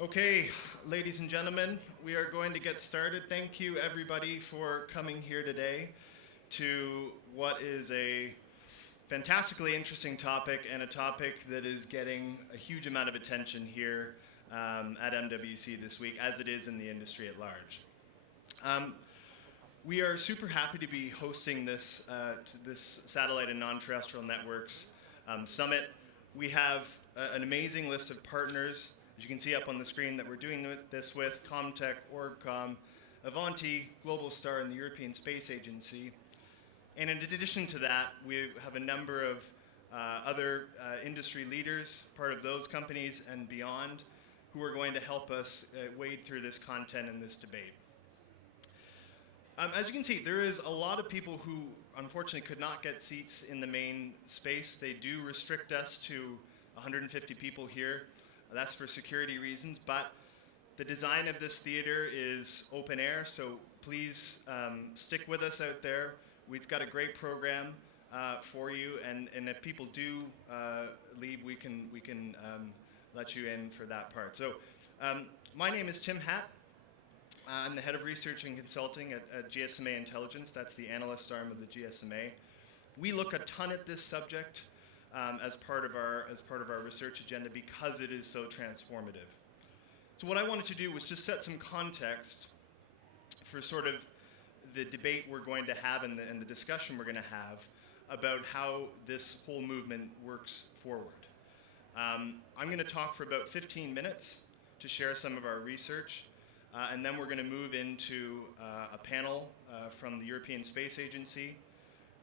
Okay, ladies and gentlemen, we are going to get started. Thank you, everybody, for coming here today to what is a fantastically interesting topic and a topic that is getting a huge amount of attention here at MWC this week, as it is in the industry at large. We are super happy to be hosting this Satellite and Non-Terrestrial Networks Summit. We have an amazing list of partners, as you can see up on the screen, that we're doing this with: Comtech, ORBCOMM, Avanti, Globalstar, and the European Space Agency. And in addition to that, we have a number of other industry leaders, part of those companies and beyond, who are going to help us wade through this content and this debate. As you can see, there is a lot of people who unfortunately could not get seats in the main space. They do restrict us to 150 people here. That's for security reasons, but the design of this theater is open air, so please stick with us out there. We've got a great program for you, and if people do leave, we can let you in for that part. So my name is Hatt. I'm the head of research and consulting at GSMA Intelligence. That's the analyst arm of the GSMA. We look a ton at this subject as part of our research agenda because it is so transformative. So what I wanted to do was just set some context for sort of the debate we're going to have and the discussion we're going to have about how this whole movement works forward. I'm going to talk for about 15 minutes to share some of our research, and then we're going to move into a panel from the European Space Agency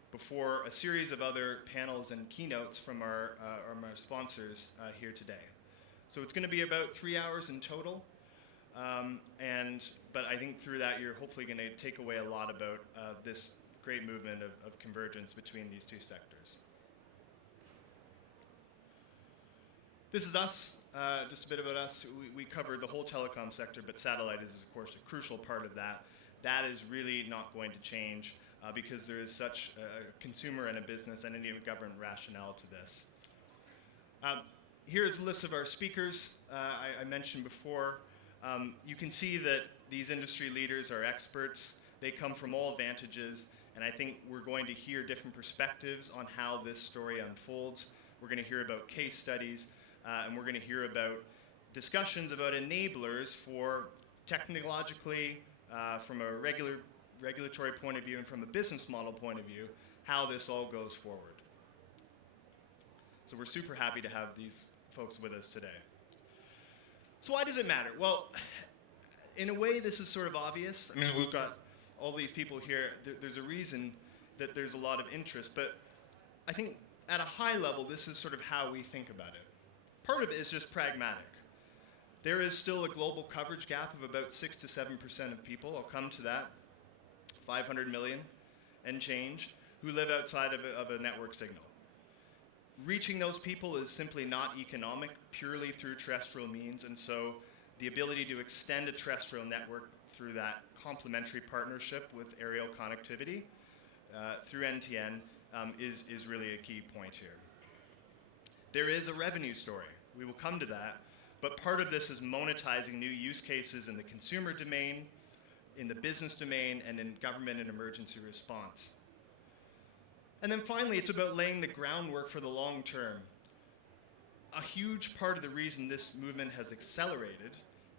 before a series of other panels and keynotes from our sponsors here today. So it's going to be about 3 hours in total, but I think through that you're hopefully going to take away a lot about this great movement of convergence between these two sectors. This is us, just a bit about us. We cover the whole telecom sector, but satellite is, of course, a crucial part of that. That is really not going to change because there is such a consumer and a business and a government rationale to this. Here is a list of our speakers I mentioned before. You can see that these industry leaders are experts. They come from all vantages, and I think we're going to hear different perspectives on how this story unfolds. We're going to hear about case studies, and we're going to hear about discussions about enablers for technologically, from a regulatory point of view and from a business model point of view, how this all goes forward. So we're super happy to have these folks with us today. So why does it matter? Well, in a way, this is sort of obvious. I mean, we've got all these people here. There's a reason that there's a lot of interest, but I think at a high level, this is sort of how we think about it. Part of it is just pragmatic. There is still a global coverage gap of about 6 to 7% of people. I'll come to that. 500 million and change who live outside of a network signal. Reaching those people is simply not economic purely through terrestrial means, and so the ability to extend a terrestrial network through that complementary partnership with aerial connectivity through NTN is really a key point here. There is a revenue story. We will come to that, but part of this is monetizing new use cases in the consumer domain, in the business domain, and in government and emergency response. And then finally, it's about laying the groundwork for the long term. A huge part of the reason this movement has accelerated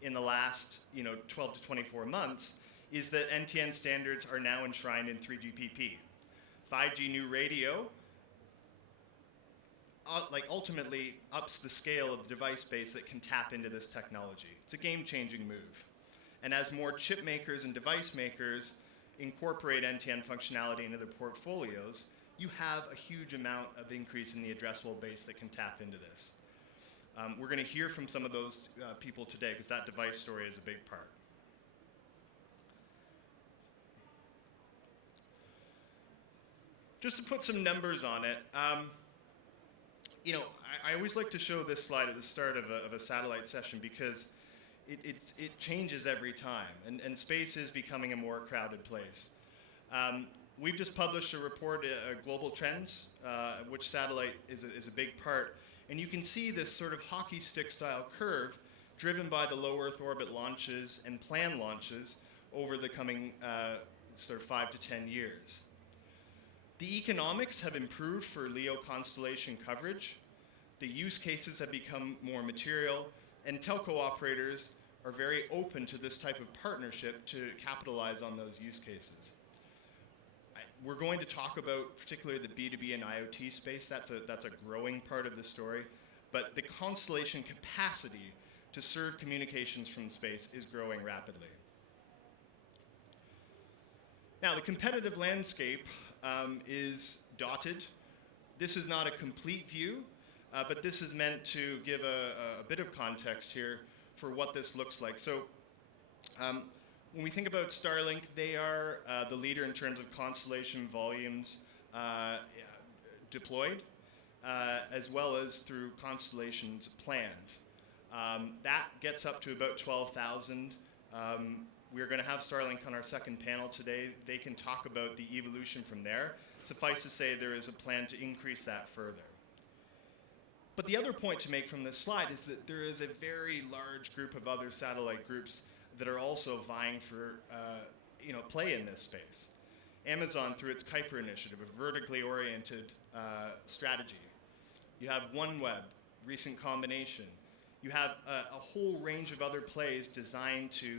in the last 12 to 24 months is that NTN standards are now enshrined in 3GPP. 5G new radio ultimately ups the scale of the device base that can tap into this technology. It's a game-changing move. And as more chip makers and device makers incorporate NTN functionality into their portfolios, you have a huge amount of increase in the addressable base that can tap into this. We're going to hear from some of those people today because that device story is a big part. Just to put some numbers on it, I always like to show this slide at the start of a satellite session because it changes every time, and space is becoming a more crowded place. We've just published a report, Global Trends, which satellite is a big part, and you can see this sort of hockey stick style curve driven by the low Earth orbit launches and planned launches over the coming sort of 5 to 10 years. The economics have improved for LEO constellation coverage. The use cases have become more material, and telco operators are very open to this type of partnership to capitalize on those use cases. We're going to talk about particularly the B2B and IoT space. That's a growing part of the story. But the constellation capacity to serve communications from space is growing rapidly. Now, the competitive landscape is dotted. This is not a complete view, but this is meant to give a bit of context here for what this looks like. So when we think about Starlink, they are the leader in terms of constellation volumes deployed, as well as through constellations planned. That gets up to about 12,000. We're going to have Starlink on our second panel today. They can talk about the evolution from there. Suffice to say, there is a plan to increase that further. But the other point to make from this slide is that there is a very large group of other satellite groups that are also vying for play in this space. Amazon, through its Kuiper initiative, a vertically oriented strategy. You have OneWeb, recent combination. You have a whole range of other plays designed to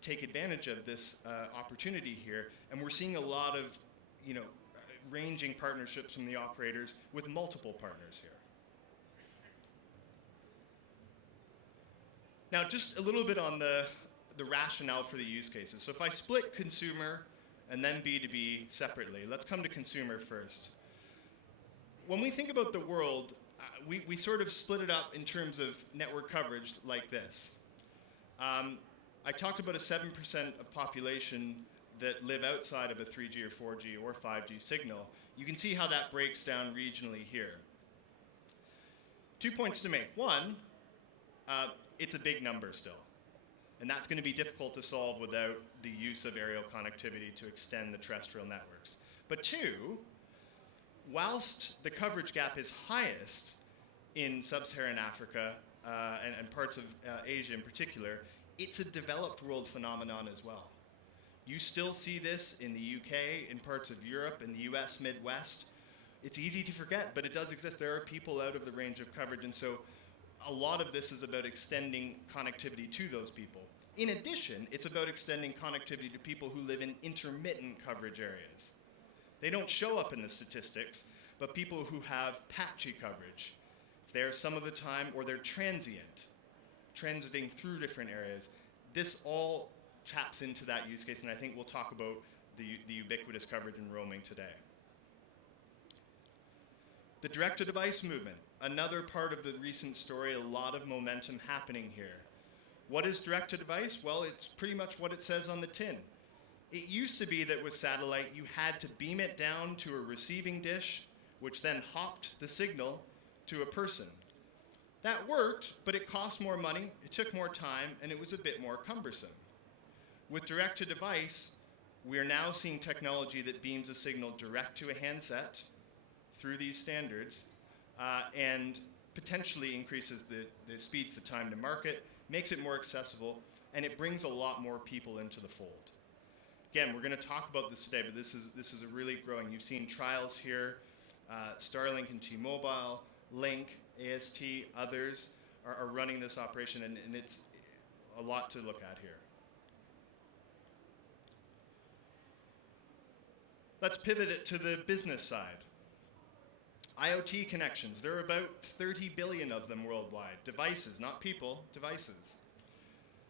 take advantage of this opportunity here, and we're seeing a lot of ranging partnerships from the operators with multiple partners here. Now, just a little bit on the rationale for the use cases. So if I split consumer and then B2B separately, let's come to consumer first. When we think about the world, we sort of split it up in terms of network coverage like this. I talked about a 7% of population that live outside of a 3G or 4G or 5G signal. You can see how that breaks down regionally here. 2 points to make. One, it's a big number still. And that's going to be difficult to solve without the use of aerial connectivity to extend the terrestrial networks. But two, whilst the coverage gap is highest in sub-Saharan Africa and parts of Asia in particular, it's a developed world phenomenon as well. You still see this in the UK, in parts of Europe, in the US Midwest. It's easy to forget, but it does exist. There are people out of the range of coverage, and so a lot of this is about extending connectivity to those people. In addition, it's about extending connectivity to people who live in intermittent coverage areas. They don't show up in the statistics, but people who have patchy coverage. It's there some of the time, or they're transient, transiting through different areas. This all taps into that use case, and I think we'll talk about the ubiquitous coverage and roaming today. The direct-to-device movement, another part of the recent story, a lot of momentum happening here. What is direct-to-device? Well, it's pretty much what it says on the tin. It used to be that with satellite, you had to beam it down to a receiving dish, which then hopped the signal to a person. That worked, but it cost more money, it took more time, and it was a bit more cumbersome. With direct-to-device, we are now seeing technology that beams a signal direct to a handset through these standards, and potentially increases the speeds, the time to market, makes it more accessible, and it brings a lot more people into the fold. Again, we're going to talk about this today, but this is a really growing. You've seen trials here, Starlink and T-Mobile, Link, AST, others are running this operation, and it's a lot to look at here. Let's pivot it to the business side. IoT connections, there are about 30 billion of them worldwide. Devices, not people, devices.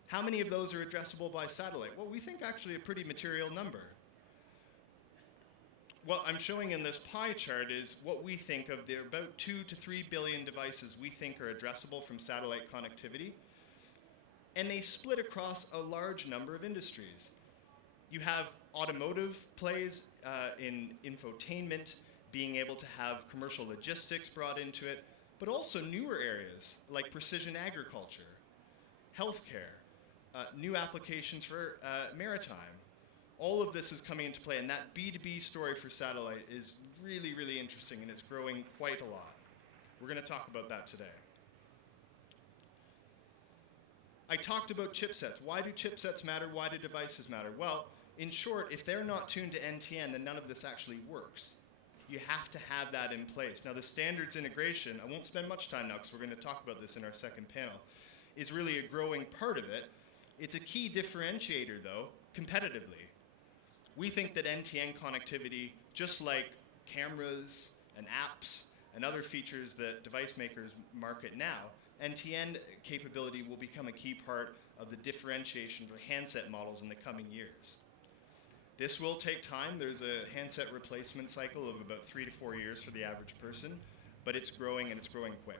How many of those are addressable by satellite? Well, we think actually a pretty material number. What I'm showing in this pie chart is what we think of. There are about 2 to 3 billion devices we think are addressable from satellite connectivity. And they split across a large number of industries. You have automotive plays in infotainment, being able to have commercial logistics brought into it, but also newer areas like precision agriculture, healthcare, new applications for maritime. All of this is coming into play, and that B2B story for satellite is really, really interesting, and it's growing quite a lot. We're going to talk about that today. I talked about chipsets. Why do chipsets matter? Why do devices matter? Well, in short, if they're not tuned to NTN, then none of this actually works. You have to have that in place. Now, the standards integration, I won't spend much time now because we're going to talk about this in our second panel, is really a growing part of it. It's a key differentiator, though, competitively. We think that NTN connectivity, just like cameras and apps and other features that device makers market now, NTN capability will become a key part of the differentiation for handset models in the coming years. This will take time. There's a handset replacement cycle of about 3 to 4 years for the average person, but it's growing, and it's growing quick.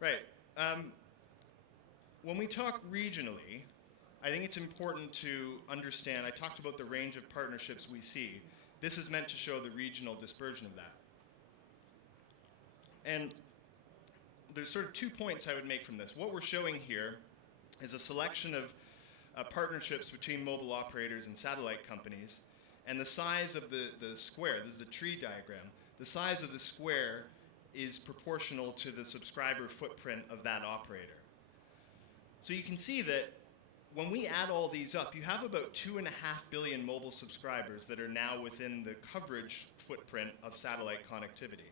Right. When we talk regionally, I think it's important to understand, I talked about the range of partnerships we see. This is meant to show the regional dispersion of that. And there's sort of 2 points I would make from this. What we're showing here is a selection of partnerships between mobile operators and satellite companies, and the size of the square, this is a tree diagram, the size of the square is proportional to the subscriber footprint of that operator. So you can see that when we add all these up, you have about 2.5 billion mobile subscribers that are now within the coverage footprint of satellite connectivity.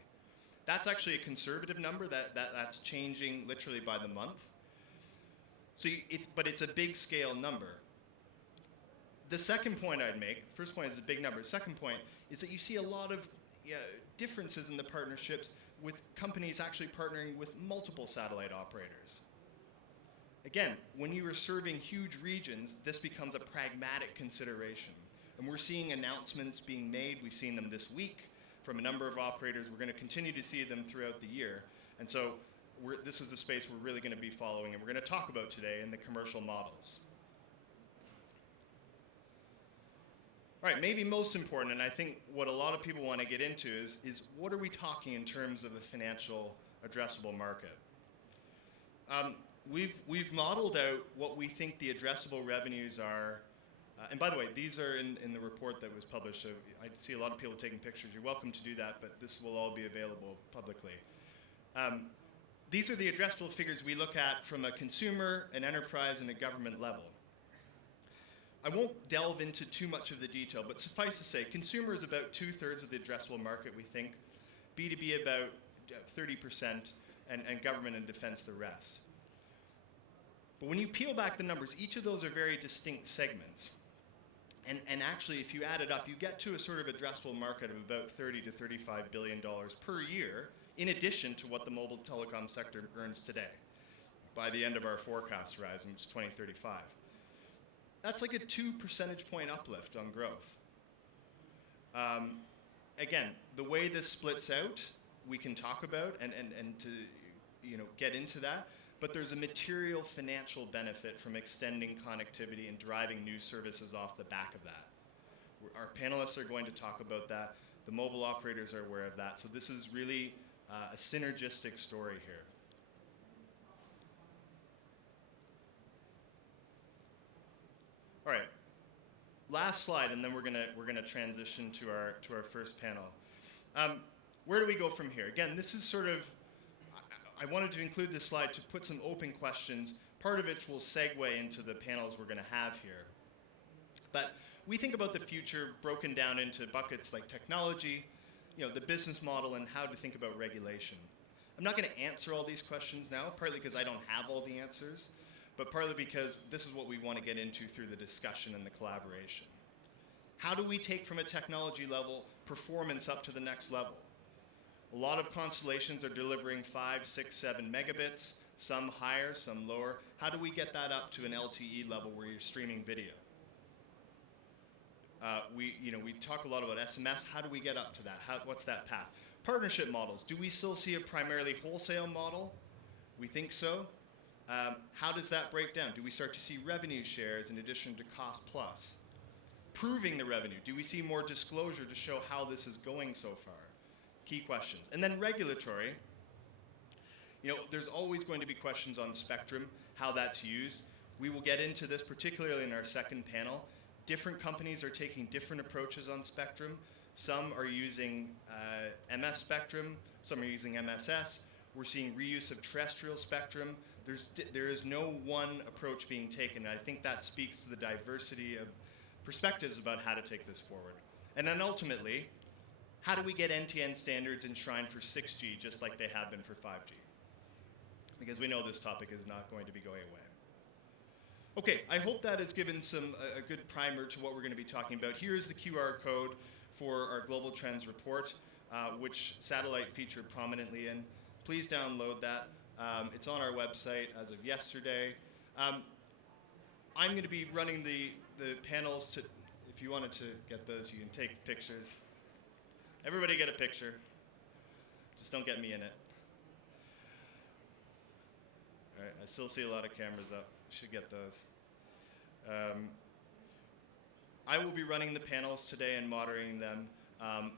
That's actually a conservative number. That's changing literally by the month. So but it's a big scale number. The second point I'd make, first point is a big number. Second point is that you see a lot of differences in the partnerships with companies actually partnering with multiple satellite operators. Again, when you are serving huge regions, this becomes a pragmatic consideration. And we're seeing announcements being made. We've seen them this week from a number of operators. We're going to continue to see them throughout the year. And so this is the space we're really going to be following, and we're going to talk about today in the commercial models. All right, maybe most important, and I think what a lot of people want to get into is what are we talking in terms of the financial addressable market? We've modeled out what we think the addressable revenues are. And by the way, these are in the report that was published, so I see a lot of people taking pictures. You're welcome to do that, but this will all be available publicly. These are the addressable figures we look at from a consumer, an enterprise, and a government level. I won't delve into too much of the detail, but suffice to say, consumer is about 2/3 of the addressable market, we think. B2B about 30%, and government and defense the rest. But when you peel back the numbers, each of those are very distinct segments. And actually, if you add it up, you get to a sort of addressable market of about $30 to $35 billion per year, in addition to what the mobile telecom sector earns today by the end of our forecast horizon, which is 2035. That's like a 2 percentage point uplift on growth. Again, the way this splits out, we can talk about and to get into that. But there's a material financial benefit from extending connectivity and driving new services off the back of that. Our panelists are going to talk about that. The mobile operators are aware of that. So this is really a synergistic story here. All right, last slide, and then we're gonna transition to our first panel. Where do we go from here? Again, this is sort of. I wanted to include this slide to put some open questions, part of which will segue into the panels we're going to have here. But we think about the future broken down into buckets like technology, the business model, and how to think about regulation. I'm not going to answer all these questions now, partly because I don't have all the answers, but partly because this is what we want to get into through the discussion and the collaboration. How do we take from a technology level performance up to the next level? A lot of constellations are delivering 5, 6, 7 megabits, some higher, some lower. How do we get that up to an LTE level where you're streaming video? We talk a lot about SMS. How do we get up to that? What's that path? Partnership models. Do we still see a primarily wholesale model? We think so. How does that break down? Do we start to see revenue shares in addition to cost plus? Proving the revenue. Do we see more disclosure to show how this is going so far? Key questions. And then regulatory. There's always going to be questions on spectrum, how that's used. We will get into this particularly in our second panel. Different companies are taking different approaches on spectrum. Some are using MS spectrum, some are using MSS. We're seeing reuse of terrestrial spectrum. There is no one approach being taken. And I think that speaks to the diversity of perspectives about how to take this forward. And then ultimately, how do we get NTN standards enshrined for 6G just like they have been for 5G? Because we know this topic is not going to be going away. Okay, I hope that has given a good primer to what we're going to be talking about. Here is the QR code for our Global Trends report, which Satellite featured prominently in. Please download that. It's on our website as of yesterday. I'm going to be running the panels to, if you wanted to get those, you can take pictures. Everybody get a picture. Just don't get me in it. All right, I still see a lot of cameras up. Should get those. I will be running the panels today and moderating them,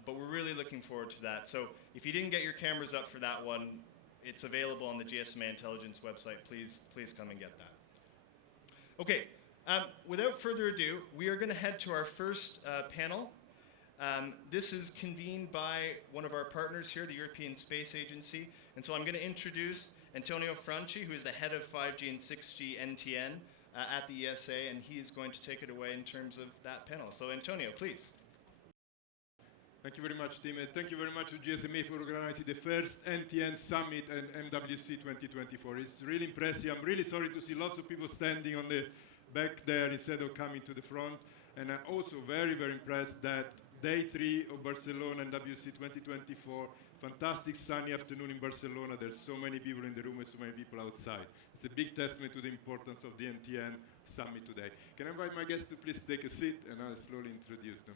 but we're really looking forward to that. So if you didn't get your cameras up for that one, it's available on the GSMA Intelligence website. Please come and get that. Okay, without further ado, we are going to head to our first panel. This is convened by one of our partners here, the European Space Agency. And so I'm going to introduce Antonio Franchi, who is the head of 5G and 6G NTN at the ESA, and he is going to take it away in terms of that panel. So Antonio, please. Thank you very much, Tim, and thank you very much to GSMA for organizing the first NTN Summit and MWC 2024. It's really impressive. I'm really sorry to see lots of people standing on the back there instead of coming to the front. And I'm also very, very impressed that Day 3 of Barcelona and WC 2024, fantastic sunny afternoon in Barcelona. There's so many people in the room and so many people outside. It's a big testament to the importance of the NTN Summit today. Can I invite my guests to please take a seat, and I'll slowly introduce them.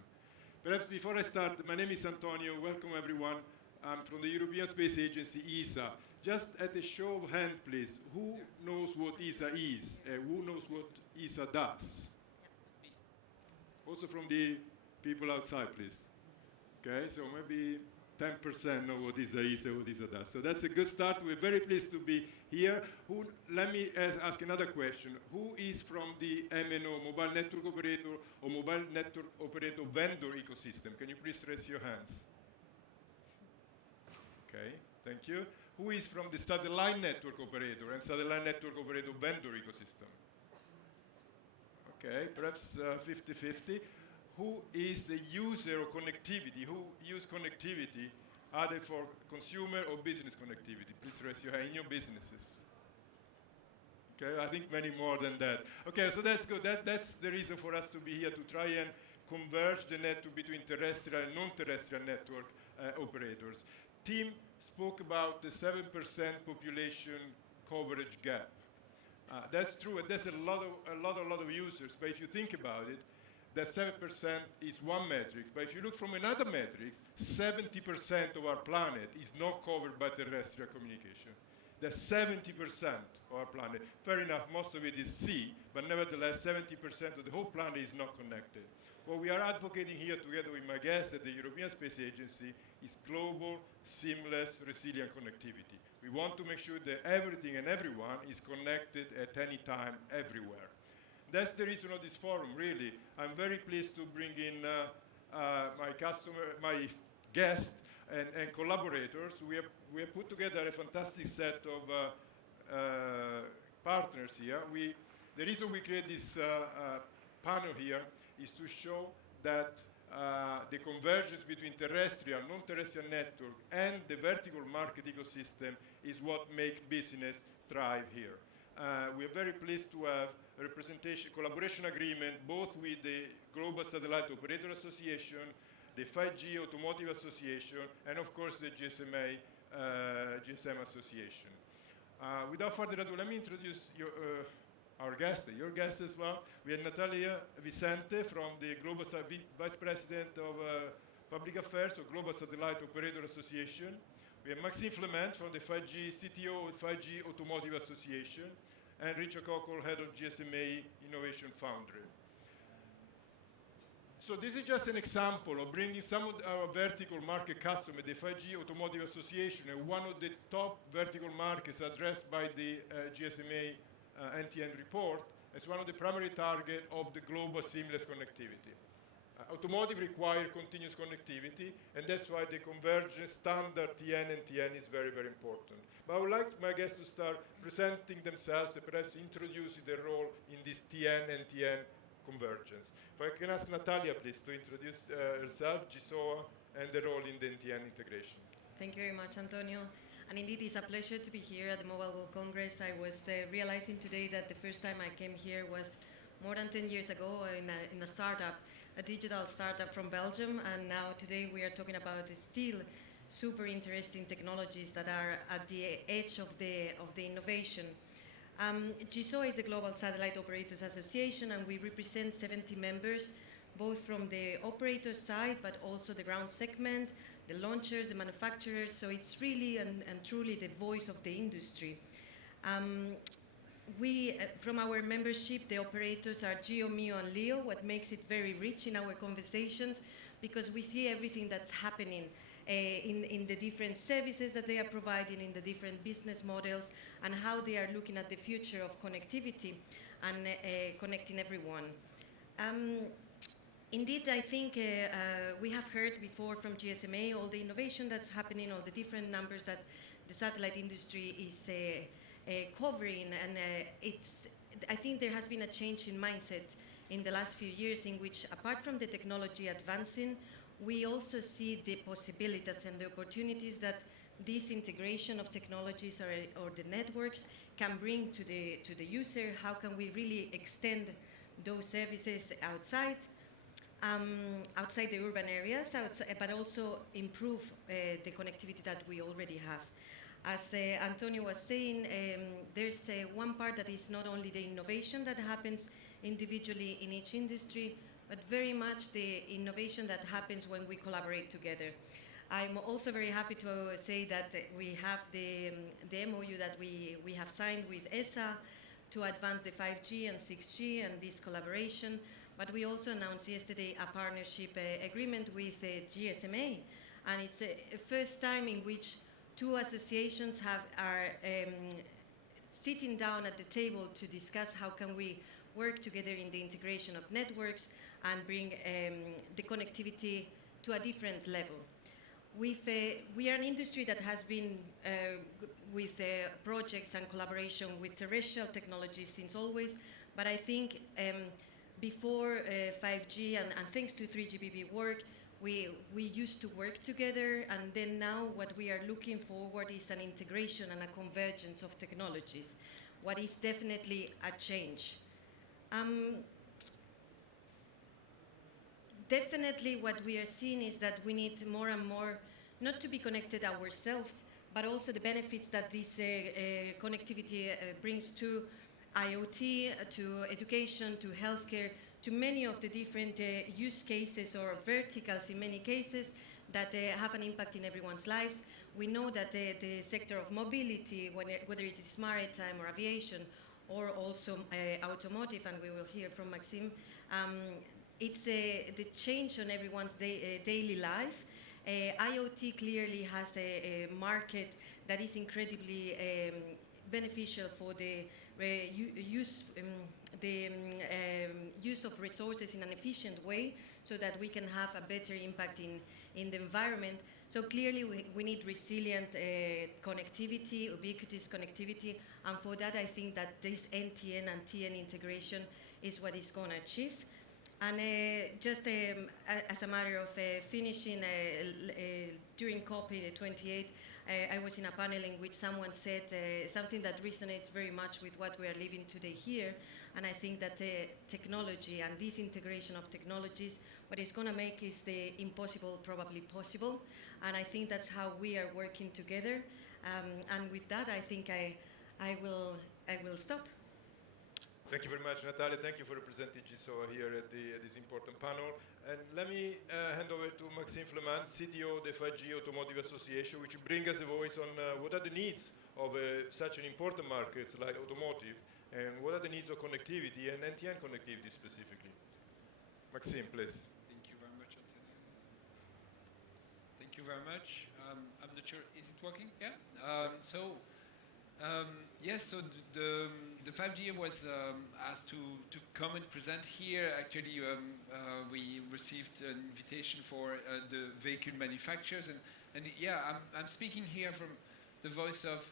Perhaps before I start, my name is Antonio. Welcome, everyone. I'm from the European Space Agency, ESA. Just at a show of hand, please, who knows what ESA is? Who knows what ESA does? Also from the people outside, please. Okay, so maybe 10% know what ESA is and what ESA does. So that's a good start. We're very pleased to be here. Let me ask another question. Who is from the MNO, mobile network operator or mobile network operator vendor ecosystem? Can you please raise your hands? Okay, thank you. Who is from the satellite network operator and satellite network operator vendor ecosystem? Okay, perhaps 50-50. Who is the user of connectivity? Who use connectivity either for consumer or business connectivity? Please raise your hand in your businesses. Okay, I think many more than that. Okay, so that's good. That's the reason for us to be here, to try and converge the network between terrestrial and non-terrestrial network operators. Tim spoke about the 7% population coverage gap. That's true, and there's a lot of users. But if you think about it, that 7% is one metric. But if you look from another metric, 70% of our planet is not covered by terrestrial communication. That's 70% of our planet. Fair enough, most of it is sea, but nevertheless, 70% of the whole planet is not connected. What we are advocating here together with my guests at the European Space Agency is global, seamless, resilient connectivity. We want to make sure that everything and everyone is connected at any time, everywhere. That's the reason of this forum, really. I'm very pleased to bring in my guests and collaborators. We have put together a fantastic set of partners here. The reason we create this panel here is to show that the convergence between terrestrial, non-terrestrial network, and the vertical market ecosystem is what makes business thrive here. We are very pleased to have a collaboration agreement both with the Global Satellite Operator Association, the 5G Automotive Association, and of course the GSMA Association. Without further ado, let me introduce our guest, your guest as well. We have Natalia Vicente from the Global Vice President of Public Affairs of Global Satellite Operator Association. We have Maxime Flement from the 5G CTO of 5G Automotive Association, and Richard Cockle, head of GSMA Innovation Foundry. So this is just an example of bringing some of our vertical market customers, the 5G Automotive Association, and one of the top vertical markets addressed by the GSMA NTN report, as one of the primary targets of the global seamless connectivity. Automotive require continuous connectivity, and that's why the convergence standard TN and TN is very, very important. But I would like my guests to start presenting themselves and perhaps introducing their role in this TN and TN convergence. If I can ask Natalia, please, to introduce herself, GSOA, and the role in the NTN integration. Thank you very much, Antonio. And indeed, it's a pleasure to be here at the Mobile World Congress. I was realizing today that the first time I came here was more than 10 years ago in a startup, a digital startup from Belgium. And now today we are talking about still super interesting technologies that are at the edge of the innovation. GSOA is the Global Satellite Operators Association, and we represent 70 members, both from the operator side, but also the ground segment, the launchers, the manufacturers. So it's really and truly the voice of the industry. We, from our membership, the operators are Geo, MEO, and LEO, what makes it very rich in our conversations, because we see everything that's happening in the different services that they are providing, in the different business models, and how they are looking at the future of connectivity and connecting everyone. Indeed, I think we have heard before from GSMA all the innovation that's happening, all the different numbers that the satellite industry is covering, and I think there has been a change in mindset in the last few years, in which, apart from the technology advancing, we also see the possibilities and the opportunities that this integration of technologies or the networks can bring to the user. How can we really extend those services outside the urban areas, but also improve the connectivity that we already have. As Antonio was saying, there's one part that is not only the innovation that happens individually in each industry, but very much the innovation that happens when we collaborate together. I'm also very happy to say that we have the MOU that we have signed with ESA to advance the 5G and 6G and this collaboration. But we also announced yesterday a partnership agreement with GSMA, and it's a first time in which two associations are sitting down at the table to discuss how can we work together in the integration of networks and bring the connectivity to a different level. We are an industry that has been with projects and collaboration with terrestrial technologies since always, but I think before 5G and thanks to 3GPP work, we used to work together, and then now what we are looking forward is an integration and a convergence of technologies, what is definitely a change. Definitely what we are seeing is that we need more and more not to be connected ourselves, but also the benefits that this connectivity brings to IoT, to education, to healthcare, to many of the different use cases or verticals in many cases that have an impact in everyone's lives. We know that the sector of mobility, whether it is maritime or aviation, or also automotive, and we will hear from Maxime, it's the change on everyone's daily life. IoT clearly has a market that is incredibly beneficial for the use of resources in an efficient way, so that we can have a better impact in the environment. So clearly we need resilient connectivity, ubiquitous connectivity, and for that I think that this NTN and TN integration is what is going to achieve. And just as a matter of finishing, during COP28, I was in a panel in which someone said something that resonates very much with what we are living today here, and I think that technology and this integration of technologies, what it's going to make is the impossible probably possible, and I think that's how we are working together. And with that, I think I will stop. Thank you very much, Natalia. Thank you for representing GSOA here at this important panel. And let me hand over to Maxime Flamand, CTO of the 5G Automotive Association, which brings us a voice on what are the needs of such an important market like automotive, and what are the needs of connectivity and NTN connectivity specifically. Maxime, please. Thank you very much, Antonio. Thank you very much. I'm not sure, is it working? Yeah? So Yes, so the 5G was asked to come and present here. Actually, we received an invitation for the vehicle manufacturers, and yeah, I'm speaking here from the voice of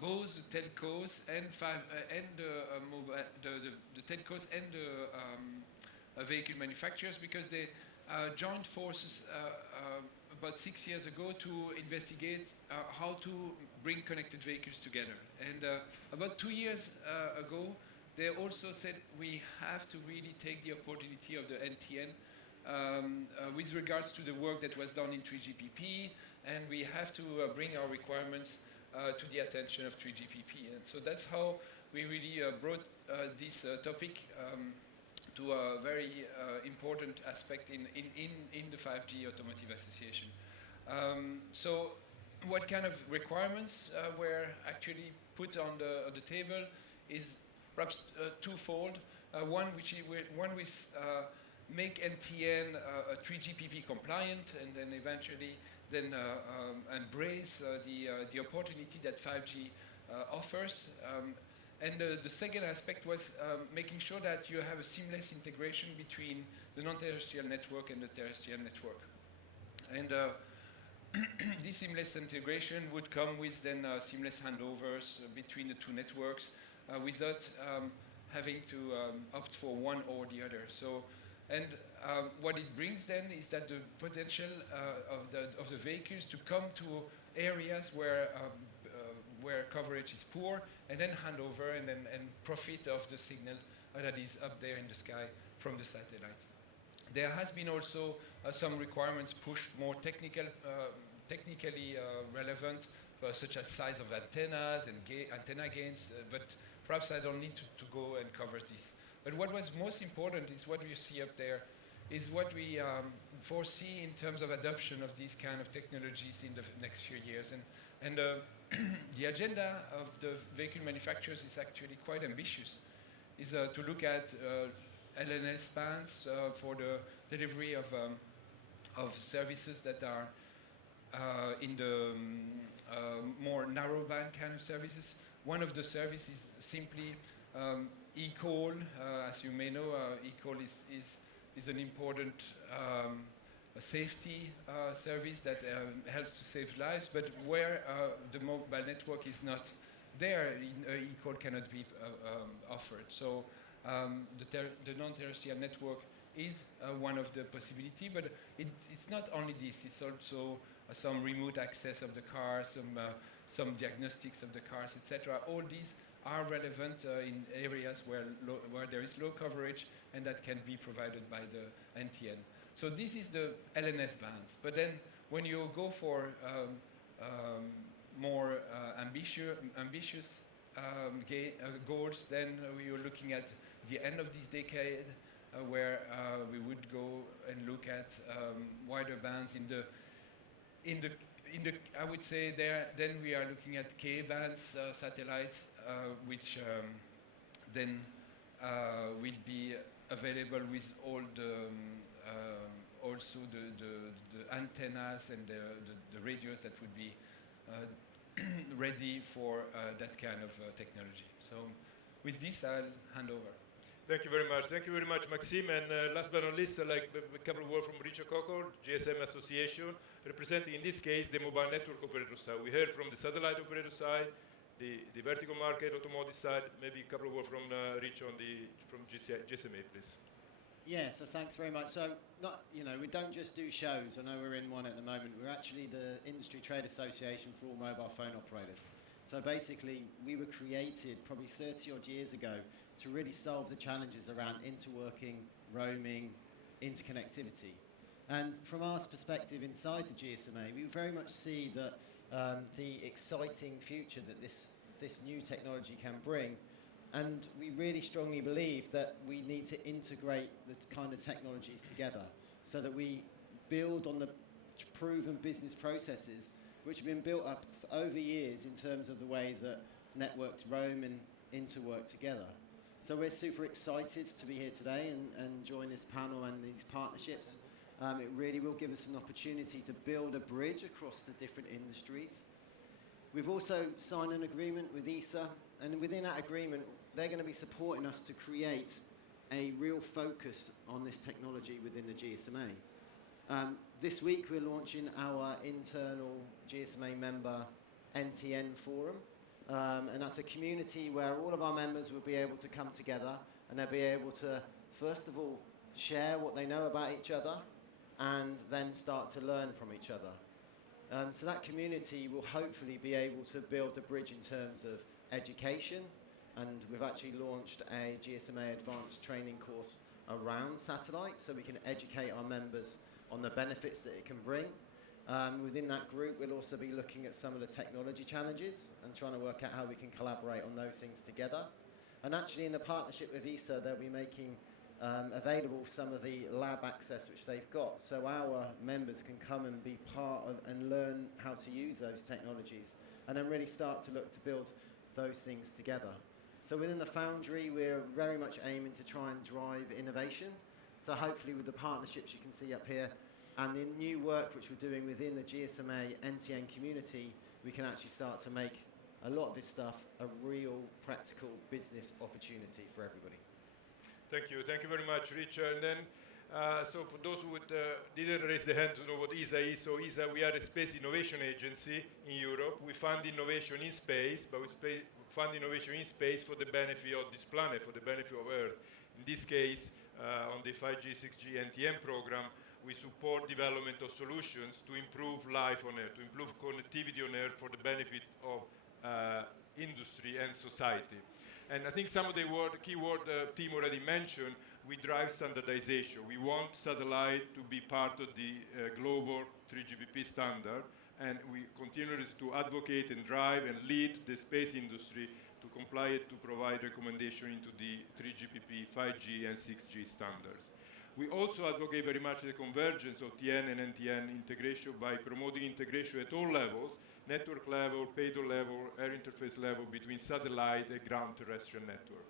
both the telcos and the telcos and the vehicle manufacturers, because they joined forces about 6 years ago to investigate how to bring connected vehicles together. And about 2 years ago, they also said we have to really take the opportunity of the NTN with regards to the work that was done in 3GPP, and we have to bring our requirements to the attention of 3GPP. And so that's how we really brought this topic to a very important aspect in the 5G Automotive Association. So what kind of requirements were actually put on the table is perhaps twofold. One with make NTN 3GPP compliant, and then eventually embrace the opportunity that 5G offers. And the second aspect was making sure that you have a seamless integration between the non-terrestrial network and the terrestrial network. And this seamless integration would come with then seamless handovers between the two networks without having to opt for one or the other. So, and what it brings then is that the potential of the vehicles to come to areas where coverage is poor, and then hand over and profit of the signal that is up there in the sky from the satellite. There has been also some requirements pushed more technically relevant, such as size of antennas and antenna gains, but perhaps I don't need to go and cover this. But what was most important is what you see up there is what we foresee in terms of adoption of these kind of technologies in the next few years. And the agenda of the vehicle manufacturers is actually quite ambitious. Is to look at LNS bands for the delivery of services that are in the more narrow band kind of services. One of the services is simply eCall. As you may know, eCall is an important a safety service that helps to save lives, but where the mobile network is not there, eCall cannot be offered. So the non-terrestrial network is one of the possibilities, but it's not only this, it's also some remote access of the car, some diagnostics of the cars, etc. All these are relevant in areas where there is low coverage, and that can be provided by the NTN. So this is the LNS bands. But then when you go for more ambitious goals, then we are looking at the end of this decade, where we would go and look at wider bands in the I would say there. Then we are looking at K bands satellites, which then will be available with all the also the antennas and the radios that would be ready for that kind of technology. So with this, I'll hand over. Thank you very much. Thank you very much, Maxime. And last but not least, like a couple of words from Richard Cocker, GSMA Association, representing in this case the mobile network operator side. We heard from the satellite operator side, the vertical market, automotive side. Maybe a couple of words from Rich from GSMA, please. Yeah, so thanks very much. So, we don't just do shows. I know we're in one at the moment. We're actually the Industry Trade Association for all mobile phone operators. So basically, we were created probably 30 odd years ago to really solve the challenges around interworking, roaming, interconnectivity. And from our perspective inside the GSMA, we very much see that the exciting future that this new technology can bring. And we really strongly believe that we need to integrate the kind of technologies together so that we build on the proven business processes which have been built up over years in terms of the way that networks roam and interwork together. So we're super excited to be here today and join this panel and these partnerships. It really will give us an opportunity to build a bridge across the different industries. We've also signed an agreement with ESA, and within that agreement, they're going to be supporting us to create a real focus on this technology within the GSMA. This week, we're launching our internal GSMA member NTN forum, and that's a community where all of our members will be able to come together, and they'll be able to, first of all, share what they know about each other, and then start to learn from each other. So that community will hopefully be able to build the bridge in terms of education, and we've actually launched a GSMA advanced training course around satellite, so we can educate our members on the benefits that it can bring. Within that group, we'll also be looking at some of the technology challenges and trying to work out how we can collaborate on those things together. And actually, in the partnership with ESA, they'll be making available some of the lab access which they've got, so our members can come and be part of and learn how to use those technologies, and then really start to look to build those things together. So within the Foundry, we're very much aiming to try and drive innovation. So hopefully with the partnerships you can see up here, and the new work which we're doing within the GSMA NTN community, we can actually start to make a lot of this stuff a real practical business opportunity for everybody. Thank you very much, Richard. And then, so for those who didn't raise their hand to know what ESA is, so ESA, we are a space innovation agency in Europe. We fund innovation in space, but we fund innovation in space for the benefit of this planet, for the benefit of Earth. In this case, on the 5G, 6G NTN program, we support development of solutions to improve life on Earth, to improve connectivity on Earth for the benefit of industry and society. And I think some of the key word Tim already mentioned, we drive standardization. We want satellite to be part of the global 3GPP standard, and we continue to advocate and drive and lead the space industry to comply to provide recommendation into the 3GPP, 5G and 6G standards. We also advocate very much the convergence of TN and NTN integration by promoting integration at all levels, network level, payload level, air interface level between satellite and ground terrestrial network.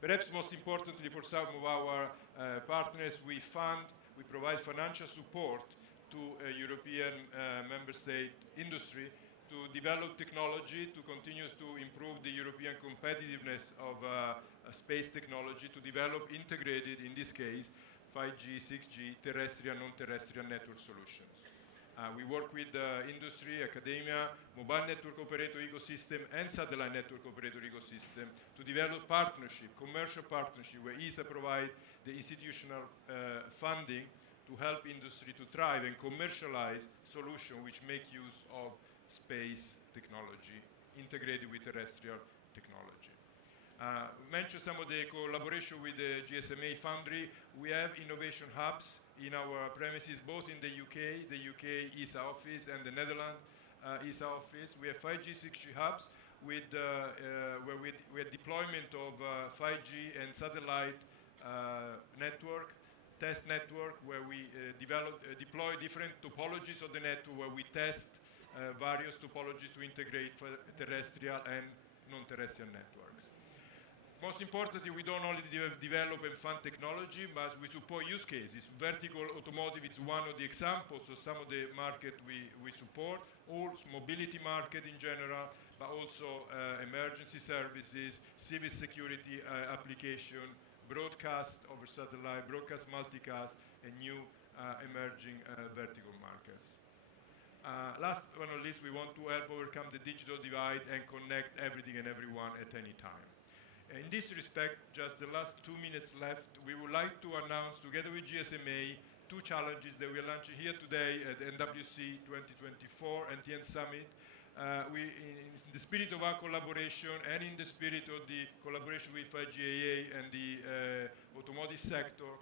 Perhaps most importantly for some of our partners, we provide financial support to European member state industry to develop technology, to continue to improve the European competitiveness of space technology, to develop integrated, in this case, 5G, 6G, terrestrial, non-terrestrial network solutions. We work with industry, academia, mobile network operator ecosystem, and satellite network operator ecosystem to develop partnership, commercial partnership, where ESA provide the institutional funding to help industry to thrive and commercialize solutions which make use of space technology integrated with terrestrial technology. Mention some of the collaboration with the GSMA Foundry. We have innovation hubs in our premises, both in the UK ESA office, and the Netherlands ESA office. We have 5G, 6G hubs with where we have deployment of 5G and satellite network, test network, where we deploy different topologies of the network, where we test various topologies to integrate for terrestrial and non-terrestrial networks. Most importantly, we don't only develop and fund technology, but we support use cases. Vertical automotive is one of the examples of some of the market we support, all mobility market in general, but also emergency services, civil security application, broadcast over satellite, broadcast multicast, and new emerging vertical markets. Last but not least, we want to help overcome the digital divide and connect everything and everyone at any time. In this respect, just the last 2 minutes left, we would like to announce, together with GSMA, 2 challenges that we are launching here today at the MWC 2024 NTN Summit. In the spirit of our collaboration and in the spirit of the collaboration with 5GAA and the automotive sector,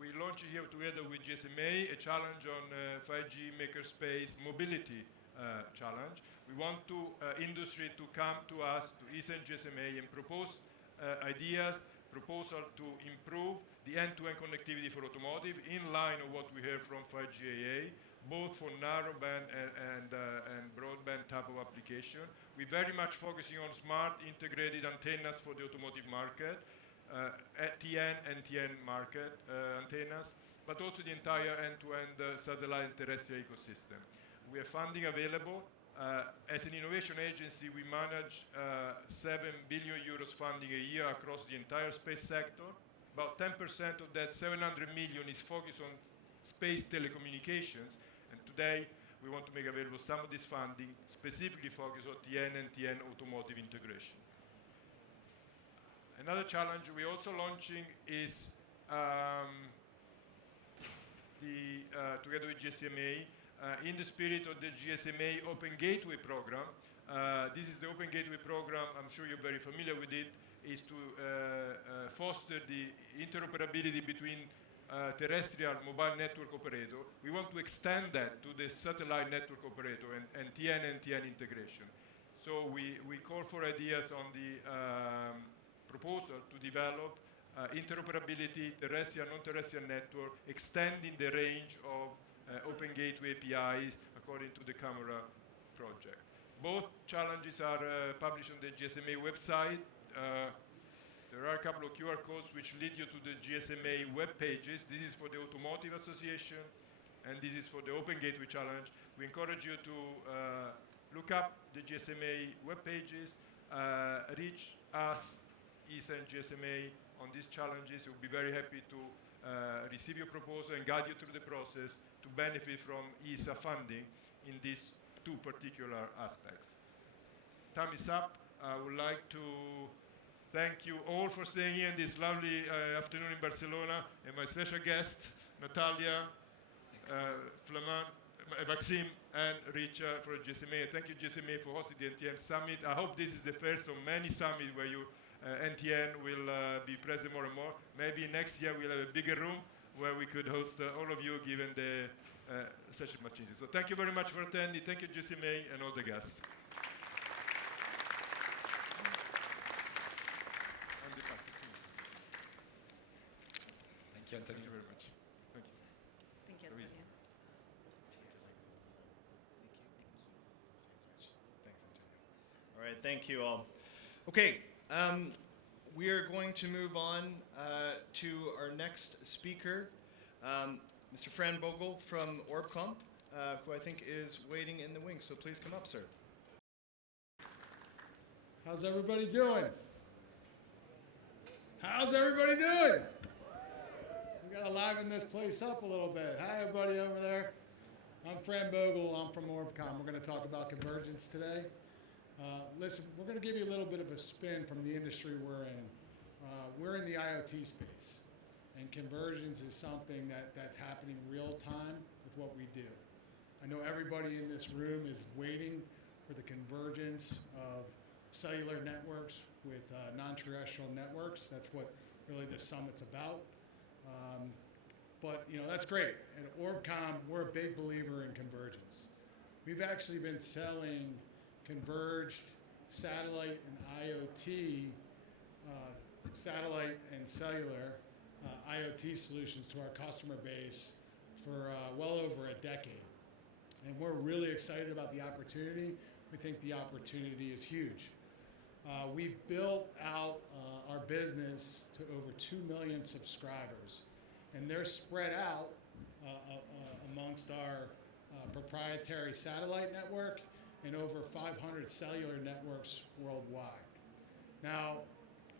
we launch here together with GSMA a challenge on 5G makerspace mobility challenge. We want industry to come to us, to ESA and GSMA, and propose proposal to improve the end-to-end connectivity for automotive in line with what we heard from 5GAA, both for narrowband and broadband type of application. We're very much focusing on smart integrated antennas for the automotive market, TN and NTN market antennas, but also the entire end-to-end satellite and terrestrial ecosystem. We have funding available As an innovation agency, we manage 7 billion euros funding a year across the entire space sector. About 10% of that 700 million is focused on space telecommunications, and today we want to make available some of this funding specifically focused on the NTN automotive integration. Another challenge we're also launching is together with GSMA, in the spirit of the GSMA Open Gateway program. This is the Open Gateway program, I'm sure you're very familiar with it, is to foster the interoperability between terrestrial mobile network operator. We want to extend that to the satellite network operator and NTN integration. So we call for ideas on the proposal to develop interoperability, terrestrial, non-terrestrial network, extending the range of Open Gateway APIs according to the camera project. Both challenges are published on the GSMA website. There are a couple of QR codes which lead you to the GSMA web pages. This is for the Automotive Association, and this is for the Open Gateway Challenge. We encourage you to look up the GSMA web pages, reach us, ESA and GSMA, on these challenges. We'll be very happy to receive your proposal and guide you through the process to benefit from ESA funding in these two particular aspects. Time is up. I would like to thank you all for staying here in this lovely afternoon in Barcelona, and my special guest, Natalia, Flamand, Maxime, and Richard for GSMA. Thank you, GSMA, for hosting the NTN Summit. I hope this is the first of many summits where you NTN will be present more and more. Maybe next year we'll have a bigger room where we could host all of you, given the session much easier. So thank you very much for attending. Thank you, GSMA, and all the guests. Thank you, Anthony. Thank you very much. Thank you. Thank you, Luis. Antonio. Thanks, Antonio. All right, thank you all. Okay, we are going to move on to our next speaker, Mr. Fran Bogle from ORBCOMM, who I think is waiting in the wings. So please come up, sir. How's everybody doing? How's everybody doing? We gotta liven this place up a little bit. Hi, everybody over there. I'm Fran Bogle. I'm from ORBCOMM. We're going to talk about Convergence today. Listen, we're going to give you a little bit of a spin from the industry we're in. We're in the IoT space, and Convergence is something that's happening real time with what we do. I know everybody in this room is waiting for the convergence of cellular networks with non-terrestrial networks. That's what really this summit's about. But that's great. At ORBCOMM, we're a big believer in convergence. We've actually been selling converged satellite and IoT, satellite and cellular IoT solutions to our customer base for well over a decade. And we're really excited about the opportunity. We think the opportunity is huge. We've built out our business to over 2 million subscribers, and they're spread out amongst our proprietary satellite network and over 500 cellular networks worldwide. Now,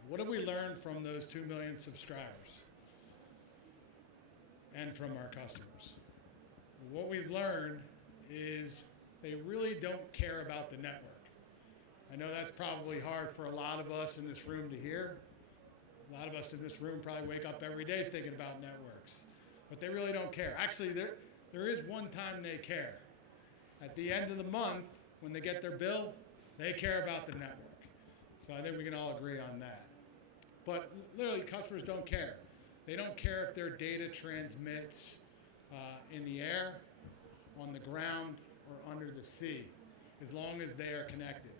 what have we learned from those 2 million subscribers and from our customers? What we've learned is they really don't care about the network. I know that's probably hard for a lot of us in this room to hear. A lot of us in this room probably wake up every day thinking about networks, but they really don't care. Actually, there is one time they care. At the end of the month, when they get their bill, they care about the network. So I think we can all agree on that. But literally, customers don't care. They don't care if their data transmits in the air, on the ground, or under the sea, as long as they are connected.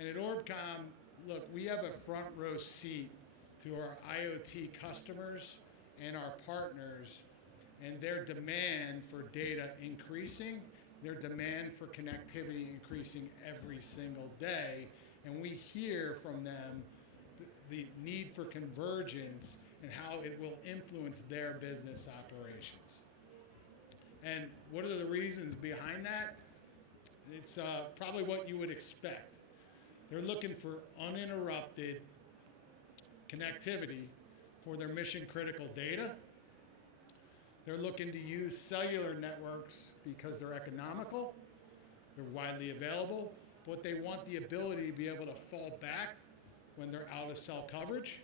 And at ORBCOMM, look, we have a front row seat to our IoT customers and our partners, and their demand for data increasing, their demand for connectivity increasing every single day, and we hear from them the need for convergence and how it will influence their business operations. And what are the reasons behind that? It's probably what you would expect. They're looking for uninterrupted connectivity for their mission-critical data. They're looking to use cellular networks because they're economical, they're widely available, but they want the ability to be able to fall back when they're out of cell coverage.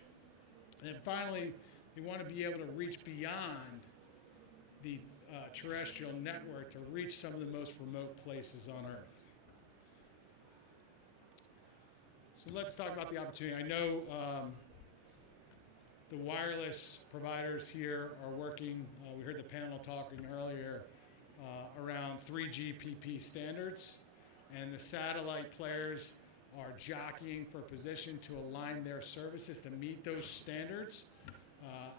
And then finally, they want to be able to reach beyond the terrestrial network to reach some of the most remote places on Earth. So let's talk about the opportunity. I know the wireless providers here are working, we heard the panel talking earlier, around 3GPP standards, and the satellite players are jockeying for position to align their services to meet those standards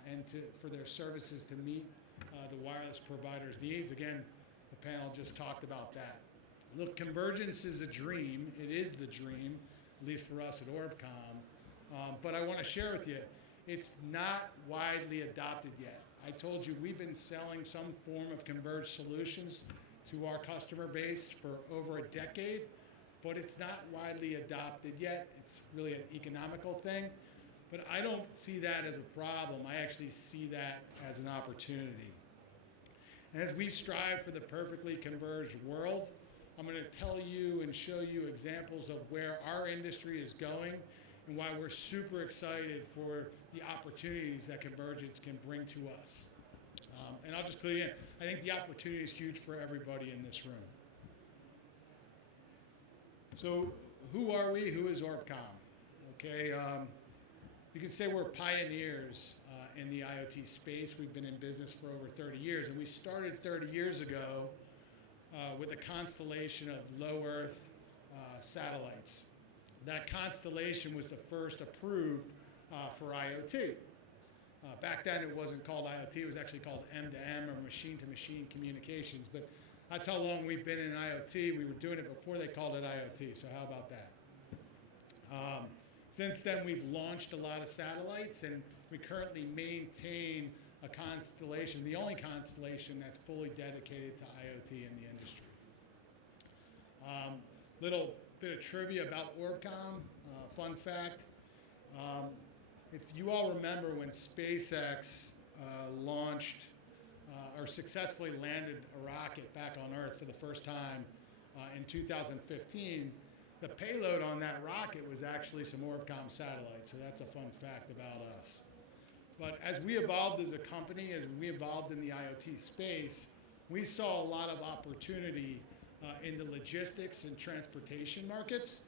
and for their services to meet the wireless providers' needs. Again, the panel just talked about that. Look, convergence is a dream. It is the dream, at least for us at ORBCOMM. But I want to share with you, it's not widely adopted yet. I told you we've been selling some form of converged solutions to our customer base for over a decade, but it's not widely adopted yet. It's really an economical thing. But I don't see that as a problem. I actually see that as an opportunity. And as we strive for the perfectly converged world, I'm going to tell you and show you examples of where our industry is going and why we're super excited for the opportunities that convergence can bring to us. And I'll just clue you in. I think the opportunity is huge for everybody in this room. So who are we? Who is ORBCOMM? Okay, you can say we're pioneers in the IoT space. We've been in business for over 30 years, and we started 30 years ago with a constellation of low Earth satellites. That constellation was the first approved for IoT. Back then it wasn't called IoT, it was actually called M2M, or machine-to-machine communications, but that's how long we've been in IoT. We were doing it before they called it IoT, so how about that? Since then, we've launched a lot of satellites, and we currently maintain a constellation, the only constellation that's fully dedicated to IoT in the industry. Little bit of trivia about ORBCOMM, fun fact. If you all remember when SpaceX launched or successfully landed a rocket back on Earth for the first time in 2015, the payload on that rocket was actually some ORBCOMM satellites, so that's a fun fact about us. But as we evolved as a company, as we evolved in the IoT space, we saw a lot of opportunity in the logistics and transportation markets.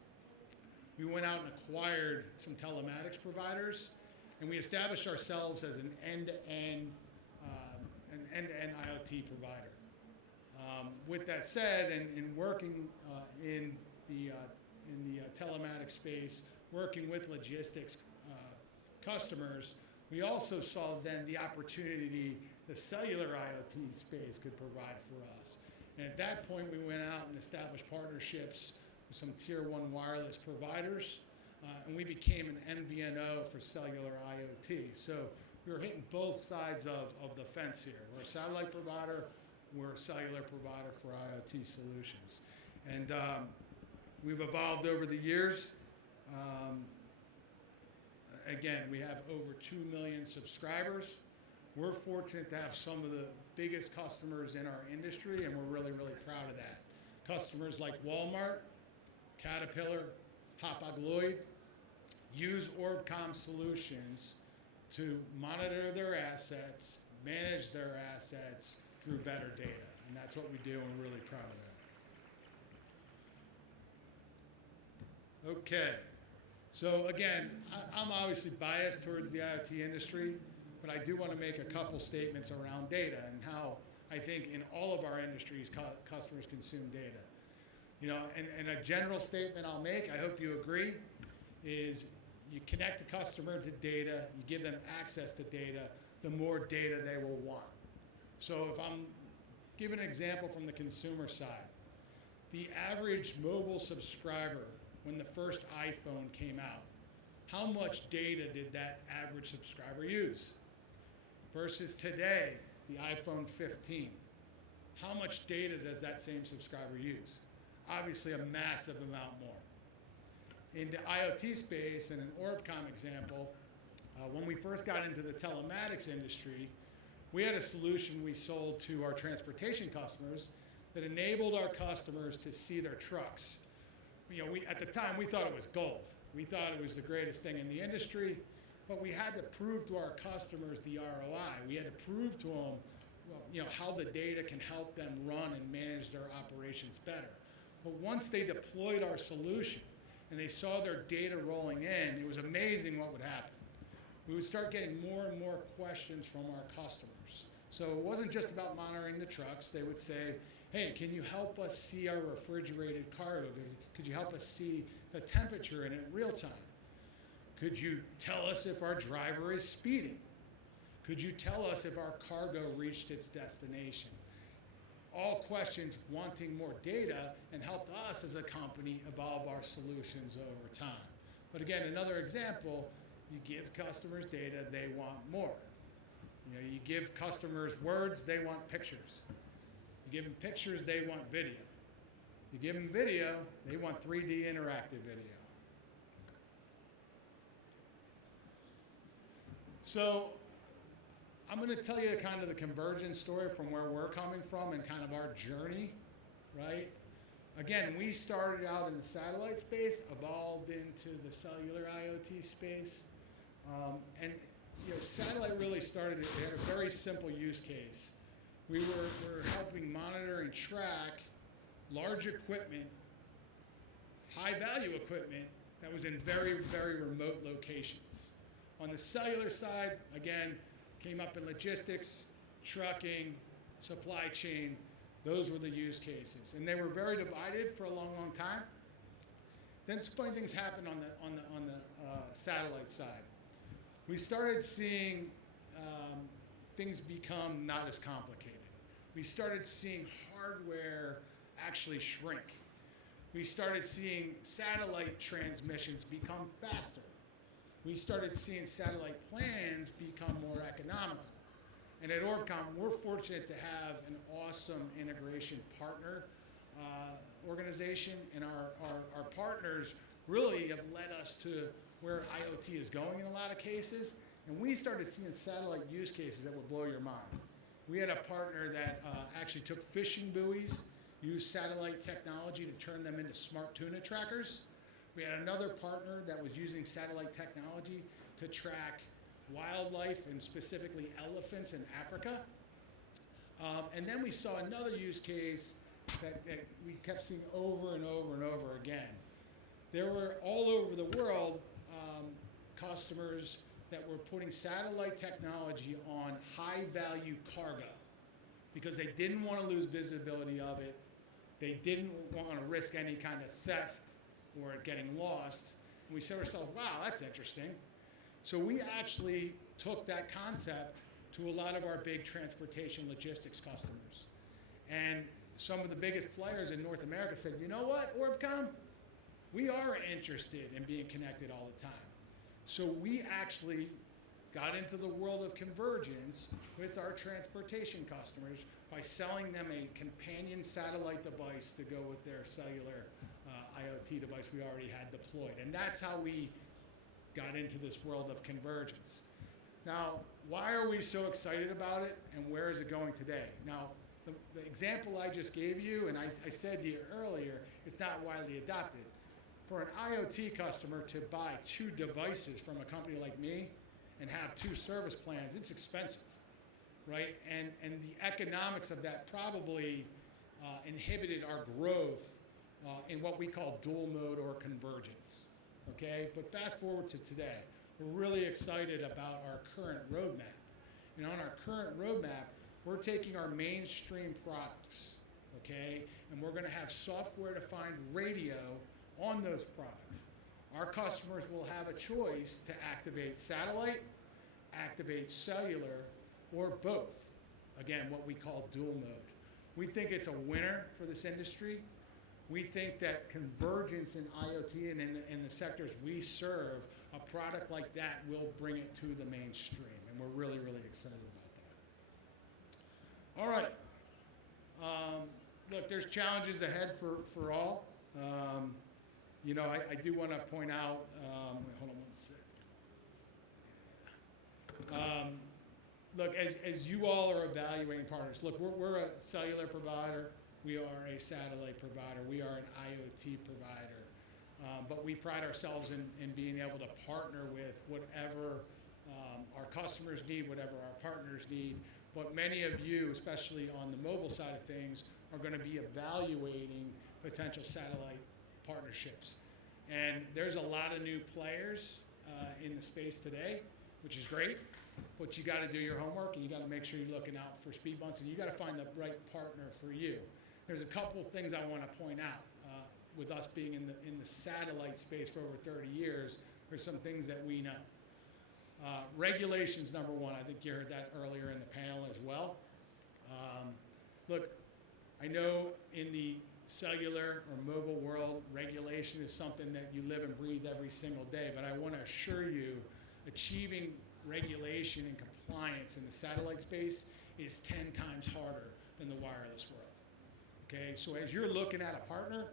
We went out and acquired some telematics providers, and we established ourselves as an end-to-end IoT provider. With that said, and in working in the telematics space, working with logistics customers, we also saw then the opportunity the cellular IoT space could provide for us. And at that point, we went out and established partnerships with some tier 1 wireless providers, and we became an MVNO for cellular IoT. So we were hitting both sides of the fence here. We're a satellite provider, we're a cellular provider for IoT solutions. And we've evolved over the years. Again, we have over 2 million subscribers. We're fortunate to have some of the biggest customers in our industry, and we're really, really proud of that. Customers like Walmart, Caterpillar, Hapag-Lloyd use ORBCOMM solutions to monitor their assets, manage their assets through better data. And that's what we do, and we're really proud of that. Okay. So again, I'm obviously biased towards the IoT industry, but I do want to make a couple statements around data and how I think in all of our industries customers consume data. You know, and a general statement I'll make, I hope you agree, is you connect the customer to data, you give them access to data, the more data they will want. So if I'm giving an example from the consumer side, the average mobile subscriber when the first iPhone came out, how much data did that average subscriber use? Versus today, the iPhone 15, how much data does that same subscriber use? obviously a massive amount more. In the IoT space, and an ORBCOMM example, when we first got into the telematics industry, we had a solution we sold to our transportation customers that enabled our customers to see their trucks. You know, at the time, we thought it was gold. We thought it was the greatest thing in the industry, but we had to prove to our customers the ROI. We had to prove to them, well, you know, how the data can help them run and manage their operations better. But once they deployed our solution and they saw their data rolling in, it was amazing what would happen. We would start getting more and more questions from our customers. So it wasn't just about monitoring the trucks. They would say, hey, can you help us see our refrigerated cargo? Could you help us see the temperature in it real time? Could you tell us if our driver is speeding? Could you tell us if our cargo reached its destination? All questions wanting more data, and helped us as a company evolve our solutions over time. But again, another example, you give customers data, they want more. You know, you give customers words, they want pictures. You give them pictures, they want video. You give them video, they want 3D interactive video. So I'm going to tell you kind of the Convergence story from where we're coming from and kind of our journey, right? Again, we started out in the satellite space, evolved into the cellular IoT space, and you know, satellite really started. It had a very simple use case. We were helping monitor and track large equipment, high-value equipment that was in very, very remote locations. On the cellular side, again, came up in logistics, trucking, supply chain. Those were the use cases, and they were very divided for a long, long time. Then some funny things happened on the satellite side. We started seeing things become not as complicated. We started seeing hardware actually shrink. We started seeing satellite transmissions become faster. We started seeing satellite plans become more economical. And at ORBCOMM, we're fortunate to have an awesome integration partner organization, and our partners really have led us to where IoT is going in a lot of cases. And we started seeing satellite use cases that would blow your mind. We had a partner that actually took fishing buoys, used satellite technology to turn them into smart tuna trackers. We had another partner that was using satellite technology to track wildlife, and specifically elephants in Africa. And then we saw another use case that we kept seeing over and over and over again. There were all over the world customers that were putting satellite technology on high-value cargo because they didn't want to lose visibility of it. They didn't want to risk any kind of theft or it getting lost. And we said to ourselves, wow, that's interesting. So we actually took that concept to a lot of our big transportation logistics customers. And some of the biggest players in North America said, you know what, ORBCOMM? We are interested in being connected all the time. So we actually got into the world of convergence with our transportation customers by selling them a companion satellite device to go with their cellular IoT device we already had deployed. And that's how we got into this world of convergence. Now, why are we so excited about it, and where is it going today? Now, the example I just gave you, and I said to you earlier, it's not widely adopted. For an IoT customer to buy 2 devices from a company like me and have 2 service plans, it's expensive, right? And the economics of that probably inhibited our growth in what we call dual mode or convergence, okay? But fast forward to today, we're really excited about our current roadmap. And on our current roadmap, we're taking our mainstream products, okay? And we're gonna have software-defined radio on those products. Our customers will have a choice to activate satellite, activate cellular, or both. Again, what we call dual mode. We think it's a winner for this industry. We think that convergence in IoT and in the sectors we serve, a product like that will bring it to the mainstream. And we're really, really excited about that. All right. look, there's challenges ahead for all. You know, I do want to point out, hold on one sec. Look, as you all are evaluating partners, look, we're a cellular provider, we are a satellite provider, we are an IoT provider, but we pride ourselves in being able to partner with whatever our customers need, whatever our partners need. But many of you, especially on the mobile side of things, are going to be evaluating potential satellite partnerships. And there's a lot of new players in the space today, which is great, but you got to do your homework and you got to make sure you're looking out for speed bumps and you got to find the right partner for you. There's a couple things I want to point out. With us being in the satellite space for over 30 years, there's some things that we know. Regulations, number one. I think you heard that earlier in the panel as well. Look, I know in the cellular or mobile world, regulation is something that you live and breathe every single day, but I want to assure you, achieving regulation and compliance in the satellite space is 10 times harder than the wireless world. Okay, so as you're looking at a partner,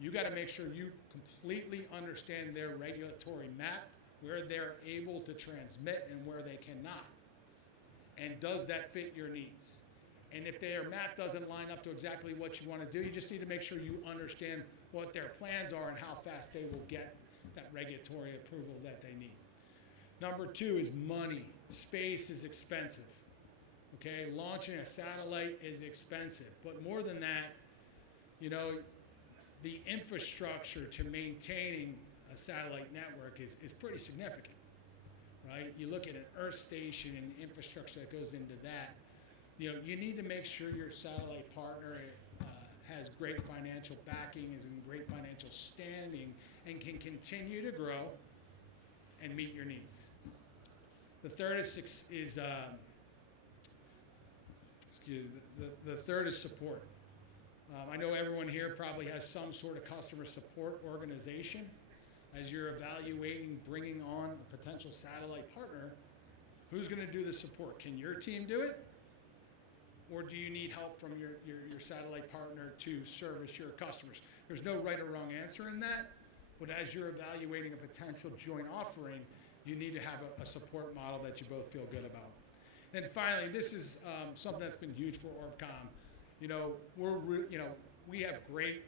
you got to make sure you completely understand their regulatory map, where they're able to transmit and where they cannot. And does that fit your needs? And if their map doesn't line up to exactly what you want to do, you just need to make sure you understand what their plans are and how fast they will get that regulatory approval that they need. Number two is money. Space is expensive. Okay, launching a satellite is expensive. But more than that, you know, the infrastructure to maintaining a satellite network is pretty significant, right? You look at an Earth station and the infrastructure that goes into that. You know, you need to make sure your satellite partner has great financial backing, is in great financial standing, and can continue to grow and meet your needs. The third is the third is support. I know everyone here probably has some sort of customer support organization. As you're evaluating bringing on a potential satellite partner, who's going to do the support? Can your team do it? Or do you need help from your satellite partner to service your customers? There's no right or wrong answer in that, but as you're evaluating a potential joint offering, you need to have a support model that you both feel good about. And finally, this is something that's been huge for ORBCOMM. You know, we have great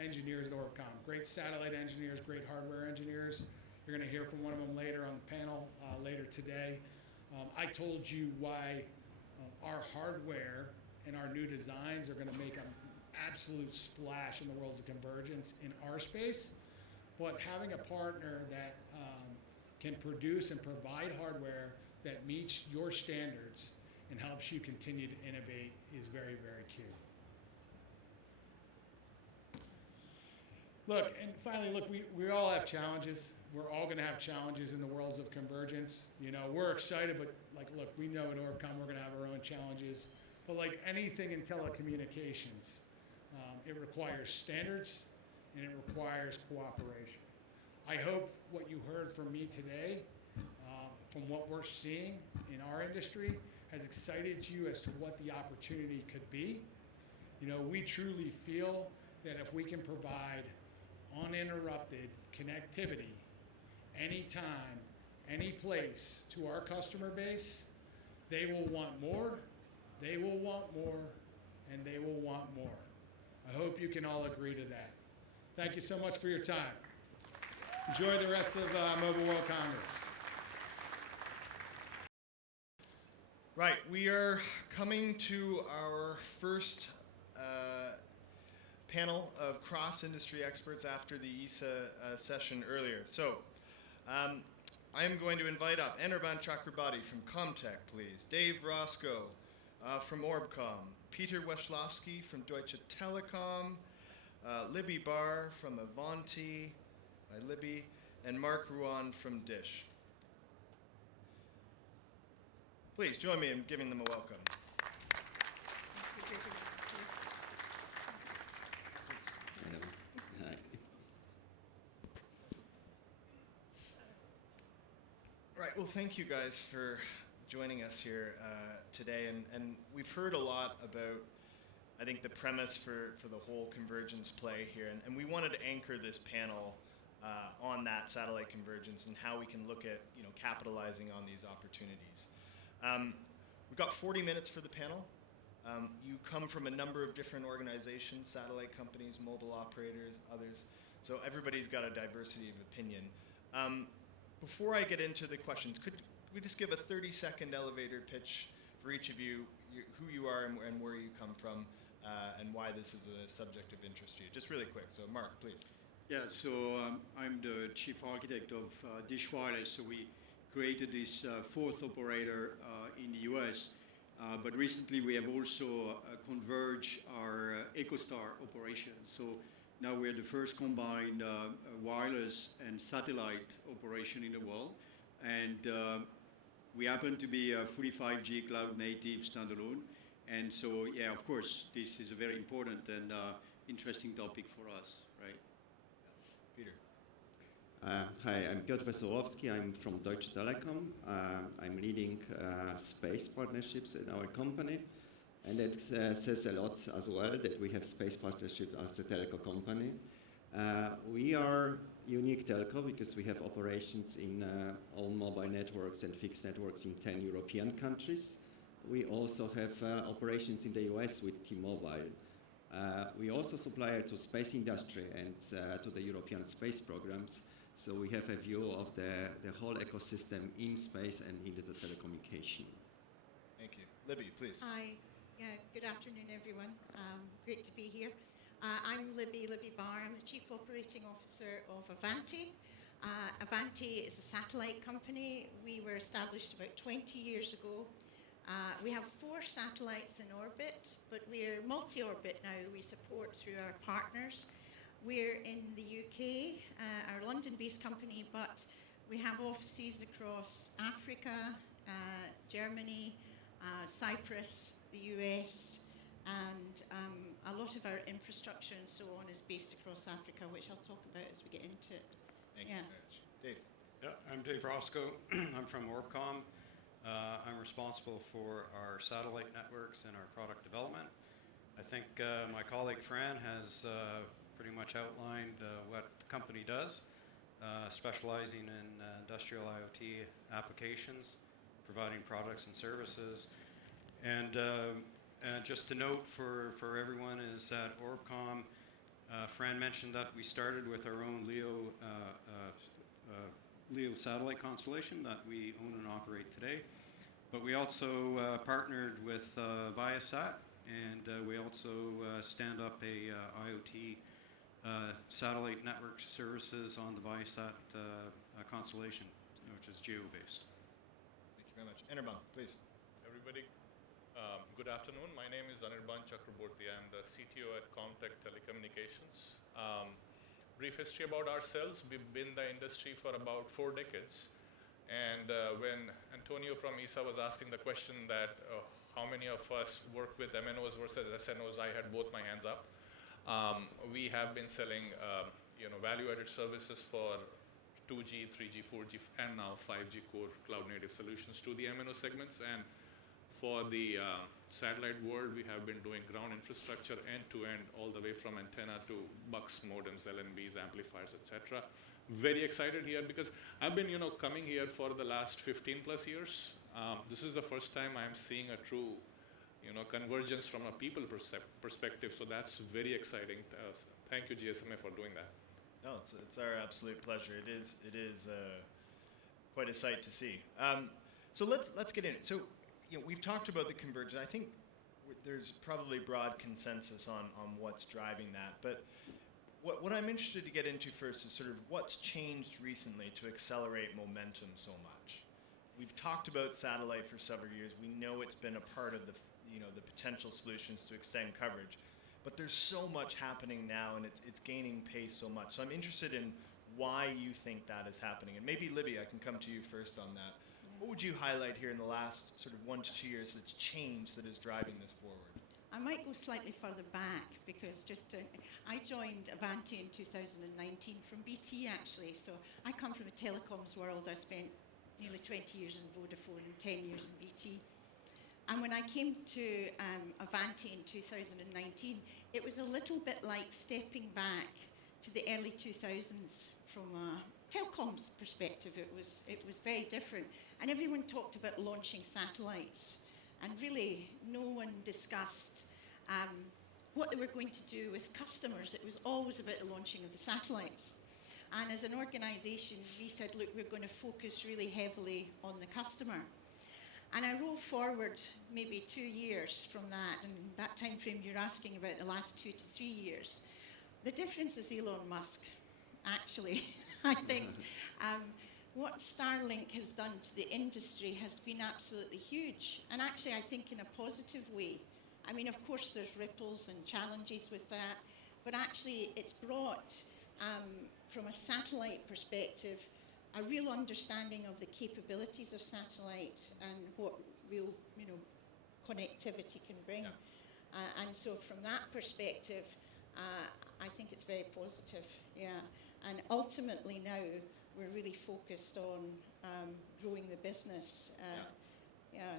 engineers at ORBCOMM, great satellite engineers, great hardware engineers. You're going to hear from one of them later on the panel later today. I told you why our hardware and our new designs are going to make an absolute splash in the worlds of convergence in our space. But having a partner that can produce and provide hardware that meets your standards and helps you continue to innovate is very, very key. Look, and finally, look, we all have challenges. We're all going to have challenges in the worlds of convergence. You know, we're excited, but like, look, we know at ORBCOMM we're going to have our own challenges. But like anything in telecommunications, it requires standards and it requires cooperation. I hope what you heard from me today, from what we're seeing in our industry, has excited you as to what the opportunity could be. You know, we truly feel that if we can provide uninterrupted connectivity anytime, any place to our customer base, they will want more, they will want more, and they will want more. I hope you can all agree to that. Thank you so much for your time. Enjoy the rest of Mobile World Congress. Right, we are coming to our first panel of cross-industry experts after the ESA session earlier. So, I am going to invite up Anirban Chakraborty from Comtech, please. Dave Roscoe from ORBCOMM. Peter Weslowski from Deutsche Telekom. Libby Barr from Avanti, by Libby. And Mark Ruan from Dish. Please join me in giving them a welcome. Right, well, thank you guys for joining us here today. And we've heard a lot about I think, the premise for the whole convergence play here. And we wanted to anchor this panel on that satellite convergence and how we can look at capitalizing on these opportunities. We've got 40 minutes for the panel. You come from a number of different organizations, satellite companies, mobile operators, others. So everybody's got a diversity of opinion. Before I get into the questions, could we just give a 30-second elevator pitch for each of you, who you are and where you come from, and why this is a subject of interest to you? Just really quick. So Mark, please. Yeah, so I'm the chief architect of Dish Wireless. So we created this fourth operator in the US. But recently we have also converged our EchoStar operation. So now we're the first combined wireless and satellite operation in the world. And we happen to be a fully 5G cloud native standalone. And so, yeah, of course, this is a very important and interesting topic for us, right? Peter. Hi, I'm Piotr Wesołowski. I'm from Deutsche Telekom. I'm leading space partnerships in our company. And it says a lot as well that we have space partnership as a telco company. We are unique telco because we have operations in all mobile networks and fixed networks in 10 European countries. We also have operations in the US with T-Mobile. We also supply to space industry and to the European space programs. So we have a view of the whole ecosystem in space and in the telecommunication. Thank you. Libby, please. Hi. Yeah, good afternoon, everyone. Great to be here. I'm Libby Barr. I'm the Chief Operating Officer of Avanti. Avanti is a satellite company. We were established about 20 years ago. We have 4 satellites in orbit, but we're multi-orbit now. We support through our partners. We're in the UK, our London-based company, but we have offices across Africa, Germany, Cyprus, the US, and a lot of our infrastructure and so on is based across Africa, which I'll talk about as we get into it. Thank you very much. Dave. Yeah, I'm Dave Roscoe. I'm from ORBCOMM. I'm responsible for our satellite networks and our product development. I think my colleague Fran has pretty much outlined what the company does, specializing in industrial IoT applications, providing products and services. And just to note for everyone is that ORBCOMM, Fran mentioned that we started with our own LEO satellite constellation that we own and operate today. But we also partnered with Viasat, and we also stand up a IoT satellite network services on the Viasat constellation, which is geo-based. Thank you very much. Anirban, please. Everybody, good afternoon. My name is Anirban Chakraborty. I'm the CTO at Comtech Telecommunications. Brief history about ourselves. We've been in the industry for about 4 decades. And when Antonio from ESA was asking the question that how many of us work with MNOs versus SNOs, I had both my hands up. We have been selling value-added services for 2G, 3G, 4G, and now 5G core cloud-native solutions to the MNO segments. And for the satellite world, we have been doing ground infrastructure end-to-end, all the way from antenna to bucks, modems, LNBs, amplifiers, etc. Very excited here because I've been, coming here for the last 15 plus years. This is the first time I'm seeing a true, convergence from a people perspective. So that's very exciting. Thank you, GSMA, for doing that. No, it's our absolute pleasure. It is quite a sight to see. So let's get in. So we've talked about the convergence. I think there's probably broad consensus on what's driving that. But what I'm interested to get into first is sort of what's changed recently to accelerate momentum so much. We've talked about satellite for several years. We know it's been a part of the potential solutions to extend coverage. But there's so much happening now, and it's gaining pace so much. So I'm interested in why you think that is happening. And maybe, Libby, I can come to you first on that. What would you highlight here in the last sort of 1 to 2 years that's changed that is driving this forward? I might go slightly further back because I joined Avanti in 2019 from BT actually. So I come from the telecoms world. I spent nearly 20 years in Vodafone and 10 years in BT. And when I came to Avanti in 2019, it was a little bit like stepping back to the early 2000s from a telecoms perspective. It was very different. And everyone talked about launching satellites. And really, no one discussed what they were going to do with customers. It was always about the launching of the satellites. And as an organization, we said, look, we're going to focus really heavily on the customer. And I roll forward maybe 2 years from that, and that time frame you're asking about the last 2 to 3 years. The difference is Elon Musk, actually. I think what Starlink has done to the industry has been absolutely huge, and actually I think in a positive way. I mean, of course there's ripples and challenges with that, but actually it's brought, from a satellite perspective, a real understanding of the capabilities of satellite and what real, connectivity can bring. Yeah. And so from that perspective, I think it's very positive, yeah. And ultimately now, we're really focused on growing the business.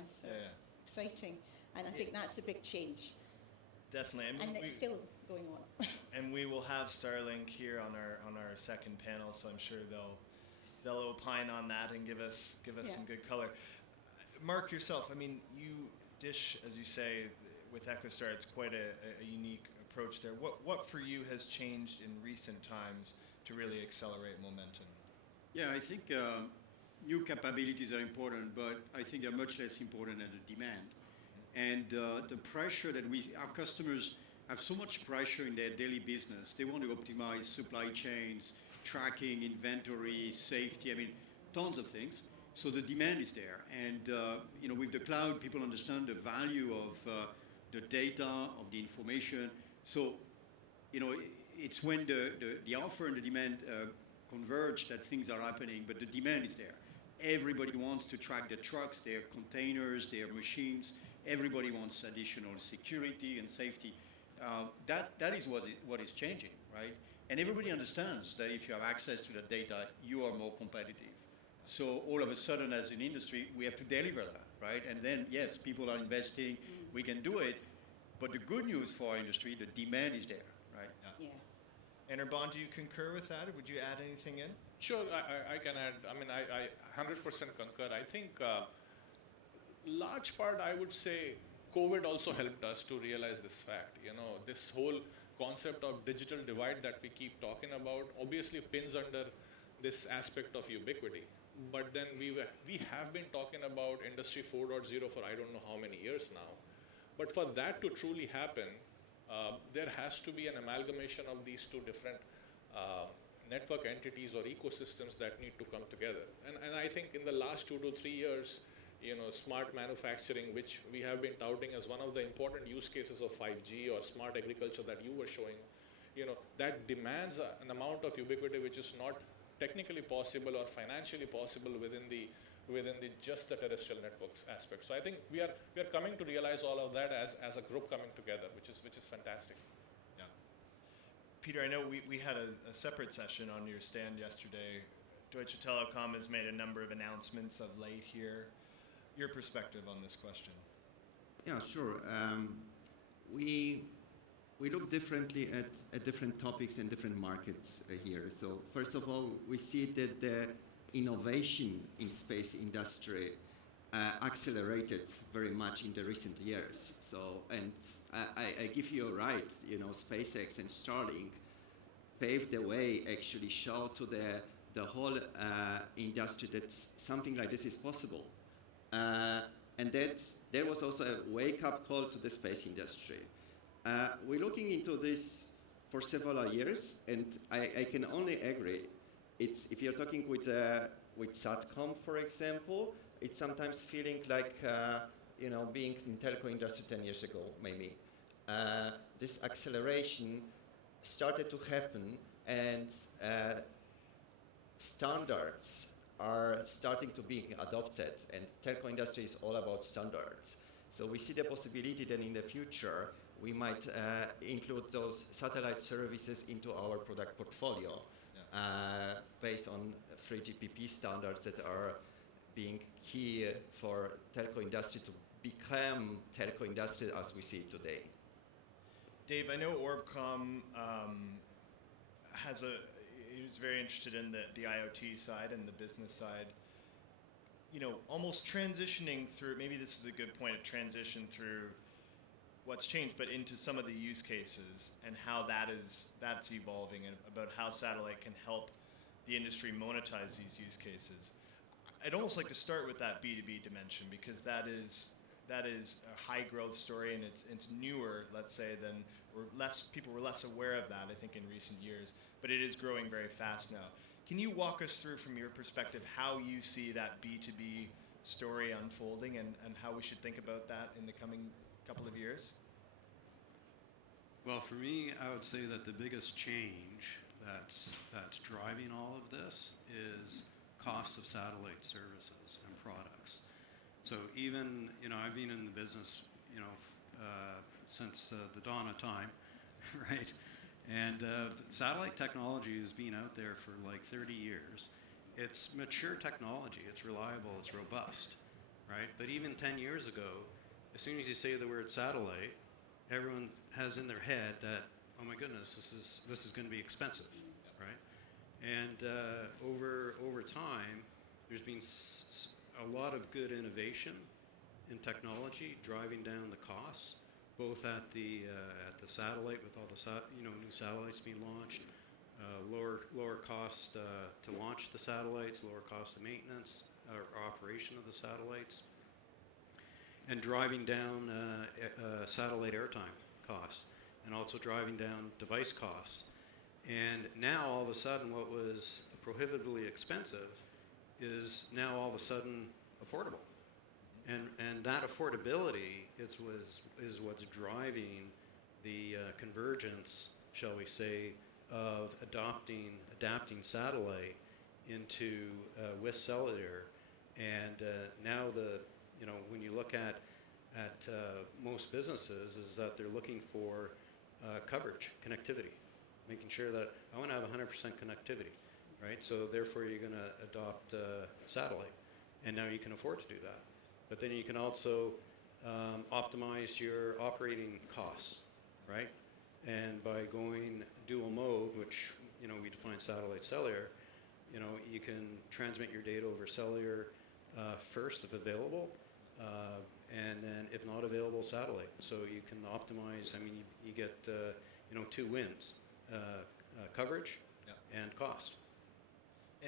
So it's exciting. And I think that's a big change. Definitely. And it's still going on. And we will have Starlink here on our second panel, so I'm sure they'll opine on that and give us some good color. Mark, yourself, I mean, Dish, as you say, with EchoStar, it's quite a unique approach there. What for you has changed in recent times to really accelerate momentum? Yeah, I think new capabilities are important, but I think they're much less important than the demand. And the pressure that our customers have so much pressure in their daily business. They want to optimize supply chains, tracking, inventory, safety, I mean, tons of things. So the demand is there. And with the cloud, people understand the value of the data, of the information. So, it's when the offer and the demand converge that things are happening, but the demand is there. Everybody wants to track their trucks, their containers, their machines. Everybody wants additional security and safety. That is what is changing, right? And everybody understands that if you have access to the data, you are more competitive. So all of a sudden, as an industry, we have to deliver that, right? And then, yes, people are investing, we can do it. But the good news for our industry, the demand is there, right? Yeah. Anirban, do you concur with that, or would you add anything in? Sure, I can add. I mean, I 100% concur. I think large part, I would say, COVID also helped us to realize this fact. This whole concept of digital divide that we keep talking about obviously pins under this aspect of ubiquity. But then we have been talking about Industry 4.0 for I don't know how many years now. But for that to truly happen, there has to be an amalgamation of these two different network entities or ecosystems that need to come together. And I think in the last 2 to 3 years, smart manufacturing, which we have been touting as one of the important use cases of 5G or smart agriculture that you were showing, that demands an amount of ubiquity which is not technically possible or financially possible within the just the terrestrial networks aspect. So I think we are coming to realize all of that as a group coming together, which is fantastic. Yeah. Peter, I know we had a separate session on your stand yesterday. Deutsche Telekom has made a number of announcements of late here. Your perspective on this question? Yeah, sure. We look differently at different topics and different markets here. So first of all, we see that the innovation in space industry accelerated very much in the recent years. So, and I give you a right, SpaceX and Starlink paved the way, actually show to the whole industry that something like this is possible. And there was also a wake-up call to the space industry. We're looking into this for several years, and I can only agree. If you're talking with Satcom, for example, it's sometimes feeling like being in telco industry 10 years ago, maybe. This acceleration started to happen, and standards are starting to be adopted, and telco industry is all about standards. So we see the possibility that in the future we might include those satellite services into our product portfolio based on 3GPP standards that are being key for telco industry to become telco industry as we see it today. Dave, I know ORBCOMM is very interested in the IoT side and the business side. You know, almost transitioning through, maybe this is a good point of transition through what's changed, but into some of the use cases and how that's evolving, and about how satellite can help the industry monetize these use cases. I'd almost like to start with that B2B dimension, because that is a high growth story, and it's newer, let's say, than, or people were less aware of that, I think, in recent years, but it is growing very fast now. Can you walk us through, from your perspective, how you see that B2B story unfolding, and how we should think about that in the coming couple of years? Well, for me, I would say that the biggest change that's driving all of this is cost of satellite services and products. So even, you know, I've been in the business, you know, since the dawn of time, right? And satellite technology has been out there for like 30 years. It's mature technology, it's reliable, it's robust, right? But even 10 years ago, as soon as you say the word satellite, everyone has in their head that, oh my goodness, this is going to be expensive, right? And over time, there's been a lot of good innovation in technology driving down the costs, both at the satellite with all the new satellites being launched, lower cost to launch the satellites, lower cost of maintenance or operation of the satellites, and driving down satellite airtime costs, and also driving down device costs. And now all of a sudden what was prohibitively expensive is now all of a sudden affordable. And that affordability is what's driving the convergence, shall we say, of adapting satellite into with cellular. And now when you look at most businesses, is that they're looking for coverage, connectivity, making sure that I want to have 100% connectivity, right? So therefore you're going to adopt satellite, and now you can afford to do that. But then you can also optimize your operating costs, right? And by going dual mode, which we define satellite cellular, you can transmit your data over cellular first if available, and then if not available, satellite. So you can optimize. I mean, you get two wins: coverage and cost.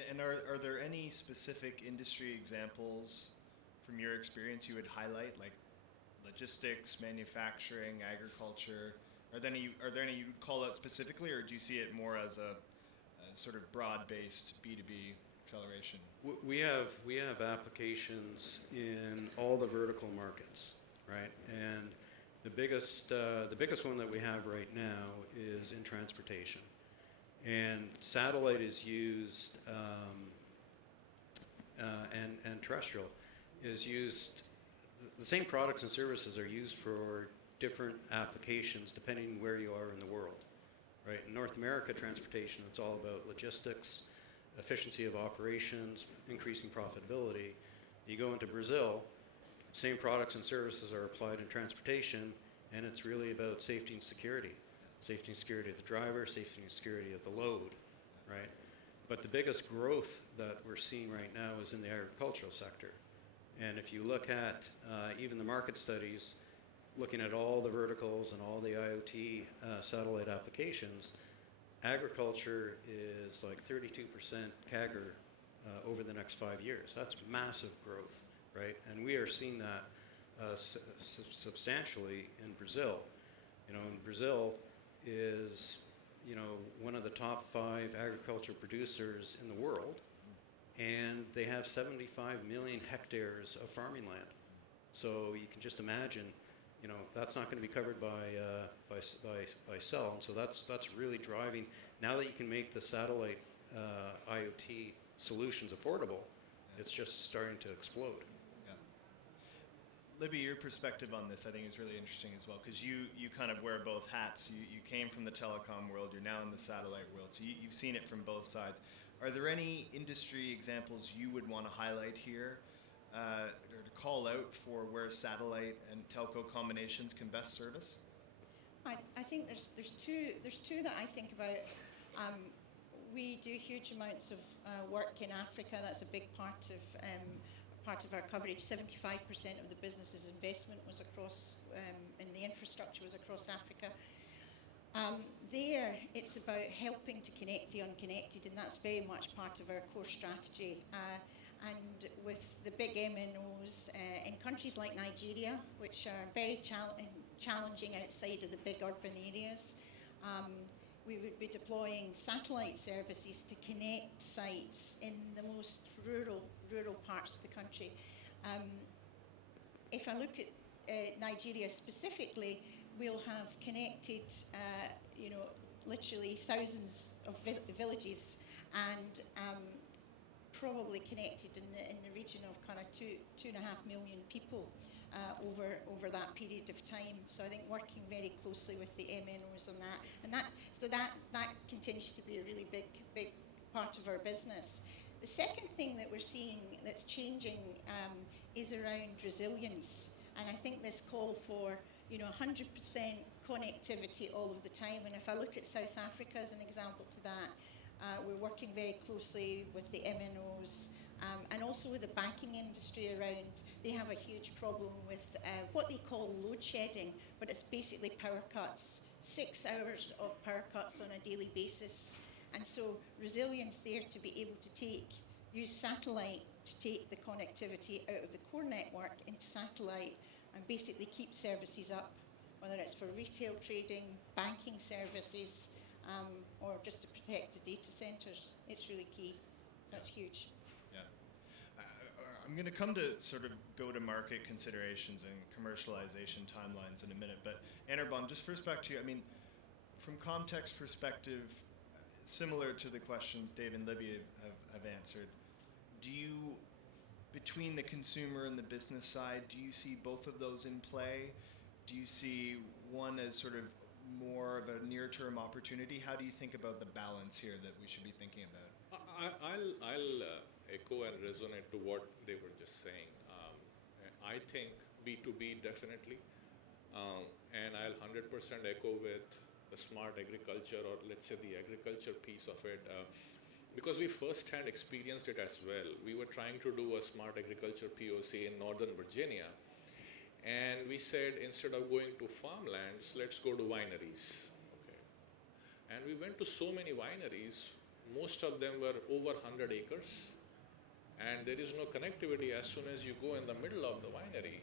And are there any specific industry examples from your experience you would highlight, like logistics, manufacturing, agriculture? Are there any you would call out specifically, or do you see it more as a sort of broad-based B2B acceleration? We have applications in all the vertical markets, right? And the biggest one that we have right now is in transportation, and satellite is used, and terrestrial is used. The same products and services are used for different applications depending where you are in the world, right? In North America, transportation, it's all about logistics, efficiency of operations, increasing profitability. You go into Brazil, same products and services are applied in transportation, and it's really about safety and security. Safety and security of the driver, safety and security of the load, right? But the biggest growth that we're seeing right now is in the agricultural sector. And if you look at even the market studies, looking at all the verticals and all the IoT satellite applications, agriculture is like 32% CAGR over the next 5 years. That's massive growth, right? And we are seeing that substantially in Brazil. And Brazil is, one of the top 5 agriculture producers in the world, and they have 75 million hectares of farming land. So you can just imagine, that's not going to be covered by cell, and so that's really driving. Now that you can make the satellite IoT solutions affordable, it's just starting to explode. Yeah. Libby, your perspective on this, I think, is really interesting as well, because you kind of wear both hats. You came from the telecom world, you're now in the satellite world, so you've seen it from both sides. Are there any industry examples you would want to highlight here or to call out for where satellite and telco combinations can best service? I think there's two that I think about. We do huge amounts of work in Africa. That's a big part of our coverage. 75% of the business's investment was across, and the infrastructure was across Africa. There, it's about helping to connect the unconnected, and that's very much part of our core strategy. And with the big MNOs in countries like Nigeria, which are very challenging outside of the big urban areas, we would be deploying satellite services to connect sites in the most rural parts of the country. If I look at Nigeria specifically, we'll have connected, literally thousands of villages, and probably connected in the region of kind of 2.5 million people over that period of time. So I think working very closely with the MNOs on that, and that continues to be a really big part of our business. The second thing that we're seeing that's changing is around resilience, and I think this call for 100% connectivity all of the time. And if I look at South Africa as an example to that, we're working very closely with the MNOs and also with the banking industry around. They have a huge problem with what they call load shedding, but it's basically power cuts, 6 hours of power cuts on a daily basis. And so resilience there to be able to use satellite to take the connectivity out of the core network into satellite and basically keep services up, whether it's for retail trading, banking services, or just to protect the data centers. It's really key. That's huge. Yeah. I'm going to come to sort of go-to-market considerations and commercialization timelines in a minute, but Anirban, just first back to you. I mean, from Comtech's perspective, similar to the questions Dave and Libby have answered, do you, between the consumer and the business side, do you see both of those in play? Do you see one as sort of more of a near-term opportunity? How do you think about the balance here that we should be thinking about? I'll echo and resonate to what they were just saying. I think B2B definitely, and I'll 100% echo with the smart agriculture, or let's say the agriculture piece of it, because we first-hand experienced it as well. We were trying to do a smart agriculture POC in Northern Virginia, and we said, instead of going to farmlands, let's go to wineries. Okay. And we went to so many wineries. Most of them were over 100 acres. And there is no connectivity as soon as you go in the middle of the winery.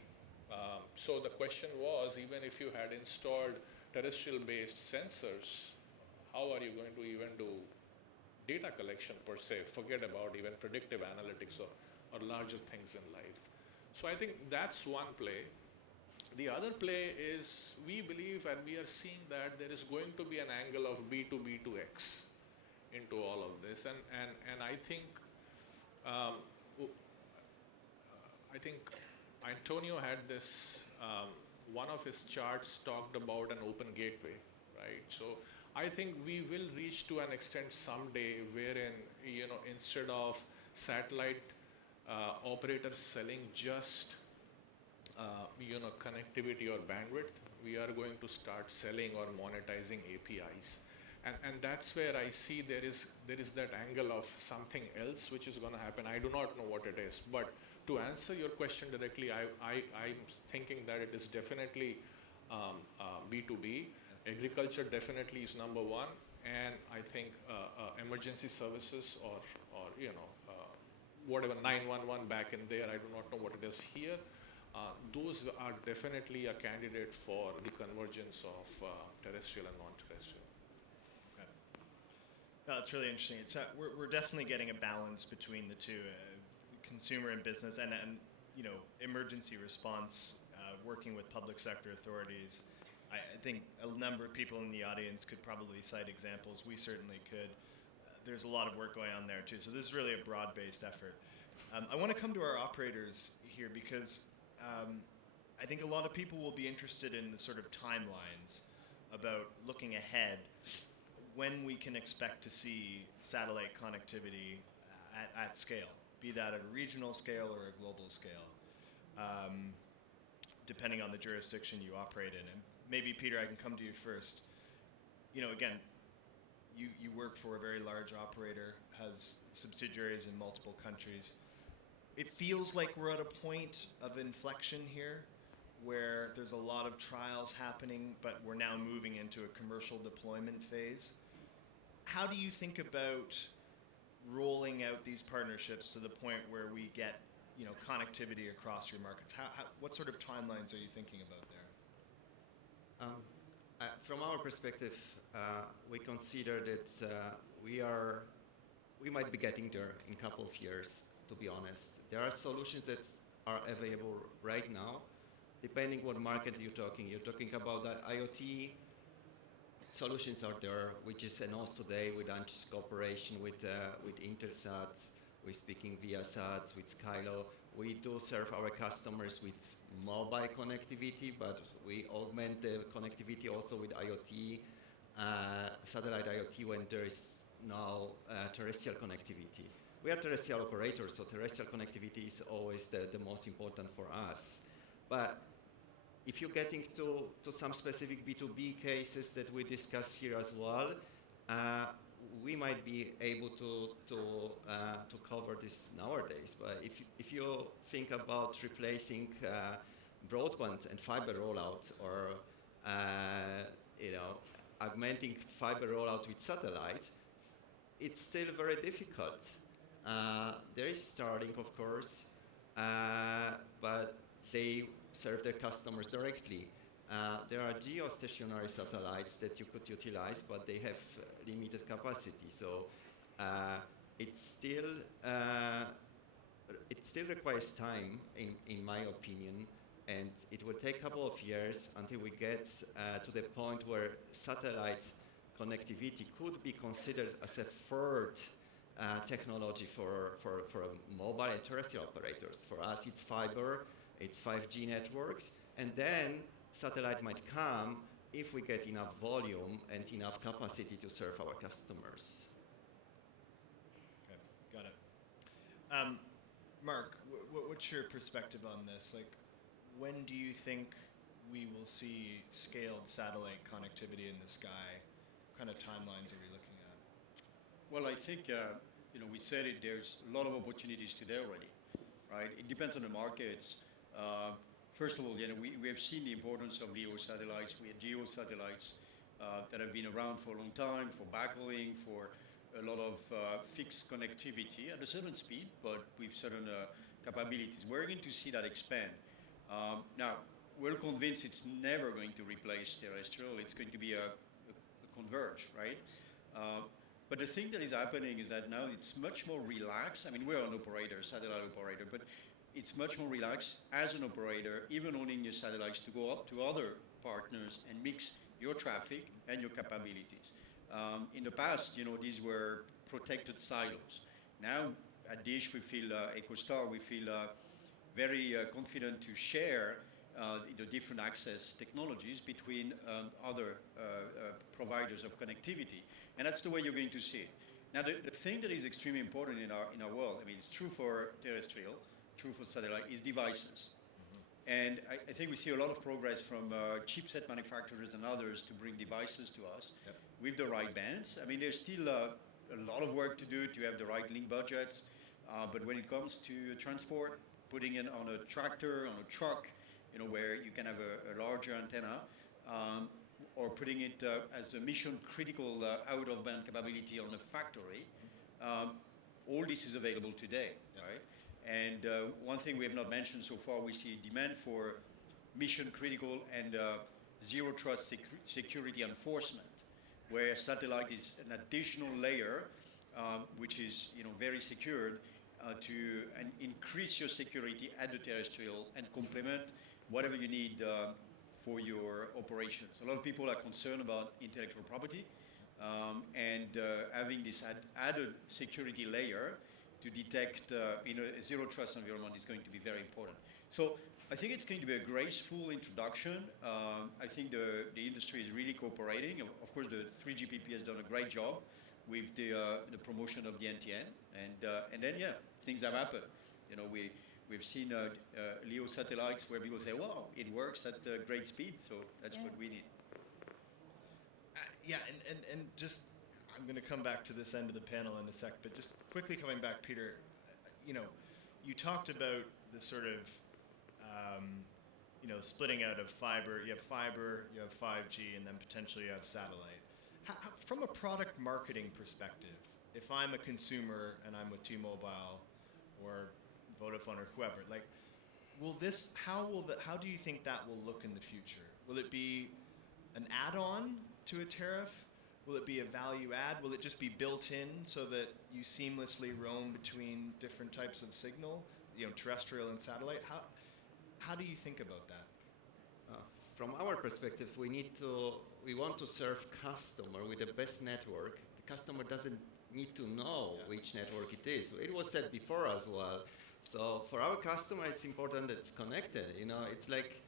So the question was, even if you had installed terrestrial-based sensors, how are you going to even do data collection per se? Forget about even predictive analytics or larger things in life. So I think that's one play. The other play is, we believe and we are seeing that there is going to be an angle of B2B2X into all of this, and I think Antonio had this, one of his charts talked about an open gateway, right? So I think we will reach to an extent someday wherein, instead of satellite operators selling just connectivity or bandwidth, we are going to start selling or monetizing APIs. And that's where I see there is that angle of something else which is going to happen. I do not know what it is, but to answer your question directly, I'm thinking that it is definitely B2B. Agriculture definitely is number one, and I think emergency services or whatever 911 back in there, I do not know what it is here. Those are definitely a candidate for the convergence of terrestrial and non-terrestrial. Okay. No, it's really interesting. We're definitely getting a balance between the two, consumer and business, and emergency response, working with public sector authorities. I think a number of people in the audience could probably cite examples. We certainly could. There's a lot of work going on there too. So this is really a broad-based effort. I want to come to our operators here because I think a lot of people will be interested in the sort of timelines about looking ahead, when we can expect to see satellite connectivity at scale, be that at a regional scale or a global scale, depending on the jurisdiction you operate in. And maybe, Peter, I can come to you first. You know, again, you work for a very large operator, has subsidiaries in multiple countries. It feels like we're at a point of inflection here where there's a lot of trials happening, but we're now moving into a commercial deployment phase. How do you think about rolling out these partnerships to the point where we get, you know, connectivity across your markets? What sort of timelines are you thinking about there? From our perspective, we consider that we might be getting there in a couple of years, to be honest. There are solutions that are available right now, depending what market you're talking. You're talking about the IoT solutions are there, which is announced today with ANSYS cooperation with Intelsat, we're speaking Viasat, with Skylo. We do serve our customers with mobile connectivity, but we augment the connectivity also with IoT, satellite IoT when there is now terrestrial connectivity. We are terrestrial operators, so terrestrial connectivity is always the most important for us. But if you're getting to some specific B2B cases that we discuss here as well, we might be able to cover this nowadays. But if you think about replacing broadband and fiber rollout, or augmenting fiber rollout with satellite, it's still very difficult. There is Starlink, of course, but they serve their customers directly. There are geostationary satellites that you could utilize, but they have limited capacity. So it still requires time, in my opinion, and it will take a couple of years until we get to the point where satellite connectivity could be considered as a third technology for mobile and terrestrial operators. For us, it's fiber, it's 5G networks, and then satellite might come if we get enough volume and enough capacity to serve our customers. Okay, got it. Mark, what's your perspective on this? Like, when do you think we will see scaled satellite connectivity in the sky? What kind of timelines are we looking at? Well, I think, we said it, there's a lot of opportunities today already, right? It depends on the markets. First of all, we have seen the importance of LEO satellites. We have GEO satellites that have been around for a long time, for backhauling, for a lot of fixed connectivity at a certain speed, but with certain capabilities. We're going to see that expand. Now, we're convinced it's never going to replace terrestrial. It's going to be a converge, right? But the thing that is happening is that now it's much more relaxed. I mean, we're an operator, satellite operator, but it's much more relaxed as an operator, even owning your satellites, to go up to other partners and mix your traffic and your capabilities. In the past, these were protected silos. Now, at DISH, we feel, EchoStar, we feel very confident to share the different access technologies between other providers of connectivity. And that's the way you're going to see it. Now, the thing that is extremely important in our world, I mean, it's true for terrestrial, true for satellite, is devices. Mm-hmm. And I think we see a lot of progress from chipset manufacturers and others to bring devices to us with the right bands. I mean, there's still a lot of work to do to have the right link budgets. But when it comes to transport, putting it on a tractor, on a truck, where you can have a larger antenna, or putting it as a mission-critical out-of-band capability on a factory, all this is available today, right? And one thing we have not mentioned so far, we see demand for mission-critical and zero-trust security enforcement, where satellite is an additional layer, which is very secured, to increase your security at the terrestrial and complement whatever you need for your operations. A lot of people are concerned about intellectual property, and having this added security layer to detect a zero-trust environment is going to be very important. So I think it's going to be a graceful introduction. I think the industry is really cooperating. Of course, the 3GPP has done a great job with the promotion of the NTN, and then yeah, things have happened. You know, we've seen LEO satellites where people say, "Wow, it works at great speed." So that's what we need. Yeah, and just I'm going to come back to this end of the panel in a sec, but just quickly coming back, Peter, you know, you talked about the sort of you know, splitting out of fiber. You have fiber, you have 5G, and then potentially you have satellite. From a product marketing perspective, if I'm a consumer and I'm with T-Mobile or Vodafone or whoever, like, how do you think that will look in the future? Will it be an add-on to a tariff? Will it be a value add? Will it just be built in so that you seamlessly roam between different types of signal, you know, terrestrial and satellite? How do you think about that? From our perspective, we want to serve customer with the best network. The customer doesn't need to know which network it is. It was said before as well. So for our customer, it's important that it's connected. You know, it's like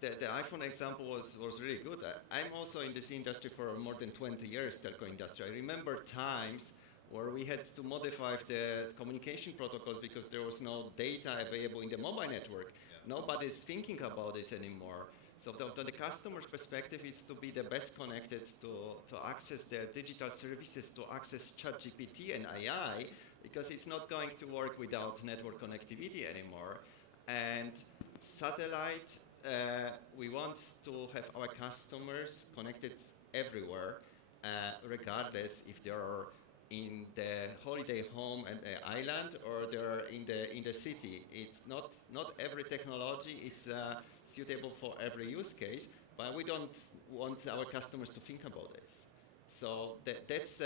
the iPhone example was really good. I'm also in this industry for more than 20 years, telco industry. I remember times where we had to modify the communication protocols because there was no data available in the mobile network. Yeah. Nobody's thinking about this anymore. So from the customer's perspective, it's to be the best connected to access their digital services, to access ChatGPT and AI, because it's not going to work without network connectivity anymore. And satellite, we want to have our customers connected everywhere, regardless if they are in the holiday home and the island or they're in the city. It's not every technology is suitable for every use case, but we don't want our customers to think about this. So that's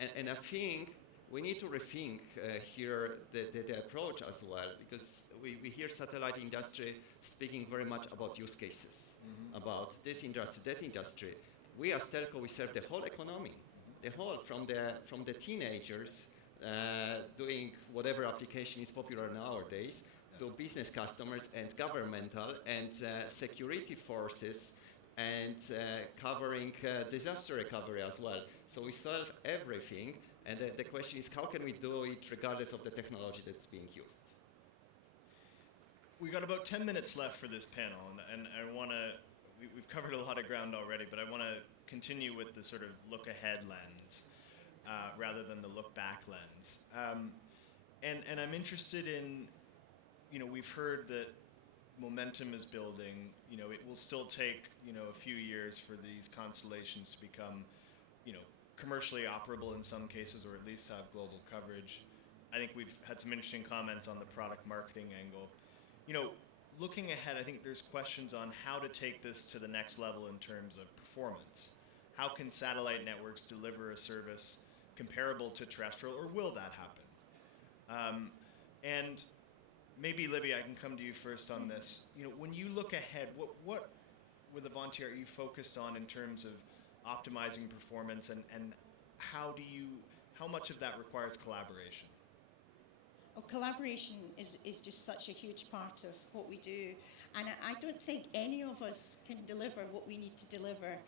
and I think we need to rethink here the approach as well, because we hear satellite industry speaking very much about use cases, about this industry, that industry. We as telco, we serve the whole economy, the whole, from the teenagers doing whatever application is popular nowadays, to business customers and governmental and security forces and covering disaster recovery as well. So we serve everything, and the question is, how can we do it regardless of the technology that's being used? We've got about 10 minutes left for this panel, and I want to, we've covered a lot of ground already, but I want to continue with the sort of look ahead lens rather than the look back lens. And I'm interested in, you know, we've heard that momentum is building. You know, it will still take, you know, a few years for these constellations to become, you know, commercially operable in some cases, or at least have global coverage. I think we've had some interesting comments on the product marketing angle. You know, looking ahead, I think there's questions on how to take this to the next level in terms of performance. How can satellite networks deliver a service comparable to terrestrial, or will that happen? And maybe, Libby, I can come to you first on this. You know, when you look ahead, what with Avanti are you focused on in terms of optimizing performance, and how much of that requires collaboration? Well, collaboration is just such a huge part of what we do, and I don't think any of us can deliver what we need to deliver.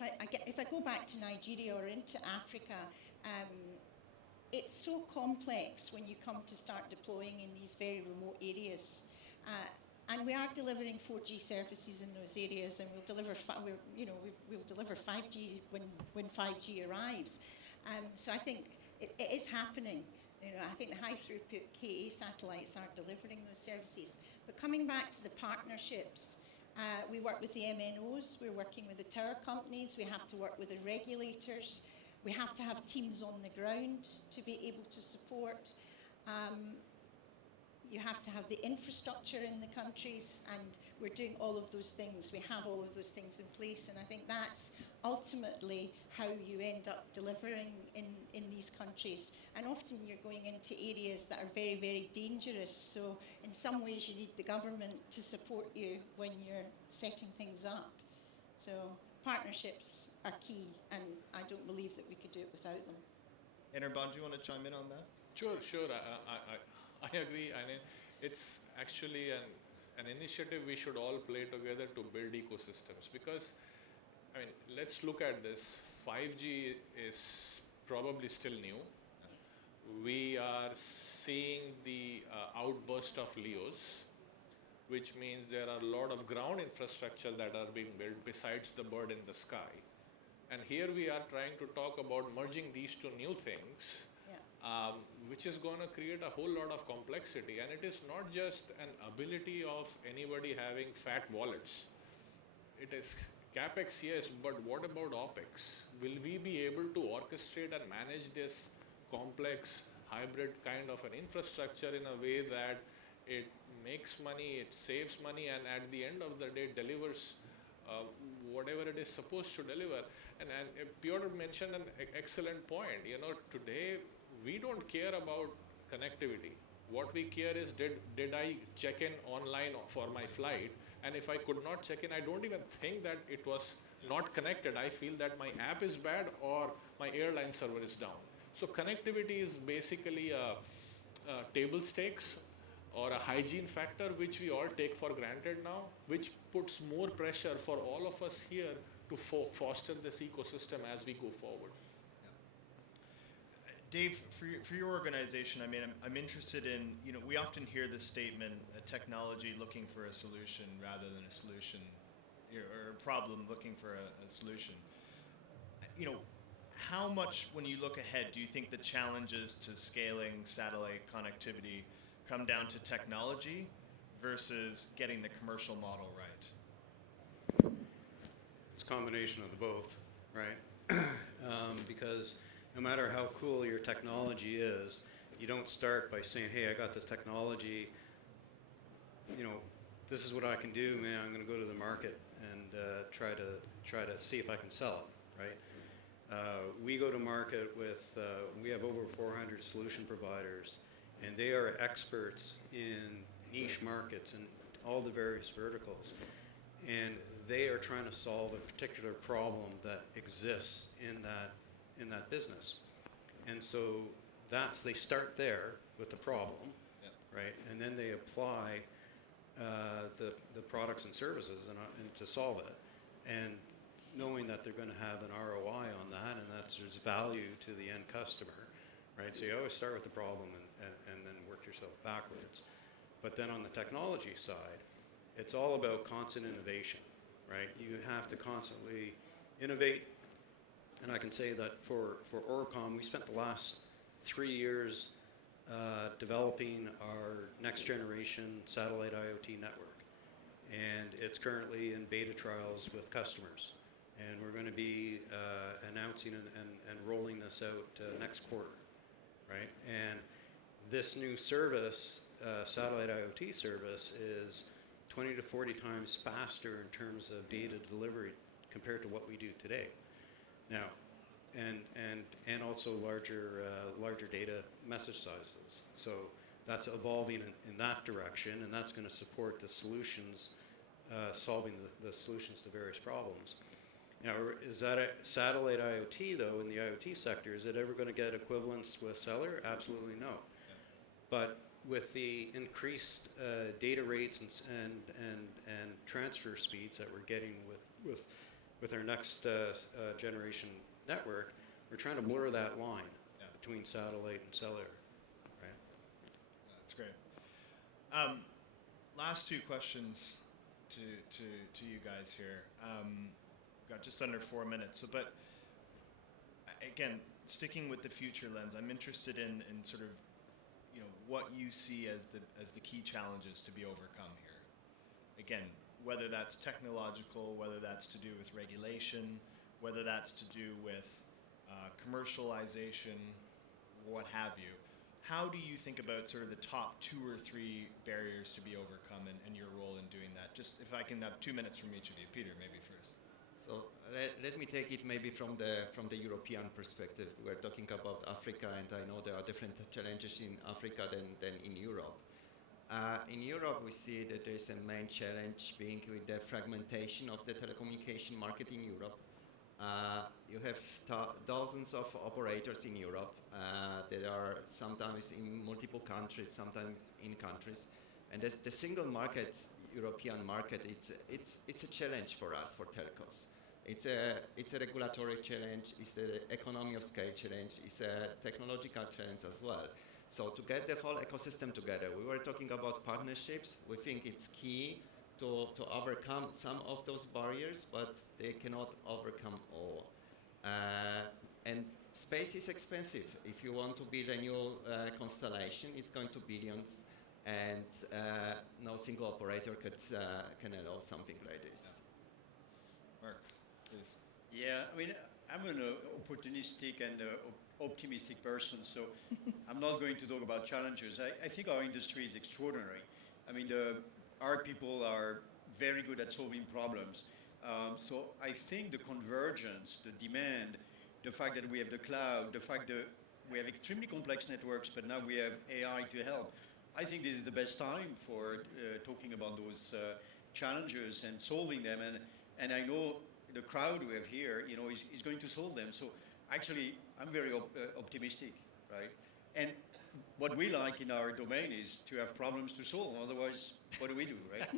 If I go back to Nigeria or into Africa, it's so complex when you come to start deploying in these very remote areas. And we are delivering 4G services in those areas, and we'll deliver 5G when 5G arrives. So I think it is happening. You know, I think the high throughput KA satellites are delivering those services. But coming back to the partnerships, we work with the MNOs, we're working with the tower companies, we have to work with the regulators, we have to have teams on the ground to be able to support. You have to have the infrastructure in the countries, and we're doing all of those things. We have all of those things in place, and I think that's ultimately how you end up delivering in these countries. And often you're going into areas that are very, very dangerous, so in some ways you need the government to support you when you're setting things up. So partnerships are key, and I don't believe that we could do it without them. Anirban, do you want to chime in on that? Sure. I agree. I mean, it's actually an initiative we should all play together to build ecosystems, because, I mean, let's look at this. 5G is probably still new. We are seeing the outburst of LEOs, which means there are a lot of ground infrastructure that are being built besides the bird in the sky. And here we are trying to talk about merging these two new things, which is going to create a whole lot of complexity. And it is not just an ability of anybody having fat wallets. It is CapEx, yes, but what about OpEx? Will we be able to orchestrate and manage this complex hybrid kind of an infrastructure in a way that it makes money, it saves money, and at the end of the day delivers whatever it is supposed to deliver? And Piotr mentioned an excellent point. You know, today we don't care about connectivity. What we care is, did I check in online for my flight? And if I could not check in, I don't even think that it was not connected. I feel that my app is bad or my airline server is down. So connectivity is basically a table stakes or a hygiene factor which we all take for granted now, which puts more pressure for all of us here to foster this ecosystem as we go forward. Dave, for your organization, I mean, I'm interested in, you know, we often hear this statement, a technology looking for a solution rather than a solution, or a problem looking for a solution. You know, how much, when you look ahead, do you think the challenges to scaling satellite connectivity come down to technology versus getting the commercial model right? It's a combination of the both, right? Because no matter how cool your technology is, you don't start by saying, hey, I got this technology, you know, this is what I can do, man, I'm going to go to the market and try to see if I can sell it, right? We go to market with, we have over 400 solution providers, and they are experts in niche markets and all the various verticals. And they are trying to solve a particular problem that exists in that business. And so they start there with the problem, right? And then they apply the products and services and to solve it. And knowing that they're going to have an ROI on that and that there's value to the end customer, right? So you always start with the problem and then work yourself backwards. But then on the technology side, it's all about constant innovation, right? You have to constantly innovate. And I can say that for ORBCOMM, we spent the last 3 years developing our next generation satellite IoT network. And it's currently in beta trials with customers. And we're going to be announcing and rolling this out next quarter, right? And this new service, satellite IoT service, is 20 to 40 times faster in terms of data delivery compared to what we do today. Now, and also larger data message sizes. So that's evolving in that direction, and that's going to support the solutions, solving the solutions to various problems. Now, is that a satellite IoT, though, in the IoT sector, is it ever going to get equivalence with cellular? Absolutely no. Yeah. But with the increased data rates and transfer speeds that we're getting with our next generation network, we're trying to blur that line between satellite and cellular. Right? That's great. Last two questions to you guys here. Got just under 4 minutes. So, but again, sticking with the future lens, I'm interested in sort of, you know, what you see as the key challenges to be overcome here. Again, whether that's technological, whether that's to do with regulation, whether that's to do with commercialization, what have you. How do you think about sort of the top 2 or 3 barriers to be overcome and your role in doing that? Just if I can have 2 minutes from each of you. Peter, maybe first. So let me take it maybe from the European perspective. We're talking about Africa, and I know there are different challenges in Africa than in Europe. In Europe, we see that there is a main challenge being with the fragmentation of the telecommunication market in Europe. You have dozens of operators in Europe that are sometimes in multiple countries, sometimes in countries. And the single market, European market, it's a challenge for us, for telcos. It's a regulatory challenge, it's an economy of scale challenge, it's a technological challenge as well. So to get the whole ecosystem together, we were talking about partnerships. We think it's key to overcome some of those barriers, but they cannot overcome all. And space is expensive. If you want to build a new constellation, it's going to billions, and no single operator can allow something like this. Mark, please. Yeah, I mean, I'm an opportunistic and optimistic person, so I'm not going to talk about challenges. I think our industry is extraordinary. I mean, our people are very good at solving problems. So I think the convergence, the demand, the fact that we have the cloud, the fact that we have extremely complex networks, but now we have AI to help. I think this is the best time for talking about those challenges and solving them. And I know the crowd we have here, you know, is going to solve them. So actually, I'm very optimistic, right? And what we like in our domain is to have problems to solve. Otherwise, what do we do, right?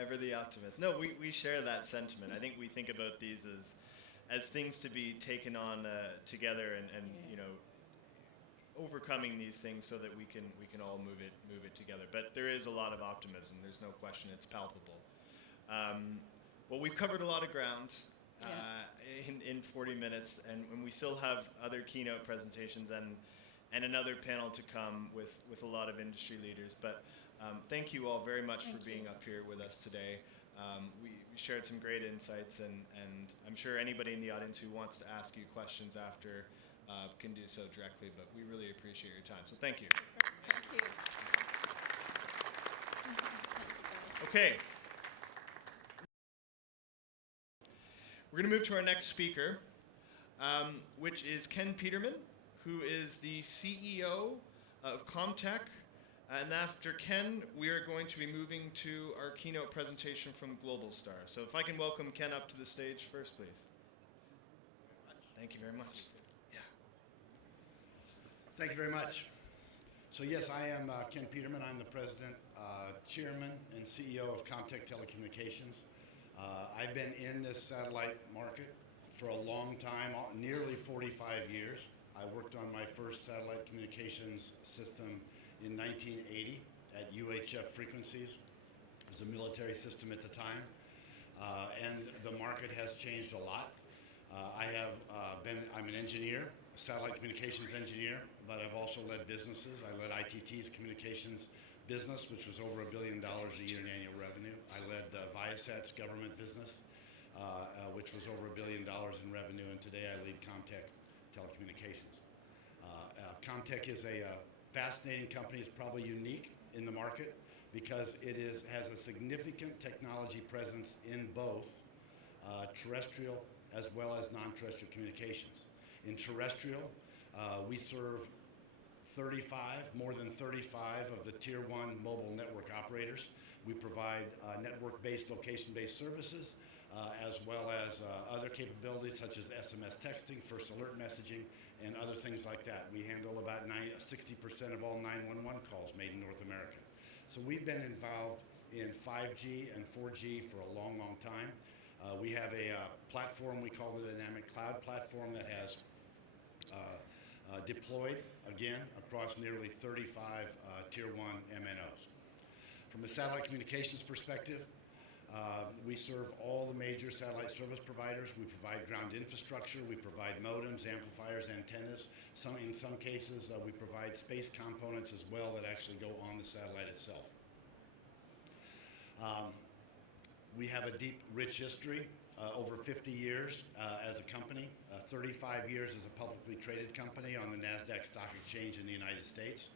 Ever the optimist. No, we share that sentiment. I think we think about these as things to be taken on together and you know, overcoming these things so that we can all move it together. But there is a lot of optimism. There's no question. It's palpable. Well, we've covered a lot of ground in 40 minutes, and we still have other keynote presentations and another panel to come with a lot of industry leaders. But thank you all very much for being up here with us today. We shared some great insights, and I'm sure anybody in the audience who wants to ask you questions after can do so directly, but we really appreciate your time. So thank you. Thank you. Okay. We're going to move to our next speaker, which is Ken Peterman, who is the CEO of Comtech. And after Ken, we are going to be moving to our keynote presentation from Globalstar. So if I can welcome Ken up to the stage first, please. Thank you very much. Yeah. Thank you very much. So yes, I am Ken Peterman. I'm the president, chairman, and CEO of Comtech Telecommunications. I've been in this satellite market for a long time, nearly 45 years. I worked on my first satellite communications system in 1980 at UHF frequencies. It was a military system at the time, and the market has changed a lot. I'm an engineer, a satellite communications engineer, but I've also led businesses. I led ITT's communications business, which was over $1 billion a year in annual revenue. I led Viasat's government business, which was over $1 billion in revenue, and today I lead Comtech Telecommunications. Comtech is a fascinating company. It's probably unique in the market because it has a significant technology presence in both terrestrial as well as non-terrestrial communications. In terrestrial, we serve more than 35 of the Tier 1 mobile network operators. We provide network-based, location-based services, as well as other capabilities such as SMS texting, first alert messaging, and other things like that. We handle about 60% of all 911 calls made in North America. So we've been involved in 5G and 4G for a long, long time. We have a platform we call the Dynamic Cloud Platform that has deployed, again, across nearly 35 Tier 1 MNOs. From a satellite communications perspective, we serve all the major satellite service providers. We provide ground infrastructure. We provide modems, amplifiers, antennas. In some cases, we provide space components as well that actually go on the satellite itself. We have a deep, rich history, over 50 years as a company, 35 years as a publicly traded company on the NASDAQ Stock Exchange in the United States.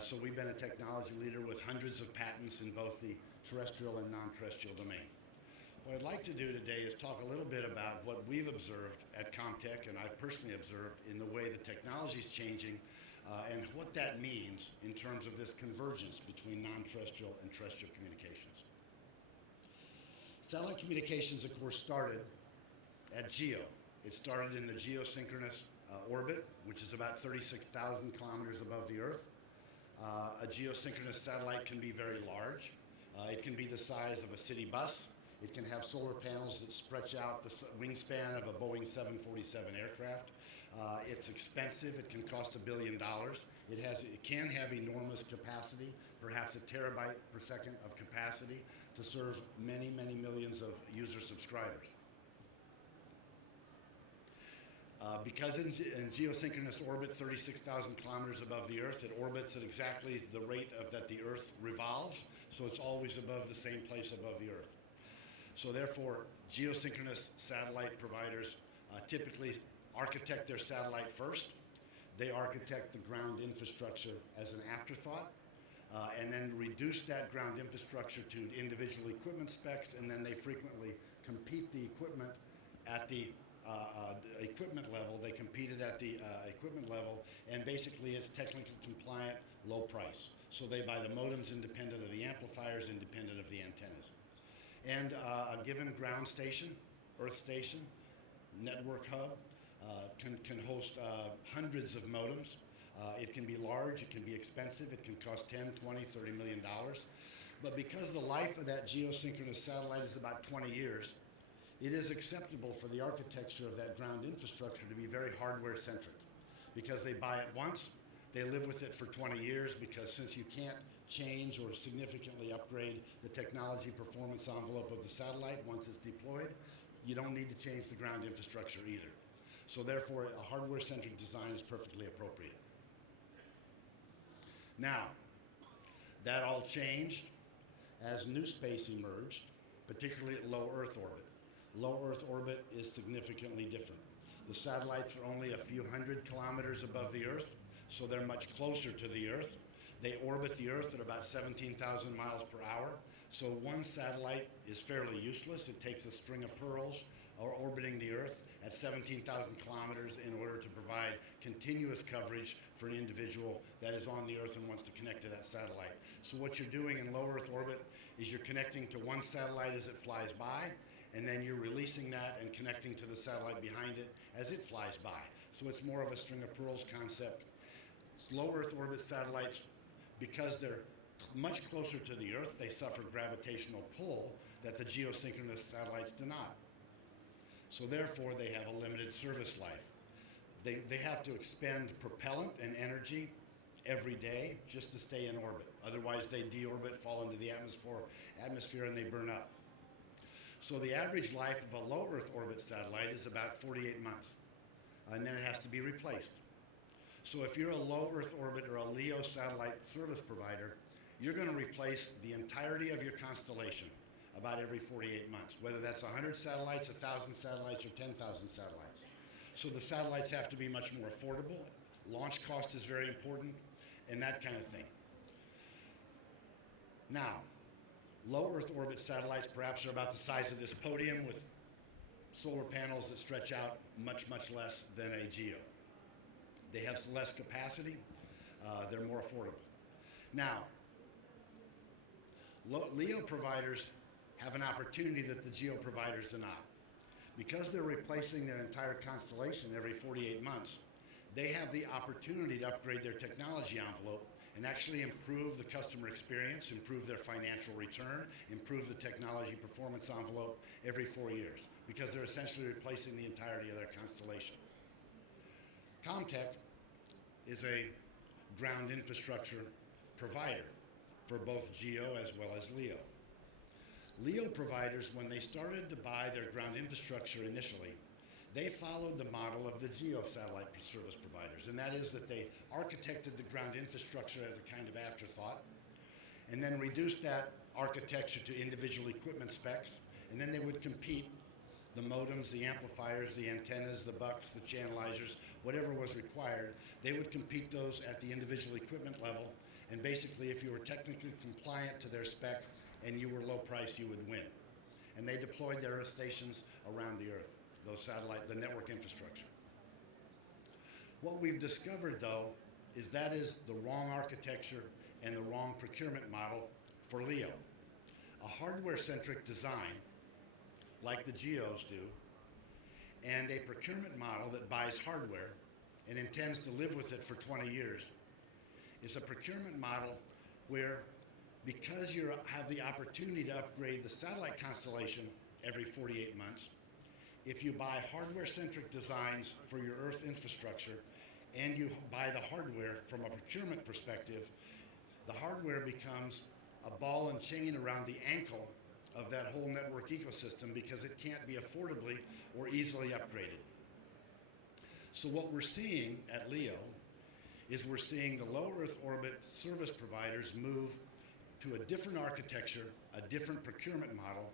So we've been a technology leader with hundreds of patents in both the terrestrial and non-terrestrial domain. What I'd like to do today is talk a little bit about what we've observed at Comtech, and I've personally observed in the way the technology is changing and what that means in terms of this convergence between non-terrestrial and terrestrial communications. Satellite communications, of course, started at GEO. It started in the geosynchronous orbit, which is about 36,000 kilometers above the Earth. A geosynchronous satellite can be very large. It can be the size of a city bus. It can have solar panels that stretch out the wingspan of a Boeing 747 aircraft. It's expensive. It can cost $1 billion. It can have enormous capacity, perhaps a terabyte per second of capacity to serve many, many millions of user subscribers. Because in geosynchronous orbit, 36,000 kilometers above the Earth, it orbits at exactly the rate that the Earth revolves, so it's always above the same place above the Earth. So therefore, geosynchronous satellite providers typically architect their satellite first. They architect the ground infrastructure as an afterthought, and then reduce that ground infrastructure to individual equipment specs, and then they frequently compete the equipment at the equipment level. They compete it at the equipment level, and basically it's technically compliant, low price. So they buy the modems independent of the amplifiers, independent of the antennas. And a given ground station, earth station, network hub, can host hundreds of modems. It can be large, it can be expensive, it can cost $10, $20, $30 million. But because the life of that geosynchronous satellite is about 20 years, it is acceptable for the architecture of that ground infrastructure to be very hardware-centric. Because they buy it once, they live with it for 20 years, because since you can't change or significantly upgrade the technology performance envelope of the satellite once it's deployed, you don't need to change the ground infrastructure either. So therefore, a hardware-centric design is perfectly appropriate. Now, that all changed as new space emerged, particularly at low Earth orbit. Low Earth orbit is significantly different. The satellites are only a few hundred kilometers above the Earth, so they're much closer to the Earth. They orbit the Earth at about 17,000 miles per hour, so one satellite is fairly useless. It takes a string of pearls orbiting the Earth at 17,000 kilometers in order to provide continuous coverage for an individual that is on the Earth and wants to connect to that satellite. So what you're doing in low Earth orbit is you're connecting to one satellite as it flies by, and then you're releasing that and connecting to the satellite behind it as it flies by. So it's more of a string of pearls concept. Low Earth orbit satellites, because they're much closer to the Earth, they suffer gravitational pull that the geosynchronous satellites do not. So therefore, they have a limited service life. They have to expend propellant and energy every day just to stay in orbit. Otherwise, they deorbit, fall into the atmosphere, and they burn up. So the average life of a low Earth orbit satellite is about 48 months, and then it has to be replaced. So if you're a low Earth orbit or a LEO satellite service provider, you're going to replace the entirety of your constellation about every 48 months, whether that's 100 satellites, 1,000 satellites, or 10,000 satellites. So the satellites have to be much more affordable. Launch cost is very important, and that kind of thing. Now, low Earth orbit satellites perhaps are about the size of this podium with solar panels that stretch out much, much less than a GEO. They have less capacity. They're more affordable. Now, LEO providers have an opportunity that the GEO providers do not. Because they're replacing their entire constellation every 48 months, they have the opportunity to upgrade their technology envelope and actually improve the customer experience, improve their financial return, improve the technology performance envelope every 4 years, because they're essentially replacing the entirety of their constellation. Comtech is a ground infrastructure provider for both GEO as well as LEO. LEO providers, when they started to buy their ground infrastructure initially, they followed the model of the GEO satellite service providers, and that is that they architected the ground infrastructure as a kind of afterthought, and then reduced that architecture to individual equipment specs, and then they would compete the modems, the amplifiers, the antennas, the bucks, the channelizers, whatever was required. They would compete those at the individual equipment level, and basically if you were technically compliant to their spec and you were low price, you would win. And they deployed their earth stations around the Earth, the network infrastructure. What we've discovered, though, is that is the wrong architecture and the wrong procurement model for LEO. A hardware-centric design, like the GEOs do, and a procurement model that buys hardware and intends to live with it for 20 years, is a procurement model where because you have the opportunity to upgrade the satellite constellation every 48 months, if you buy hardware-centric designs for your Earth infrastructure and you buy the hardware from a procurement perspective, the hardware becomes a ball and chain around the ankle of that whole network ecosystem because it can't be affordably or easily upgraded. So what we're seeing at LEO is we're seeing the low Earth orbit service providers move to a different architecture, a different procurement model,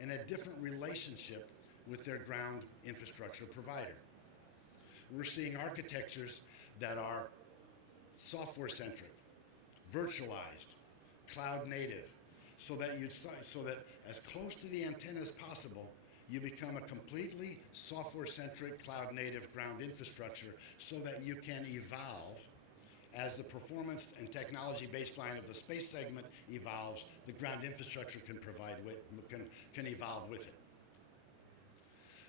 and a different relationship with their ground infrastructure provider. We're seeing architectures that are software-centric, virtualized, cloud native, so that as close to the antenna as possible, you become a completely software-centric, cloud-native ground infrastructure so that you can evolve as the performance and technology baseline of the space segment evolves, the ground infrastructure can evolve with it.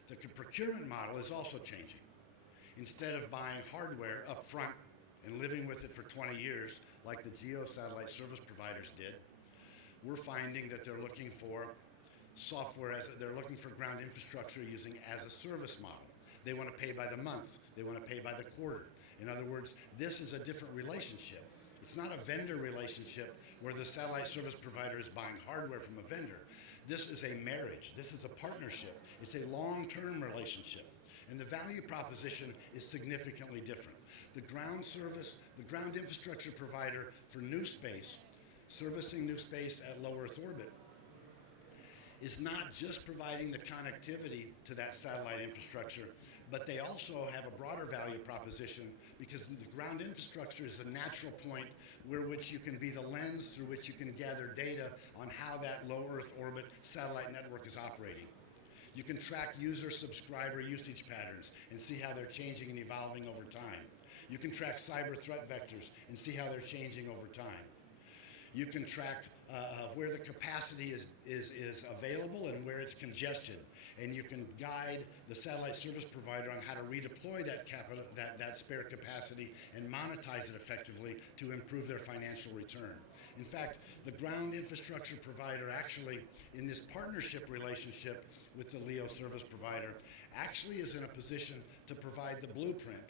The procurement model is also changing. Instead of buying hardware up front and living with it for 20 years, like the geo-satellite service providers did, we're finding that they're looking for software, they're looking for ground infrastructure using as a service model. They want to pay by the month. They want to pay by the quarter. In other words, this is a different relationship. It's not a vendor relationship where the satellite service provider is buying hardware from a vendor. This is a marriage. This is a partnership. It's a long-term relationship. And the value proposition is significantly different. The ground service, the ground infrastructure provider for new space, servicing new space at low Earth orbit, is not just providing the connectivity to that satellite infrastructure, but they also have a broader value proposition because the ground infrastructure is a natural point where which you can be the lens through which you can gather data on how that low Earth orbit satellite network is operating. You can track user subscriber usage patterns and see how they're changing and evolving over time. You can track cyber threat vectors and see how they're changing over time. You can track where the capacity is available and where it's congestion. And you can guide the satellite service provider on how to redeploy that spare capacity and monetize it effectively to improve their financial return. In fact, the ground infrastructure provider actually, in this partnership relationship with the LEO service provider, actually is in a position to provide the blueprint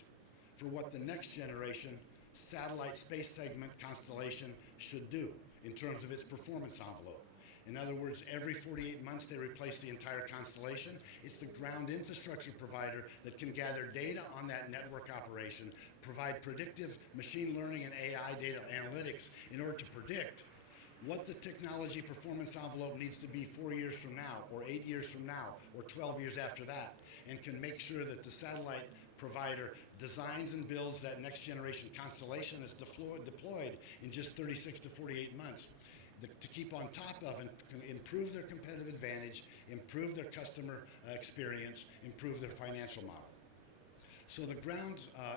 for what the next generation satellite space segment constellation should do in terms of its performance envelope. In other words, every 48 months they replace the entire constellation. It's the ground infrastructure provider that can gather data on that network operation, provide predictive machine learning and AI data analytics in order to predict what the technology performance envelope needs to be 4 years from now, or 8 years from now, or 12 years after that, and can make sure that the satellite provider designs and builds that next generation constellation that's deployed in just 36 to 48 months to keep on top of and improve their competitive advantage, improve their customer experience, improve their financial model. So the ground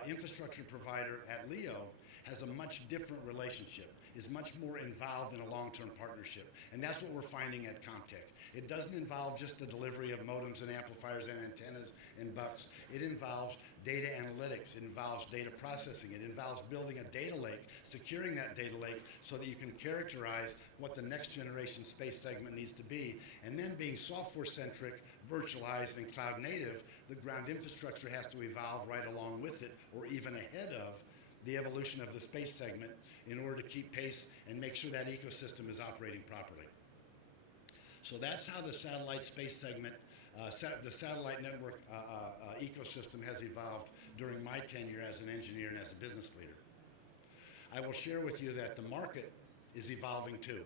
infrastructure provider at LEO has a much different relationship, is much more involved in a long-term partnership. And that's what we're finding at Comtech. It doesn't involve just the delivery of modems and amplifiers and antennas and bucks. It involves data analytics. It involves data processing. It involves building a data lake, securing that data lake so that you can characterize what the next generation space segment needs to be. And then being software-centric, virtualized, and cloud-native, the ground infrastructure has to evolve right along with it, or even ahead of the evolution of the space segment in order to keep pace and make sure that ecosystem is operating properly. So that's how the satellite space segment, the satellite network ecosystem has evolved during my tenure as an engineer and as a business leader. I will share with you that the market is evolving too.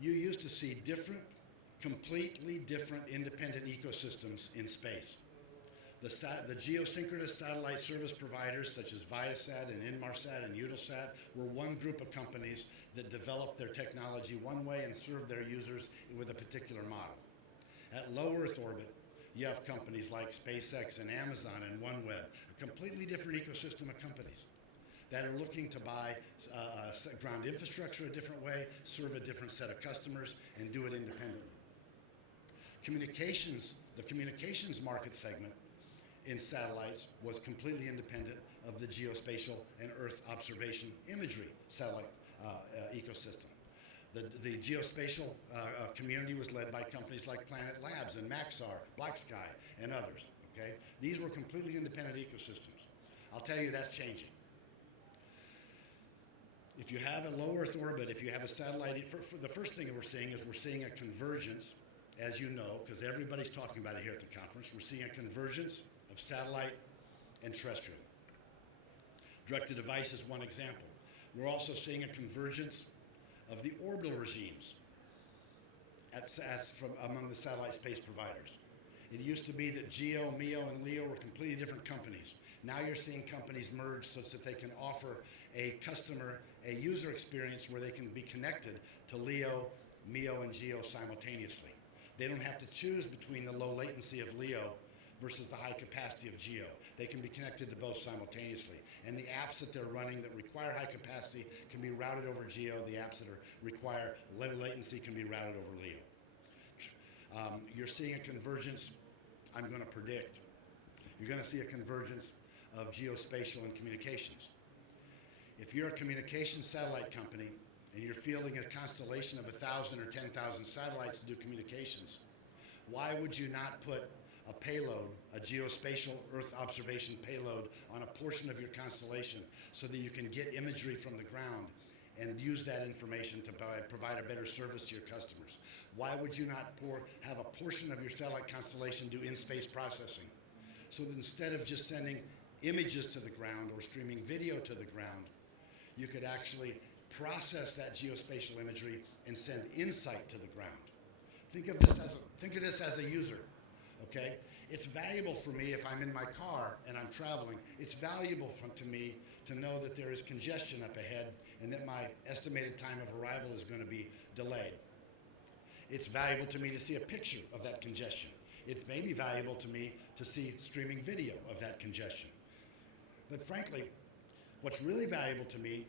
You used to see completely different independent ecosystems in space. The geosynchronous satellite service providers such as Viasat and Inmarsat and Eutelsat were one group of companies that developed their technology one way and served their users with a particular model. At low Earth orbit, you have companies like SpaceX and Amazon and OneWeb, a completely different ecosystem of companies that are looking to buy ground infrastructure a different way, serve a different set of customers, and do it independently. The communications market segment in satellites was completely independent of the geospatial and Earth observation imagery satellite ecosystem. The geospatial community was led by companies like Planet Labs and Maxar, Black Sky, and others. Okay? These were completely independent ecosystems. I'll tell you that's changing. If you have a low Earth orbit, if you have a satellite, for the first thing that we're seeing is we're seeing a convergence, as you know, because everybody's talking about it here at the conference. We're seeing a convergence of satellite and terrestrial. Direct-to-device is one example. We're also seeing a convergence of the orbital regimes among the satellite space providers. It used to be that GEO, MEO, and LEO were completely different companies. Now you're seeing companies merge such that they can offer a customer a user experience where they can be connected to LEO, MEO, and GEO simultaneously. They don't have to choose between the low latency of LEO versus the high capacity of GEO. They can be connected to both simultaneously. And the apps that they're running that require high capacity can be routed over GEO. The apps that require low latency can be routed over LEO. You're seeing a convergence, I'm going to predict. You're going to see a convergence of geospatial and communications. If you're a communications satellite company and you're fielding a constellation of 1,000 or 10,000 satellites to do communications, why would you not put a payload, a geospatial Earth observation payload, on a portion of your constellation so that you can get imagery from the ground and use that information to provide a better service to your customers? Why would you not have a portion of your satellite constellation do in-space processing so that instead of just sending images to the ground or streaming video to the ground, you could actually process that geospatial imagery and send insight to the ground? Think of this as a user. Okay? It's valuable for me if I'm in my car and I'm traveling. It's valuable to me to know that there is congestion up ahead and that my estimated time of arrival is going to be delayed. It's valuable to me to see a picture of that congestion. It may be valuable to me to see streaming video of that congestion. But frankly, what's really valuable to me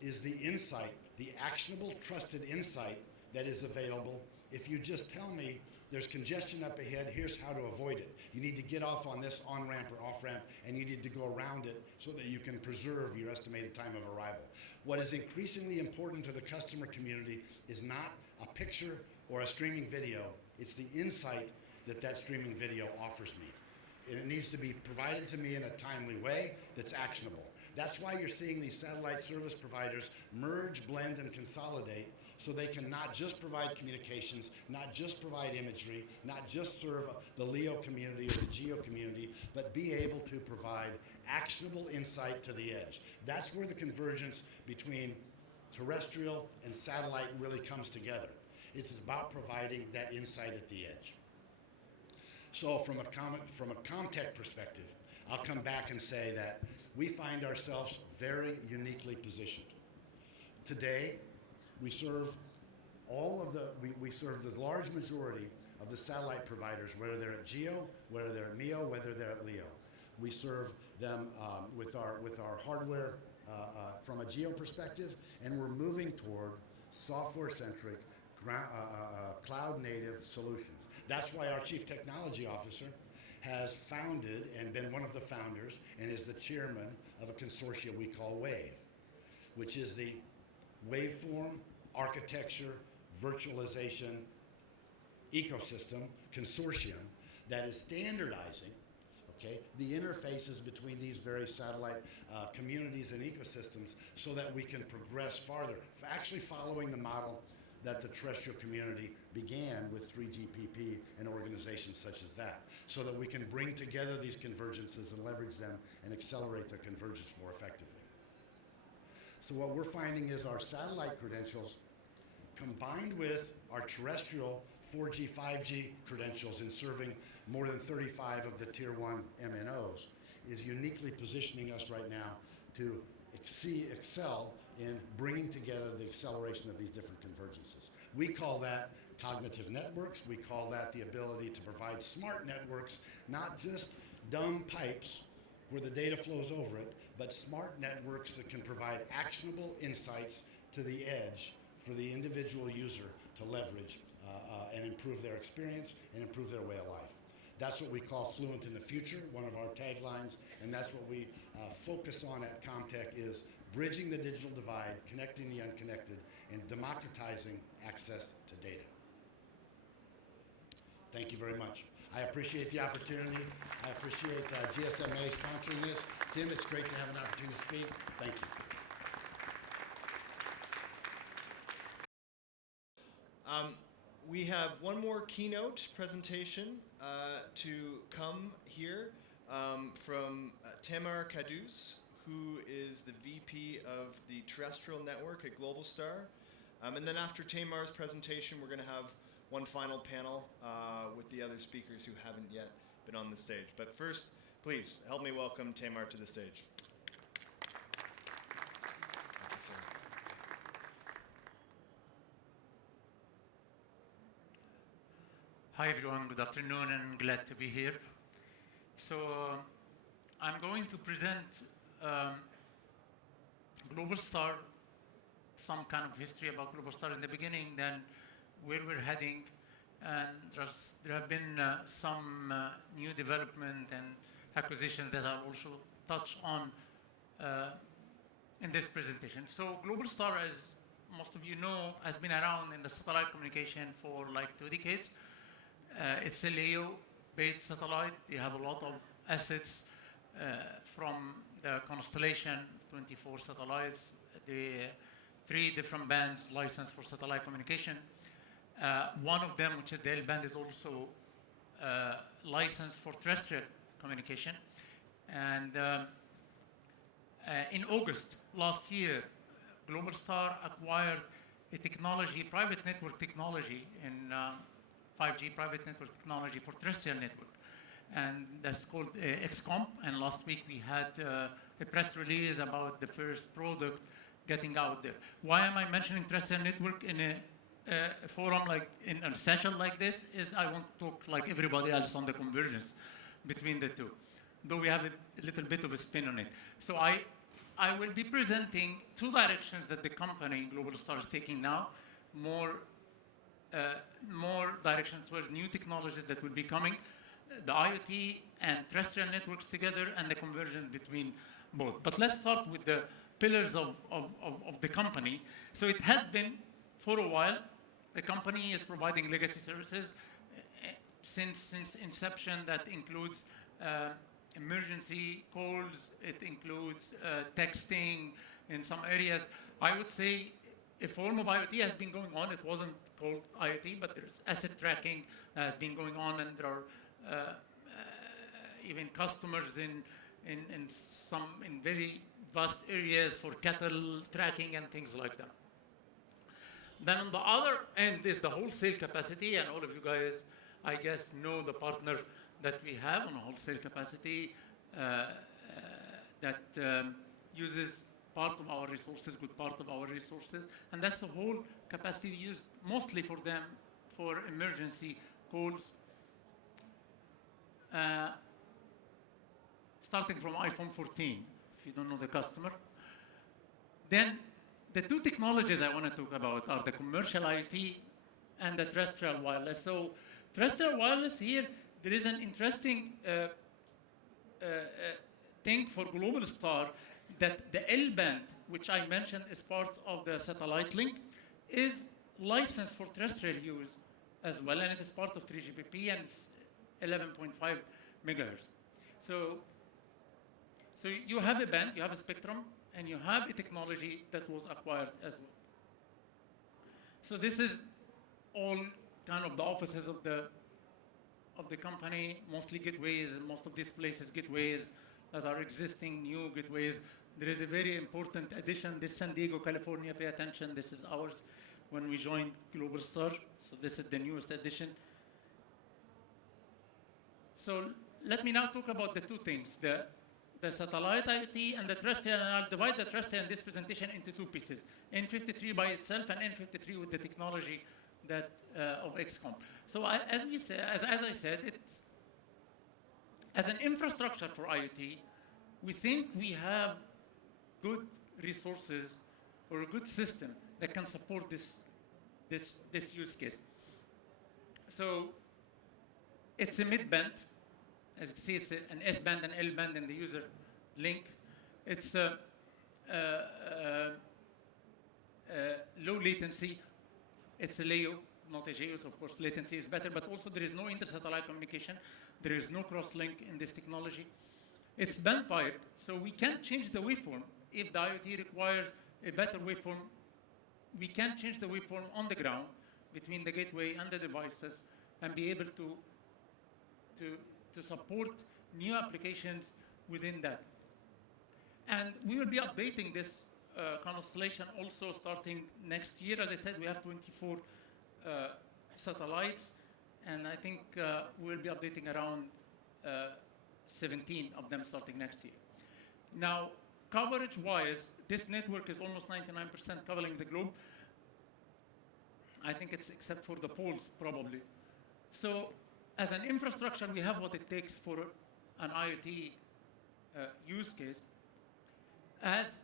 is the insight, the actionable, trusted insight that is available if you just tell me there's congestion up ahead, here's how to avoid it. You need to get off on this on-ramp or off-ramp, and you need to go around it so that you can preserve your estimated time of arrival. What is increasingly important to the customer community is not a picture or a streaming video, it's the insight that streaming video offers me. And it needs to be provided to me in a timely way that's actionable. That's why you're seeing these satellite service providers merge, blend, and consolidate so they can not just provide communications, not just provide imagery, not just serve the LEO community or the GEO community, but be able to provide actionable insight to the edge. That's where the convergence between terrestrial and satellite really comes together. It's about providing that insight at the edge. So from a Comtech perspective, I'll come back and say that we find ourselves very uniquely positioned. Today, we serve we serve the large majority of the satellite providers, whether they're at GEO, whether they're at MEO, whether they're at LEO. We serve them with our hardware from a GEO perspective, and we're moving toward software-centric, cloud-native solutions. That's why our Chief Technology Officer has founded and been one of the founders and is the chairman of a consortium we call WAVE, which is the Waveform Architecture Virtualization Ecosystem Consortium that is standardizing the interfaces between these various satellite communities and ecosystems so that we can progress farther, actually following the model that the terrestrial community began with 3GPP and organizations such as that, so that we can bring together these convergences and leverage them and accelerate their convergence more effectively. So what we're finding is our satellite credentials combined with our terrestrial 4G, 5G credentials in serving more than 35 of the Tier 1 MNOs is uniquely positioning us right now to excel in bringing together the acceleration of these different convergences. We call that cognitive networks. We call that the ability to provide smart networks, not just dumb pipes where the data flows over it, but smart networks that can provide actionable insights to the edge for the individual user to leverage and improve their experience and improve their way of life. That's what we call Fluent in the Future, one of our taglines, and that's what we focus on at Comtech is bridging the digital divide, connecting the unconnected, and democratizing access to data. Thank you very much. I appreciate the opportunity. I appreciate GSMA sponsoring this. Tim, it's great to have an opportunity to speak. Thank you. We have one more keynote presentation to come here from Tamer Kadous, who is the VP of the Terrestrial Network at Globalstar. And then after Tamar's presentation, we're going to have one final panel with the other speakers who haven't yet been on the stage. But first, please help me welcome Tamer to the stage. Thank you, sir. Hi everyone, good afternoon and glad to be here. So I'm going to present Globalstar, some kind of history about Globalstar in the beginning, then where we're heading, and there have been some new development and acquisitions that I'll also touch on in this presentation. So Globalstar, as most of you know, has been around in the satellite communication for like 2 decades. It's a LEO-based satellite. They have a lot of assets from the constellation, 24 satellites, the 3 different bands licensed for satellite communication. One of them, which is the L band, is also licensed for terrestrial communication. And in August last year, Globalstar acquired a technology, private network technology in 5G private network technology for terrestrial network. And that's called XCOM. And last week we had a press release about the first product getting out there. Why am I mentioning terrestrial network in a forum like in a session like this? Is I want to talk like everybody else on the convergence between the two, though we have a little bit of a spin on it. So I will be presenting 2 directions that the company Globalstar is taking now, more directions towards new technologies that will be coming, the IoT and terrestrial networks together, and the convergence between both. But let's start with the pillars of the company. So it has been, for a while, the company is providing legacy services since inception. That includes emergency calls, it includes texting in some areas. I would say a form of IoT has been going on. It wasn't called IoT, but there's asset tracking that has been going on, and there are even customers in very vast areas for cattle tracking and things like that. Then on the other end is the wholesale capacity, and all of you guys, I guess, know the partner that we have on a wholesale capacity that uses part of our resources, good part of our resources, and that's the whole capacity used mostly for them for emergency calls, starting from iPhone 14, if you don't know the customer. Then the 2 technologies I want to talk about are the commercial IoT and the terrestrial wireless. So terrestrial wireless here, there is an interesting thing for Globalstar, that the L band, which I mentioned is part of the satellite link, is licensed for terrestrial use as well, and it is part of 3GPP, and it's 11.5 megahertz. So you have a band, you have a spectrum, and you have a technology that was acquired as well. So this is all kind of the offices of the company, mostly gateways, and most of these places gateways that are existing, new gateways. There is a very important addition, this San Diego, California, pay attention, this is ours when we joined Globalstar, so this is the newest addition. So let me now talk about the 2 things, the satellite IoT and the terrestrial, and I'll divide the terrestrial in this presentation into 2 pieces, N53 by itself and N53 with the technology that of XCOM. So as I said, it's, as an infrastructure for IoT, we think we have good resources or a good system that can support this use case. So it's a mid-band As you see, it's an S-band and L-band in the user link. It's low latency. It's a LEO, not a GEO, so of course latency is better, but also there is no inter-satellite communication. There is no cross-link in this technology. It's band-pipe, so we can change the waveform. If the IoT requires a better waveform, we can change the waveform on the ground between the gateway and the devices and be able to support new applications within that. And we will be updating this constellation also starting next year. As I said, we have 24 satellites, and I think we'll be updating around 17 of them starting next year. Now, coverage-wise, this network is almost 99% covering the globe. I think it's except for the poles, probably. So, as an infrastructure, we have what it takes for an IoT use case. As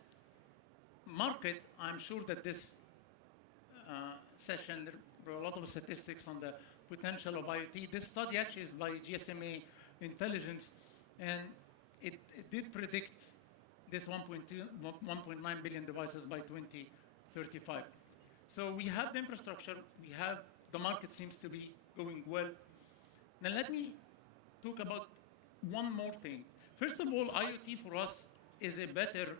market, I'm sure that this session, there were a lot of statistics on the potential of IoT. This study actually is by GSMA Intelligence, and it did predict this 1.9 billion devices by 2035. So we have the infrastructure, we have, the market seems to be going well. Now let me talk about one more thing. First of all, IoT for us is a better,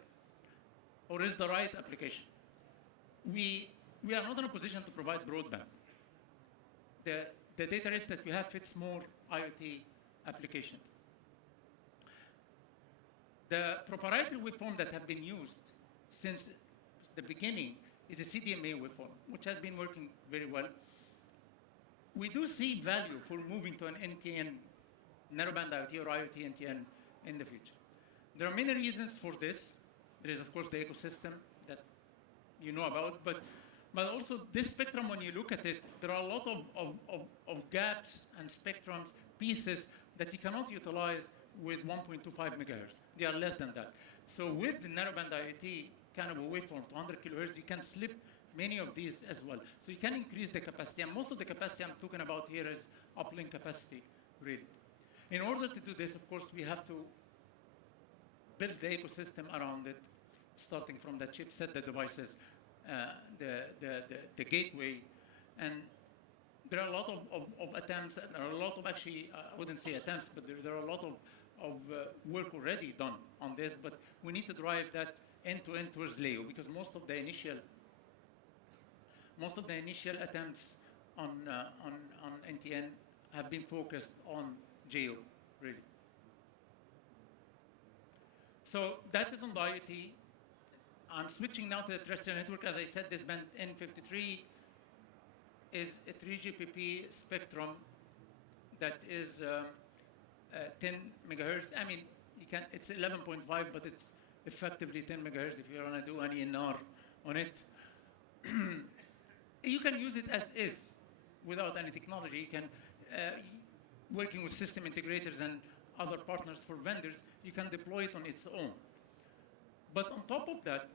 or is the right application. We are not in a position to provide broadband. The data rates that we have fits more IoT applications. The proprietary waveform that have been used since the beginning is a CDMA waveform, which has been working very well. We do see value for moving to an NTN, narrowband IoT or IoT NTN in the future. There are many reasons for this. There is, of course, the ecosystem that you know about, but also this spectrum, when you look at it, there are a lot of gaps and spectrums, pieces that you cannot utilize with 1.25 megahertz. They are less than that. So with the narrowband IoT kind of a waveform, 200 kilohertz, you can slip many of these as well. So you can increase the capacity. And most of the capacity I'm talking about here is uplink capacity, really. In order to do this, of course, we have to build the ecosystem around it, starting from the chipset, the devices, the gateway. And there are a lot of attempts, there are a lot of actually, I wouldn't say attempts, but there are a lot of work already done on this, but we need to drive that end-to-end towards LEO, because most of the initial attempts on NTN have been focused on GEO, really. So that is on the IoT. I'm switching now to the terrestrial network. As I said, this band N53 is a 3GPP spectrum that is 10 megahertz. I mean, it's 11.5, but it's effectively 10 megahertz if you want to do any NR on it. You can use it as is without any technology. You can, working with system integrators and other partners for vendors, you can deploy it on its own. But on top of that,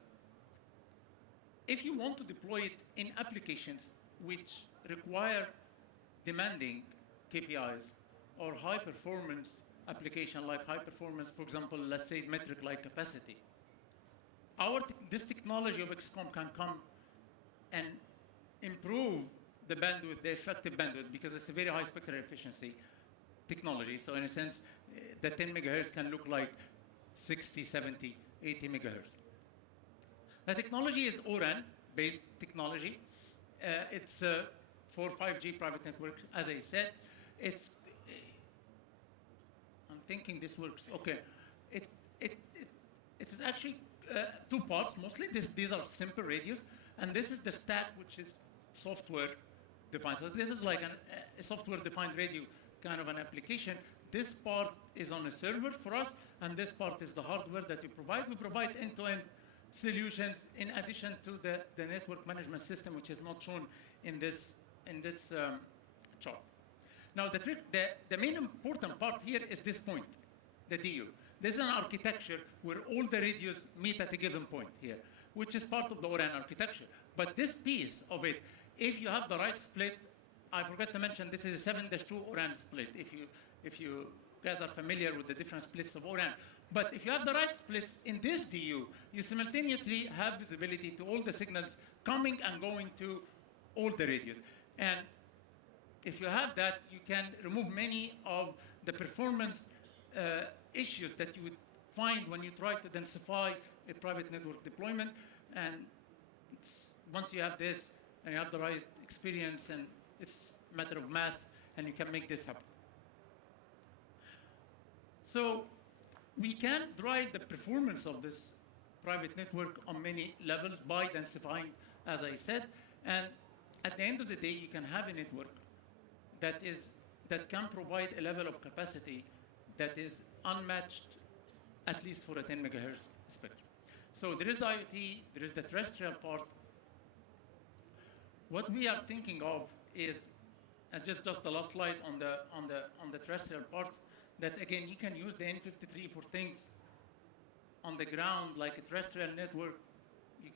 if you want to deploy it in applications which require demanding KPIs or high performance application like high performance, for example, let's say metric like capacity, this technology of XCOM can come and improve the bandwidth, the effective bandwidth, because it's a very high spectral efficiency technology. So in a sense, the 10 megahertz can look like 60, 70, 80 megahertz. The technology is ORAN-based technology. It's for 5G private network, as I said. I'm thinking this works. Okay. It is actually two parts mostly. These are simple radios, and this is the stack, which is software defined. So this is like a software-defined radio kind of an application. This part is on a server for us, and this part is the hardware that we provide. We provide end-to-end solutions in addition to the network management system, which is not shown in this chart. Now, the main important part here is this point, the DU. This is an architecture where all the radios meet at a given point here, which is part of the ORAN architecture. But this piece of it, if you have the right split, I forgot to mention this is a 7-2 ORAN split. If you guys are familiar with the different splits of O-RAN. But if you have the right splits in this DU, you simultaneously have visibility to all the signals coming and going to all the radios. And if you have that, you can remove many of the performance issues that you would find when you try to densify a private network deployment. And once you have this and you have the right experience, and it's a matter of math, and you can make this happen. So we can drive the performance of this private network on many levels by densifying, as I said. And at the end of the day, you can have a network that can provide a level of capacity that is unmatched, at least for a 10 megahertz spectrum. So there is the IoT, there is the terrestrial part. What we are thinking of is, just the last slide on the terrestrial part, that again, you can use the N53 for things on the ground, like a terrestrial network. You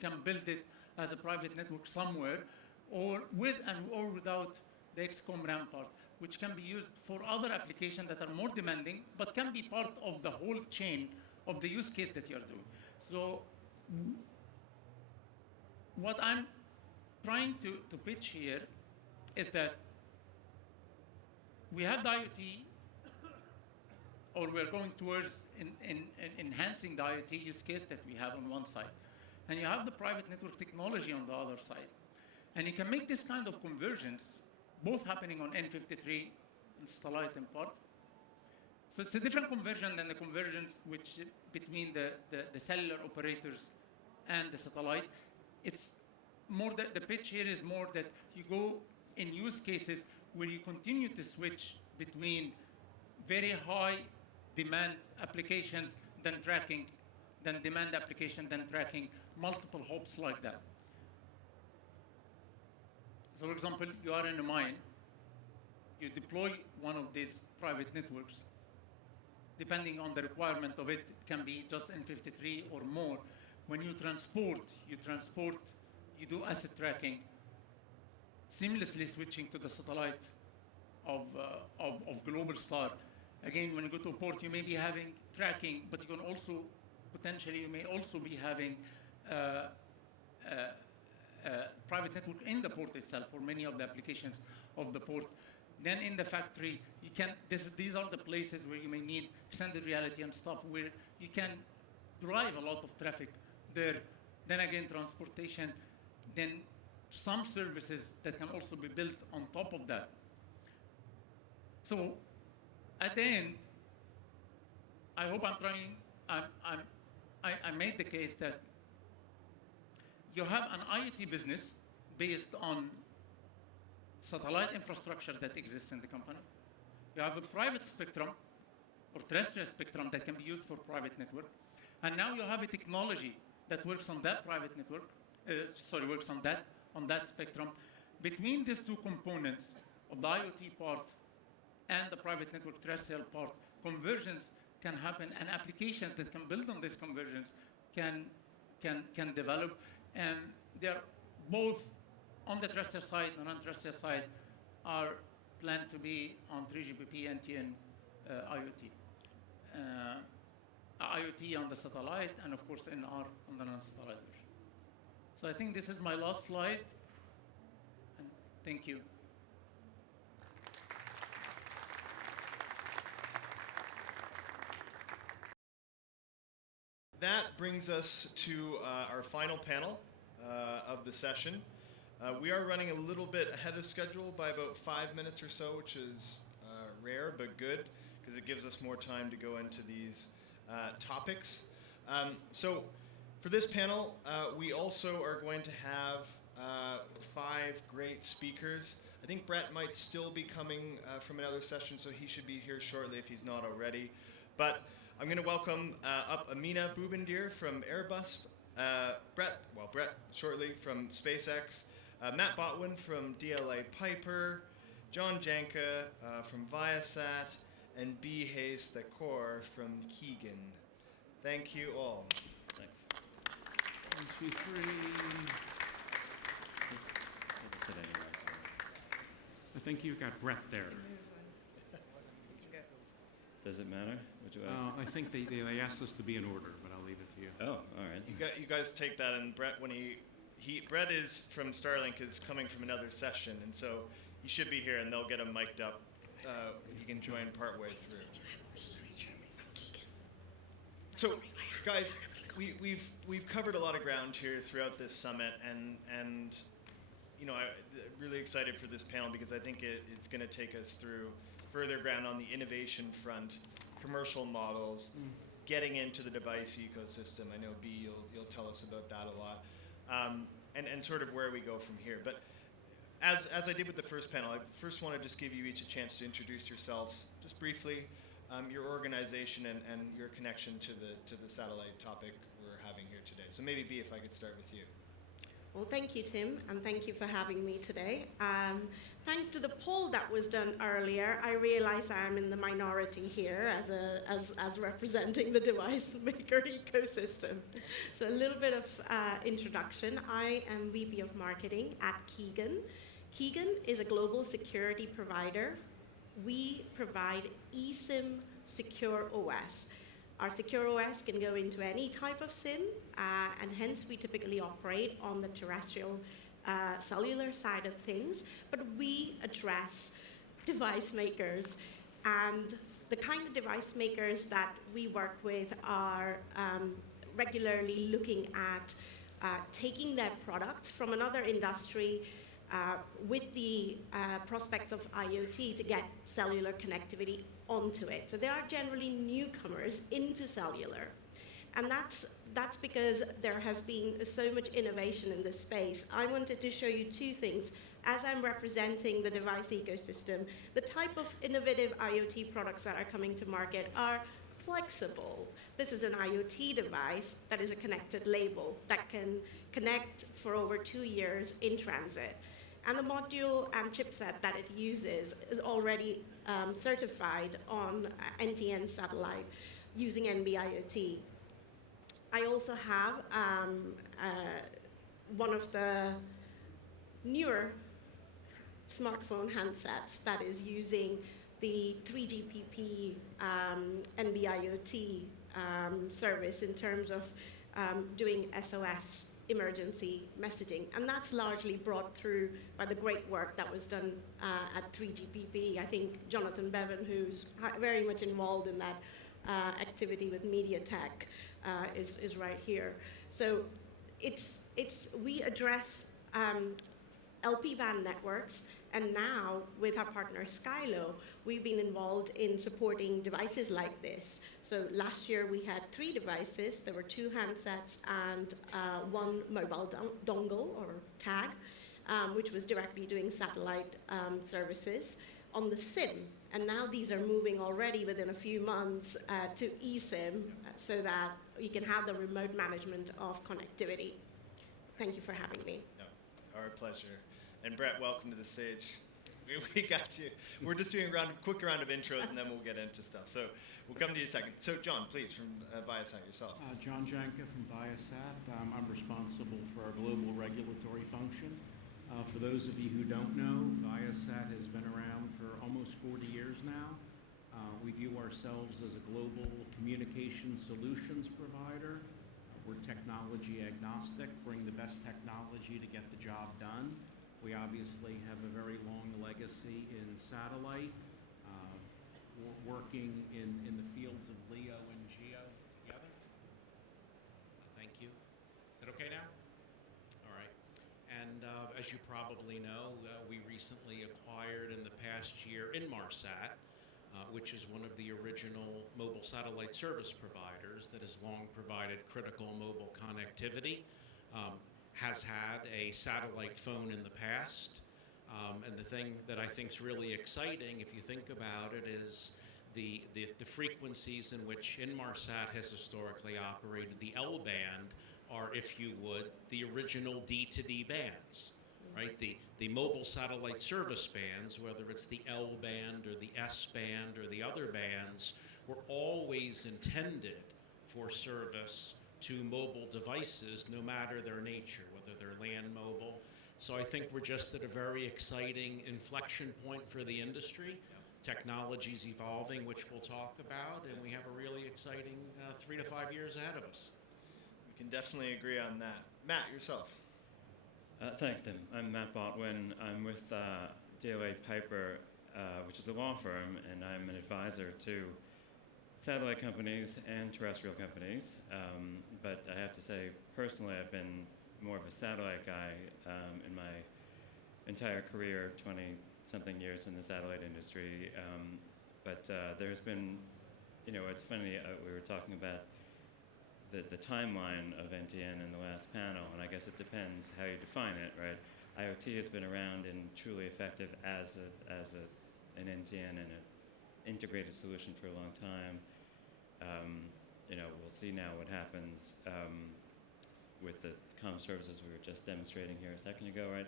can build it as a private network somewhere, or with or without the XCOM RAM part, which can be used for other applications that are more demanding, but can be part of the whole chain of the use case that you're doing. So what I'm trying to pitch here is that we have the IoT, or we're going towards enhancing the IoT use case that we have on one side. And you have the private network technology on the other side. And you can make this kind of convergence, both happening on N53 and Satellite in part. So it's a different conversion than the convergence between the cellular operators and the satellite. It's more the pitch here is more that you go in use cases where you continue to switch between very high demand applications, then demand application, then tracking, multiple hops like that. So for example, you are in a mine, you deploy one of these private networks. Depending on the requirement of it, it can be just N53 or more. When you transport, you do asset tracking, seamlessly switching to the satellite of Globalstar. Again, when you go to a port, you may be having tracking, but you can also, potentially, you may also be having private network in the port itself for many of the applications of the port. Then in the factory, you can, these are the places where you may need extended reality and stuff where you can drive a lot of traffic there. Then again, transportation, then some services that can also be built on top of that. So at the end, I hope I'm trying, I made the case that you have an IoT business based on satellite infrastructure that exists in the company. You have a private spectrum or terrestrial spectrum that can be used for private network. And now you have a technology that works on that private network, works on that spectrum. Between these two components of the IoT part and the private network terrestrial part, convergence can happen, and applications that can build on this convergence can develop. And they're both on the terrestrial side and non-terrestrial side are planned to be on 3GPP NTN IoT. IoT on the satellite, and of course NR on the non-satellite version. So I think this is my last slide, and thank you. That brings us to our final panel of the session. We are running a little bit ahead of schedule by about 5 minutes or so, which is rare but good, because it gives us more time to go into these topics. So for this panel, we also are going to have 5 great speakers. I think Brett might still be coming from another session, so he should be here shortly if he's not already. But I'm going to welcome up Amina Boubendir from Airbus, Brett shortly from SpaceX, Matt Botwin from DLA Piper, John Janka from Viasat, and B. Hayes Thakor from Keegan. Thank you all. Thanks. 1, 2, 3. I think you've got Brett there. Does it matter? What do I? I think they asked us to be in order, but I'll leave it to you. Oh, all right. You guys take that, and Brett, when Brett is from Starlink, is coming from another session, and so he should be here, and they'll get him mic'd up. He can join partway through. So, guys, we've covered a lot of ground here throughout this summit, and you know, I'm really excited for this panel because I think it's going to take us through further ground on the innovation front, commercial models, getting into the device ecosystem. I know B, you'll tell us about that a lot, and sort of where we go from here. But as I did with the first panel, I first want to just give you each a chance to introduce yourself, just briefly, your organization and your connection to the satellite topic we're having here today. So maybe B, if I could start with you. Well, thank you, Tim, and thank you for having me today. Thanks to the poll that was done earlier, I realize I'm in the minority here as representing the device maker ecosystem. So a little bit of introduction. I am VP of Marketing at Keegan. Keegan is a global security provider. We provide eSIM Secure OS. Our Secure OS can go into any type of SIM, and hence we typically operate on the terrestrial cellular side of things, but we address device makers. And the kind of device makers that we work with are regularly looking at taking their products from another industry with the prospects of IoT to get cellular connectivity onto it. So they are generally newcomers into cellular. And that's because there has been so much innovation in this space. I wanted to show you two things. As I'm representing the device ecosystem, the type of innovative IoT products that are coming to market are flexible. This is an IoT device that is a connected label that can connect for over 2 years in transit. And the module and chipset that it uses is already certified on NTN Satellite using NB-IoT. I also have one of the newer smartphone handsets that is using the 3GPP NB-IoT service in terms of doing SOS emergency messaging, and that's largely brought through by the great work that was done at 3GPP. I think Jonathan Bevan, who's very much involved in that activity with MediaTek, is right here. So we address LPWAN networks, and now with our partner Skylo, we've been involved in supporting devices like this. So last year we had 3 devices. There were 2 handsets and 1 mobile dongle or tag, which was directly doing satellite services on the SIM. And now these are moving already within a few months to eSIM so that you can have the remote management of connectivity. Thank you for having me. No, our pleasure. And Brett, welcome to the stage. We got you. We're just doing a quick round of intros, and then we'll get into stuff. So we'll come to you in a second. So John, please, from Viasat yourself. John Janka from Viasat. I'm responsible for our global regulatory function. For those of you who don't know, Viasat has been around for almost 40 years now. We view ourselves as a global communication solutions provider. We're technology agnostic, bring the best technology to get the job done. We obviously have a very long legacy in satellite, working in the fields of LEO and GEO together. Thank you. Is that okay now? All right. And as you probably know, we recently acquired in the past year Inmarsat, which is one of the original mobile satellite service providers that has long provided critical mobile connectivity. Has had a satellite phone in the past. And the thing that I think is really exciting, if you think about it, is the frequencies in which Inmarsat has historically operated. The L-band are, if you would, the original D-to-D bands, right? The mobile satellite service bands, whether it's the L-band or the S-band or the other bands, were always intended for service to mobile devices, no matter their nature, whether they're land mobile. So I think we're just at a very exciting inflection point for the industry. technology's evolving, which we'll talk about, and we have a really exciting 3 to 5 years ahead of us. We can definitely agree on that. Matt, yourself. Thanks, Tim. I'm Matt Botwin. I'm with DLA Piper, which is a law firm, and I'm an advisor to satellite companies and terrestrial companies. But I have to say, personally, I've been more of a satellite guy in my entire career, 20-something years in the satellite industry. But there's been, it's funny, we were talking about the timeline of NTN in the last panel, and I guess it depends how you define it, right? IoT has been around and truly effective as an NTN and an integrated solution for a long time. We'll see now what happens with the comm services we were just demonstrating here a second ago, right?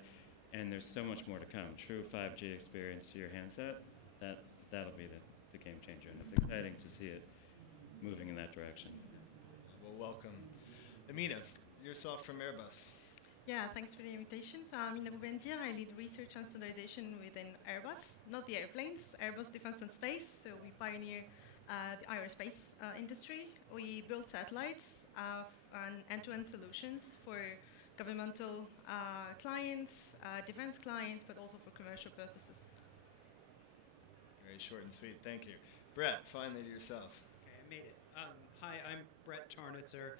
And there's so much more to come. True 5G experience to your handset, that'll be the game changer, and it's exciting to see it moving in that direction. Well, welcome. Amina, yourself from Airbus. Yeah, thanks for the invitation. So I'm Amina Boubendir. I lead research and standardization within Airbus, not the airplanes, Airbus Defence and Space. So we pioneer the aerospace industry. We build satellites and end-to-end solutions for governmental clients, defense clients, but also for commercial purposes. Very short and sweet. Thank you. Brett, finally to yourself. Okay, I made it. Hi, I'm Brett Tarnitzer,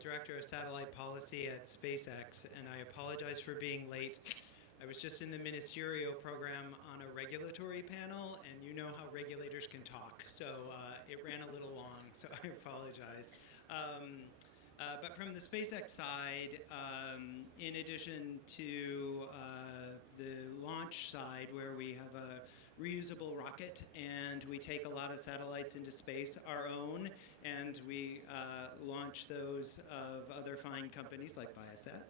Director of Satellite Policy at SpaceX, and I apologize for being late. I was just in the ministerial program on a regulatory panel, and you know how regulators can talk, so it ran a little long, so I apologize. But from the SpaceX side, in addition to the launch side, where we have a reusable rocket and we take a lot of satellites into space, our own, and we launch those of other fine companies like Viasat.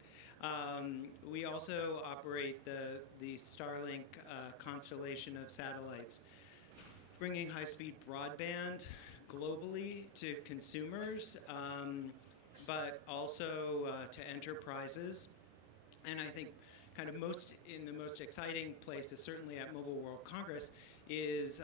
We also operate the Starlink constellation of satellites, bringing high-speed broadband globally to consumers, but also to enterprises. And I think kind of the most exciting place is certainly at Mobile World Congress is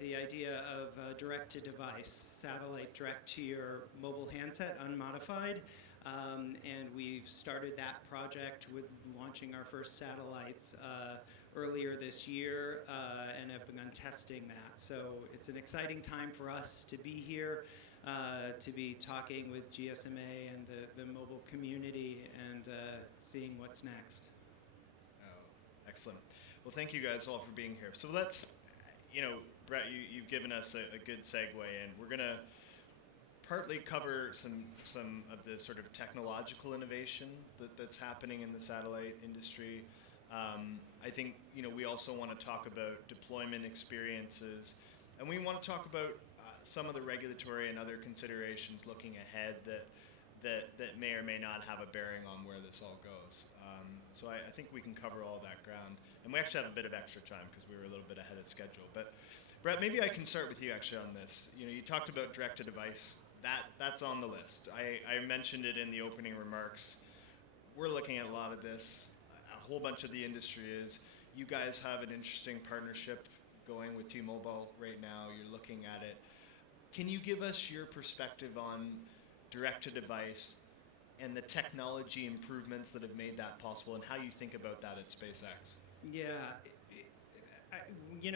the idea of direct-to-device, satellite direct to your mobile handset, unmodified. And we've started that project with launching our first satellites earlier this year and have begun testing that. So it's an exciting time for us to be here, to be talking with GSMA and the mobile community and seeing what's next. Excellent. Well, thank you guys all for being here. So let's, Brett, you've given us a good segue, and we're going to partly cover some of the sort of technological innovation that's happening in the satellite industry. I think, we also want to talk about deployment experiences, and we want to talk about some of the regulatory and other considerations looking ahead that may or may not have a bearing on where this all goes. So I think we can cover all that ground. And we actually have a bit of extra time because we were a little bit ahead of schedule. But Brett, maybe I can start with you actually on this. You talked about direct-to-device. That's on the list. I mentioned it in the opening remarks. We're looking at a lot of this. A whole bunch of the industry is. You guys have an interesting partnership going with T-Mobile right now. You're looking at it. Can you give us your perspective on direct-to-device and the technology improvements that have made that possible, and how you think about that at SpaceX? Yeah,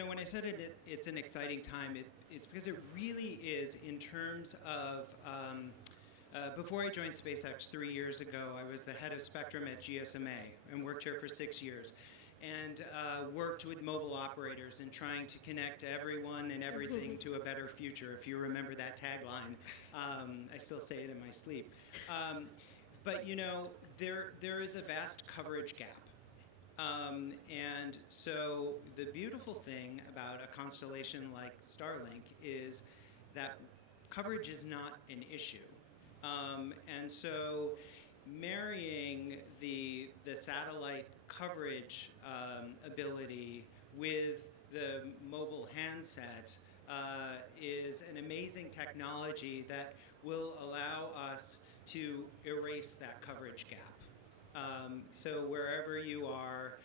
when I said it's an exciting time, it's because it really is in terms of, before I joined SpaceX 3 years ago, I was the head of Spectrum at GSMA and worked here for 6 years. And worked with mobile operators and trying to connect everyone and everything to a better future, if you remember that tagline. I still say it in my sleep. But there is a vast coverage gap. And so the beautiful thing about a constellation like Starlink is that coverage is not an issue. And so marrying the satellite coverage ability with the mobile handset is an amazing technology that will allow us to erase that coverage gap. So wherever you are,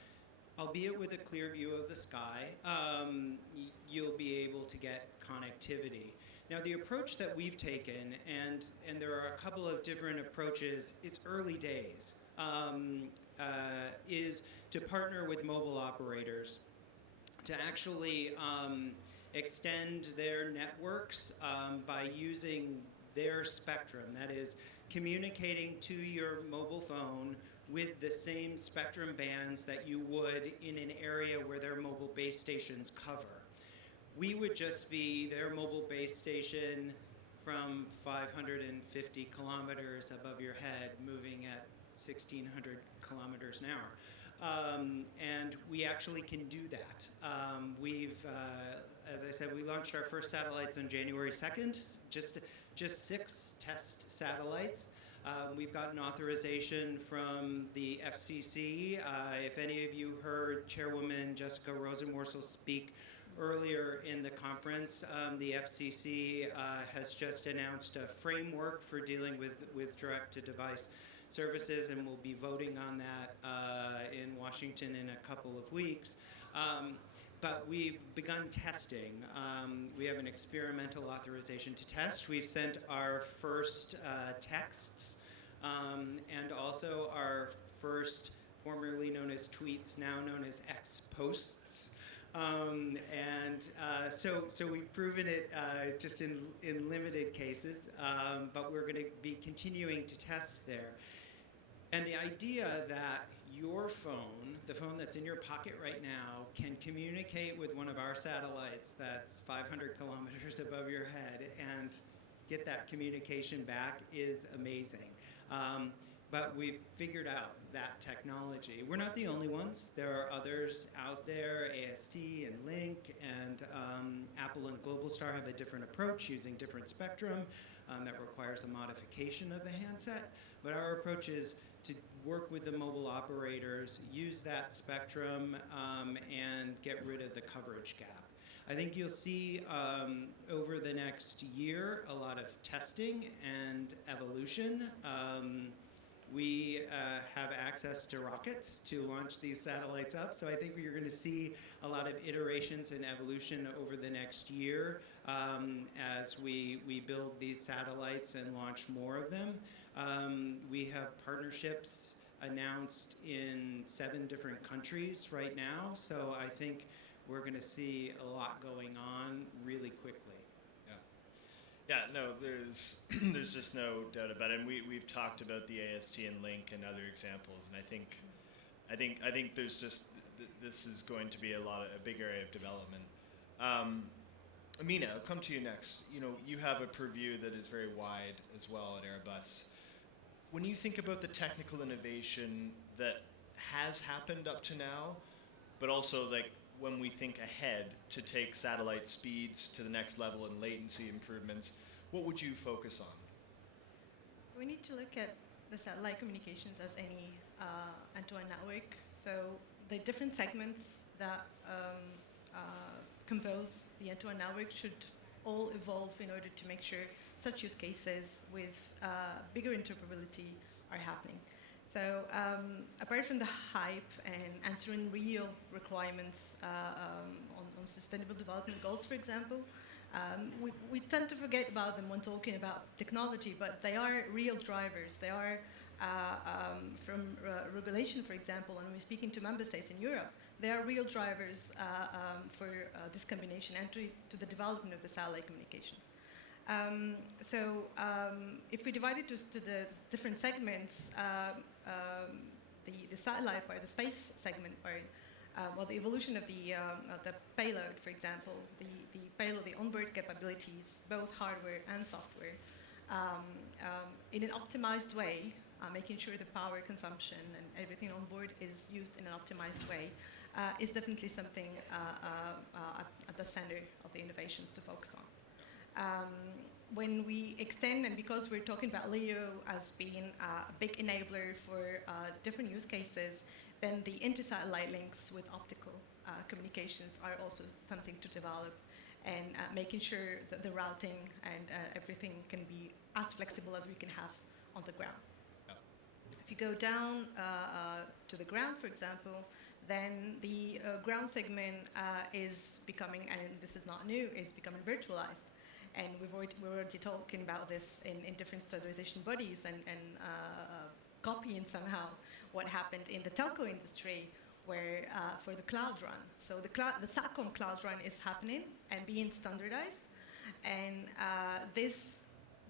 albeit with a clear view of the sky, you'll be able to get connectivity. Now, the approach that we've taken, and there are a couple of different approaches, it's early days, is to partner with mobile operators to actually extend their networks by using their spectrum. That is, communicating to your mobile phone with the same spectrum bands that you would in an area where their mobile base stations cover. We would just be their mobile base station from 550 kilometers above your head, moving at 1,600 kilometers an hour. And we actually can do that. As I said, we launched our first satellites on January 2nd, just 6 test satellites. We've gotten authorization from the FCC. If any of you heard Chairwoman Jessica Rosenworcel speak earlier in the conference, the FCC has just announced a framework for dealing with direct-to-device services, and we'll be voting on that in Washington in a couple of weeks. But we've begun testing. We have an experimental authorization to test. We've sent our first texts and also our first, formerly known as tweets, now known as X posts. So we've proven it just in limited cases, but we're going to be continuing to test there. And the idea that your phone, the phone that's in your pocket right now, can communicate with one of our satellites that's 500 kilometers above your head and get that communication back is amazing. But we've figured out that technology. We're not the only ones. There are others out there. AST and Link and Apple and Globalstar have a different approach using different spectrum that requires a modification of the handset. But our approach is to work with the mobile operators, use that spectrum, and get rid of the coverage gap. I think you'll see over the next year a lot of testing and evolution. We have access to rockets to launch these satellites up, so I think you're going to see a lot of iterations and evolution over the next year as we build these satellites and launch more of them. We have partnerships announced in 7 different countries right now, so I think we're going to see a lot going on really quickly. Yeah, no, there's just no doubt about it. And we've talked about the AST and Link and other examples, and I think there's just this is going to be a big area of development. Amina, I'll come to you next. You know, you have a purview that is very wide as well at Airbus. When you think about the technical innovation that has happened up to now, but also like when we think ahead to take satellite speeds to the next level and latency improvements, what would you focus on? We need to look at the satellite communications as any end-to-end network. So the different segments that compose the end-to-end network should all evolve in order to make sure such use cases with bigger interoperability are happening. So apart from the hype and answering real requirements on sustainable development goals, for example, we tend to forget about them when talking about technology, but they are real drivers. They are from regulation, for example, and we're speaking to member states in Europe, they are real drivers for this combination and to the development of the satellite communications. If we divide it to the different segments, the satellite part, the space segment part, the evolution of the payload, for example, the payload, the onboard capabilities, both hardware and software, in an optimized way, making sure the power consumption and everything on board is used in an optimized way, is definitely something at the center of the innovations to focus on. When we extend, and because we're talking about LEO as being a big enabler for different use cases, then the inter-satellite links with optical communications are also something to develop, and making sure that the routing and everything can be as flexible as we can have on the ground. you go down to the ground, for example, then the ground segment is becoming, and this is not new, is becoming virtualized. And we're already talking about this in different standardization bodies and copying somehow what happened in the telco industry, where for the cloud run. So the Satcom cloud run is happening and being standardized, and this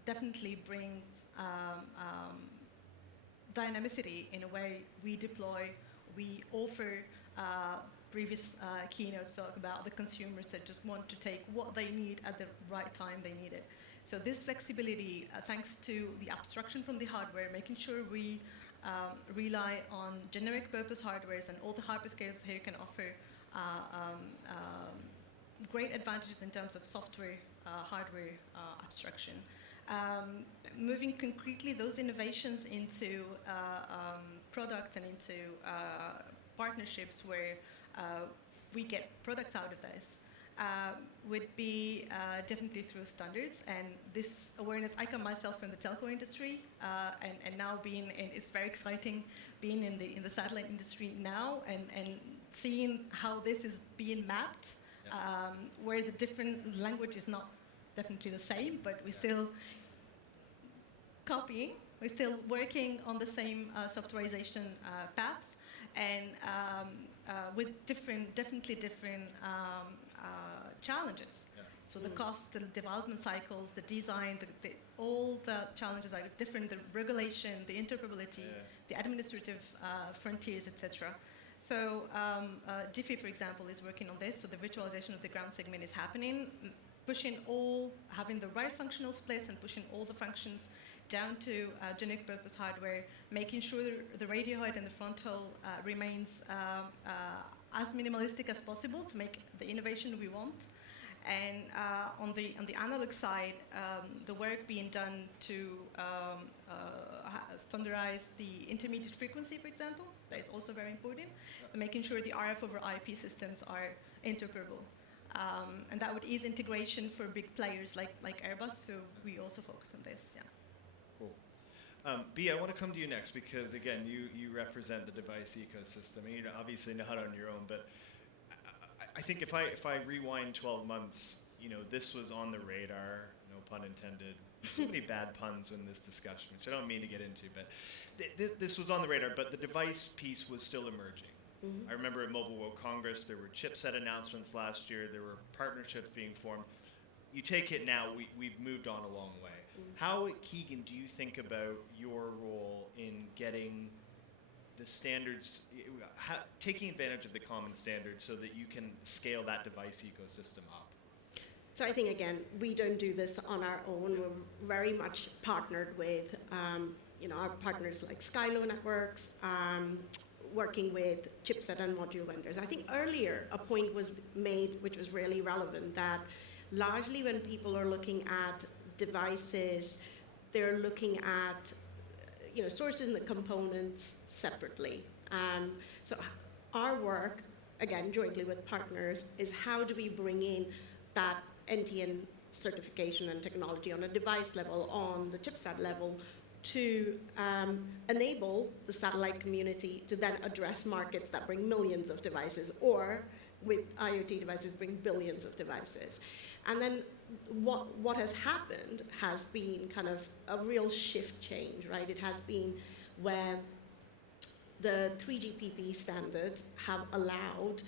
definitely brings dynamicity in a way we deploy. We offer previous keynotes talk about the consumers that just want to take what they need at the right time they need it. So this flexibility, thanks to the abstraction from the hardware, making sure we rely on generic purpose hardwares, and all the hyperscalers here can offer great advantages in terms of software, hardware abstraction. Moving concretely those innovations into products and into partnerships where we get products out of this would be definitely through standards. And this awareness, I come myself from the telco industry, and now it's very exciting being in the satellite industry now and seeing how this is being mapped, where the different language is not definitely the same, but we're still copying, we're still working on the same softwarization paths, and with definitely different challenges. Yeah. So the cost, the development cycles, the design, all the challenges are different, the regulation, the interoperability, the administrative frontiers, etc. So Jiffy, for example, is working on this. So the virtualization of the ground segment is happening, having the right functional splits and pushing all the functions down to generic purpose hardware, making sure the radio height and the frontal remains as minimalistic as possible to make the innovation we want. And on the analog side, the work being done to standardize the intermediate frequency, for example, that is also very important. So making sure the RF over IP systems are interoperable. And that would ease integration for big players like Airbus, so we also focus on this, yeah. Cool. B, I want to come to you next because, again, you represent the device ecosystem. And you're obviously not on your own, but I think if I rewind 12 months, this was on the radar, no pun intended. So many bad puns in this discussion, which I don't mean to get into, but this was on the radar, but the device piece was still emerging. Mm-hmm. I remember at Mobile World Congress, there were chipset announcements last year, there were partnerships being formed. You take it now, we've moved on a long way. How, Keegan, do you think about your role in getting the standards, taking advantage of the common standards so that you can scale that device ecosystem up? So I think, again, we don't do this on our own. We're very much partnered with our partners like Skylo Networks, working with chipset and module vendors. I think earlier a point was made, which was really relevant, that largely when people are looking at devices, they're looking at sources and the components separately. So our work, again, jointly with partners, is how do we bring in that NTN certification and technology on a device level, on the chipset level, to enable the satellite community to then address markets that bring millions of devices, or with IoT devices bring billions of devices. And then what has happened has been kind of a real shift change, right? It has been where the 3GPP standards have allowed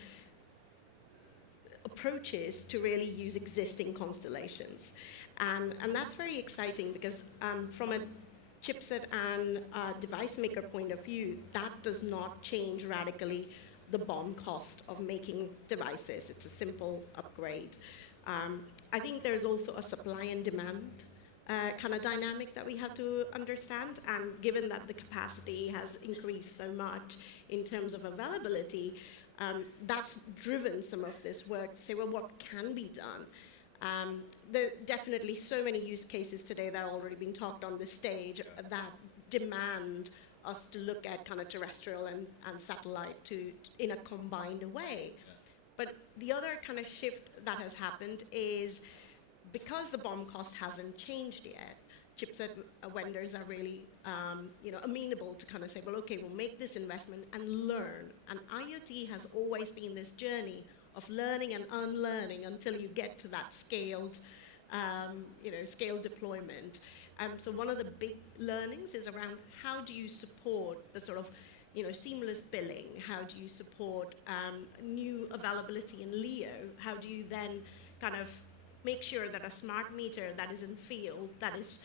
approaches to really use existing constellations. And that's very exciting because from a chipset and device maker point of view, that does not change radically the BOM cost of making devices. It's a simple upgrade. I think there's also a supply and demand kind of dynamic that we have to understand, and given that the capacity has increased so much in terms of availability, that's driven some of this work to say, well, what can be done? There are definitely so many use cases today that are already being talked on this stage that demand us to look at kind of terrestrial and satellite in a combined way. But the other kind of shift that has happened is because the BOM cost hasn't changed yet, chipset vendors are really, amenable to kind of say, well, okay, we'll make this investment and learn. And IoT has always been this journey of learning and unlearning until you get to that scaled, scaled deployment. So one of the big learnings is around how do you support the sort of, seamless billing? How do you support new availability in LEO? How do you then kind of make sure that a smart meter that is in field, that is,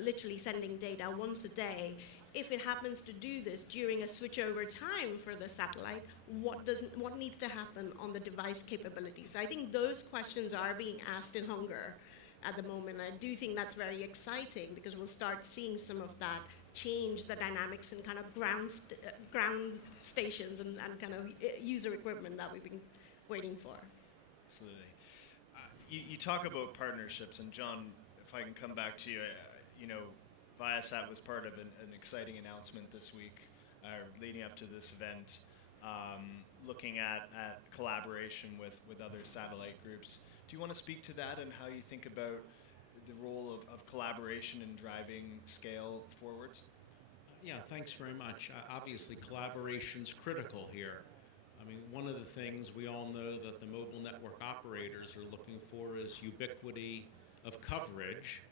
literally sending data once a day, if it happens to do this during a switchover time for the satellite, what needs to happen on the device capability? So I think those questions are being asked in hunger at the moment. I do think that's very exciting because we'll start seeing some of that change the dynamics in kind of ground stations and kind of user equipment that we've been waiting for. Absolutely. You talk about partnerships, and John, if I can come back to you, Viasat was part of an exciting announcement this week, leading up to this event, looking at collaboration with other satellite groups. Do you want to speak to that and how you think about the role of collaboration in driving scale forwards? Yeah, thanks very much. Obviously, collaboration's critical here. I mean, one of the things we all know that the mobile network operators are looking for is ubiquity of coverage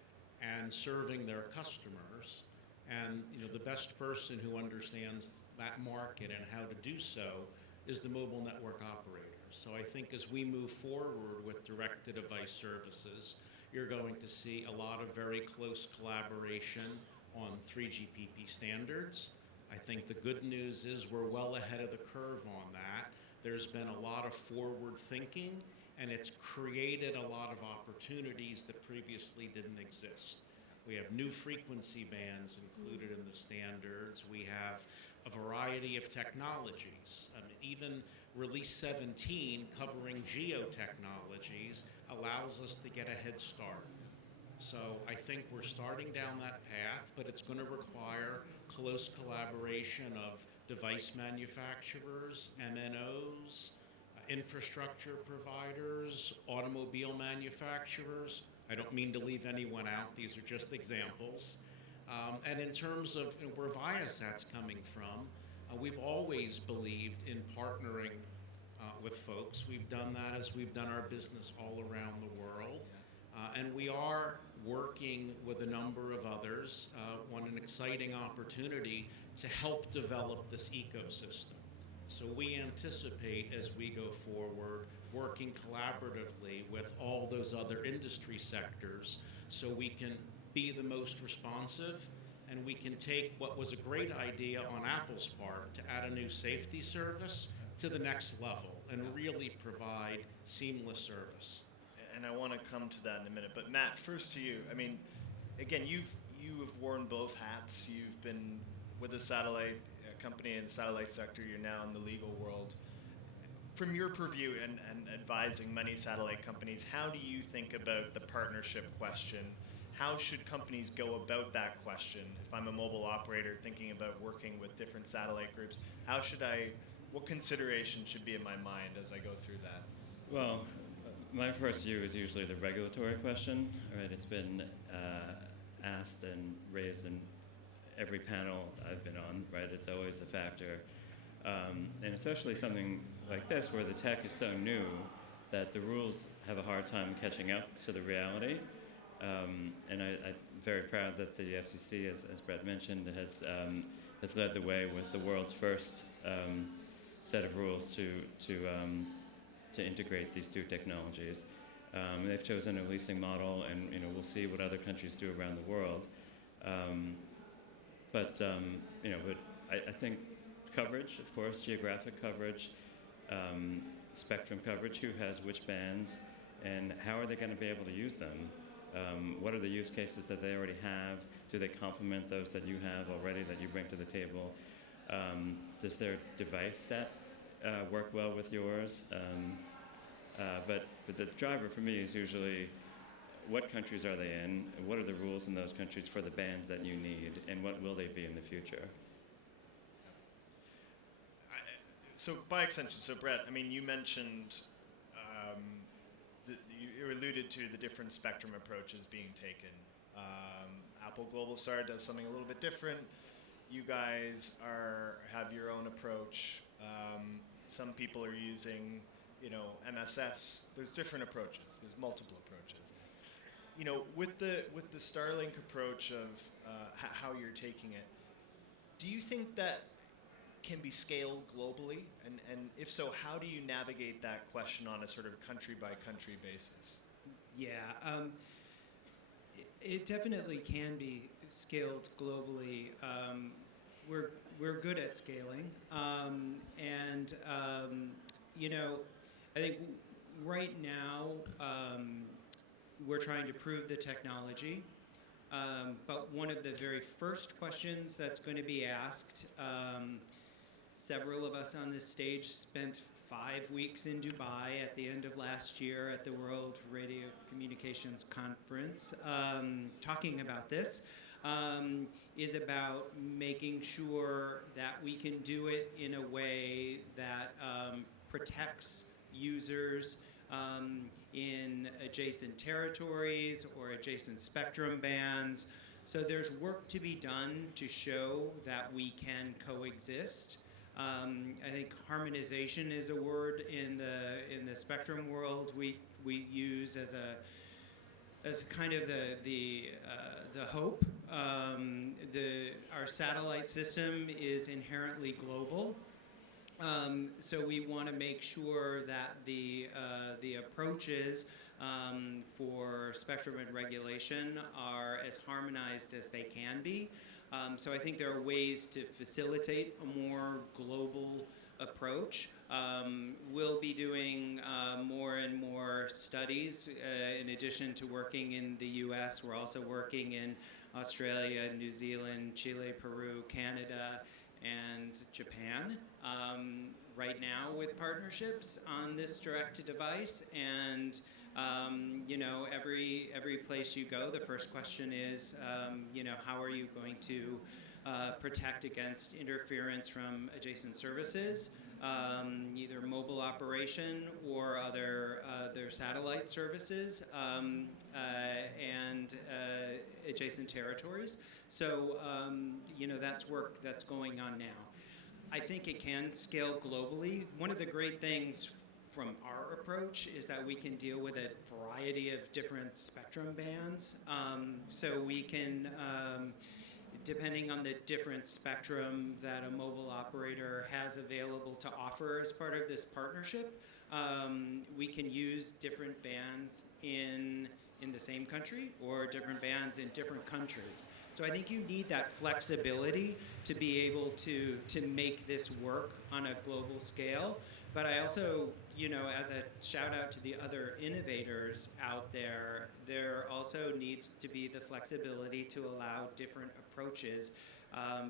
and serving their customers. And the best person who understands that market and how to do so is the mobile network operator. So I think as we move forward with direct-to-device services, you're going to see a lot of very close collaboration on 3GPP standards. I think the good news is we're well ahead of the curve on that. There's been a lot of forward thinking, and it's created a lot of opportunities that previously didn't exist. We have new frequency bands included in the standards. We have a variety of technologies. Even Release 17, covering geotechnologies, allows us to get a head start. So I think we're starting down that path, but it's going to require close collaboration of device manufacturers, MNOs, infrastructure providers, automobile manufacturers. I don't mean to leave anyone out. These are just examples. And in terms of where Viasat's coming from, we've always believed in partnering with folks. We've done that as we've done our business all around the world. And we are working with a number of others on an exciting opportunity to help develop this ecosystem. So we anticipate as we go forward working collaboratively with all those other industry sectors so we can be the most responsive, and we can take what was a great idea on Apple's part to add a new safety service to the next level and really provide seamless service. And I want to come to that in a minute, but Matt, first to you. I mean, again, you have worn both hats. You've been with a satellite company in the satellite sector. You're now in the legal world. From your purview and advising many satellite companies, how do you think about the partnership question? How should companies go about that question? If I'm a mobile operator thinking about working with different satellite groups, what consideration should be in my mind as I go through that? Well, my first view is usually the regulatory question. Right? It's been asked and raised in every panel I've been on. Right? It's always a factor. And especially something like this where the tech is so new that the rules have a hard time catching up to the reality. And I'm very proud that the FCC, as Brett mentioned, has led the way with the world's first set of rules to integrate these two technologies. They've chosen a leasing model, and we'll see what other countries do around the world. But I think coverage, of course, geographic coverage, spectrum coverage, who has which bands, and how are they going to be able to use them? What are the use cases that they already have? Do they complement those that you have already that you bring to the table? Does their device set work well with yours? But the driver for me is usually what countries are they in? What are the rules in those countries for the bands that you need? And what will they be in the future? So by extension, Brett, I mean, you mentioned, you alluded to the different spectrum approaches being taken Apple Globalstar does something a little bit different. You guys have your own approach. Some people are using, MSS. There's different approaches. There's multiple approaches. With the Starlink approach of how you're taking it, do you think that can be scaled globally? And if so, how do you navigate that question on a sort of country-by-country basis? Yeah, it definitely can be scaled globally. We're good at scaling, and I think right now we're trying to prove the technology. But one of the very first questions that's going to be asked, several of us on this stage spent 5 weeks in Dubai at the end of last year at the World Radio Communications Conference talking about this, is about making sure that we can do it in a way that protects users in adjacent territories or adjacent spectrum bands. So there's work to be done to show that we can coexist. I think harmonization is a word in the spectrum world we use as kind of the hope. Our satellite system is inherently global. So we want to make sure that the approaches for spectrum and regulation are as harmonized as they can be. So I think there are ways to facilitate a more global approach. We'll be doing more and more studies. In addition to working in the US, we're also working in Australia, New Zealand, Chile, Peru, Canada, and Japan right now with partnerships on this direct-to-device. And every place you go, the first question is, how are you going to protect against interference from adjacent services, either mobile operation or other satellite services, and adjacent territories. So, that's work that's going on now. I think it can scale globally. One of the great things from our approach is that we can deal with a variety of different spectrum bands. So we can, depending on the different spectrum that a mobile operator has available to offer as part of this partnership, we can use different bands in the same country or different bands in different countries. So I think you need that flexibility to be able to make this work on a global scale. But I also, as a shout out to the other innovators out there, there also needs to be the flexibility to allow different approaches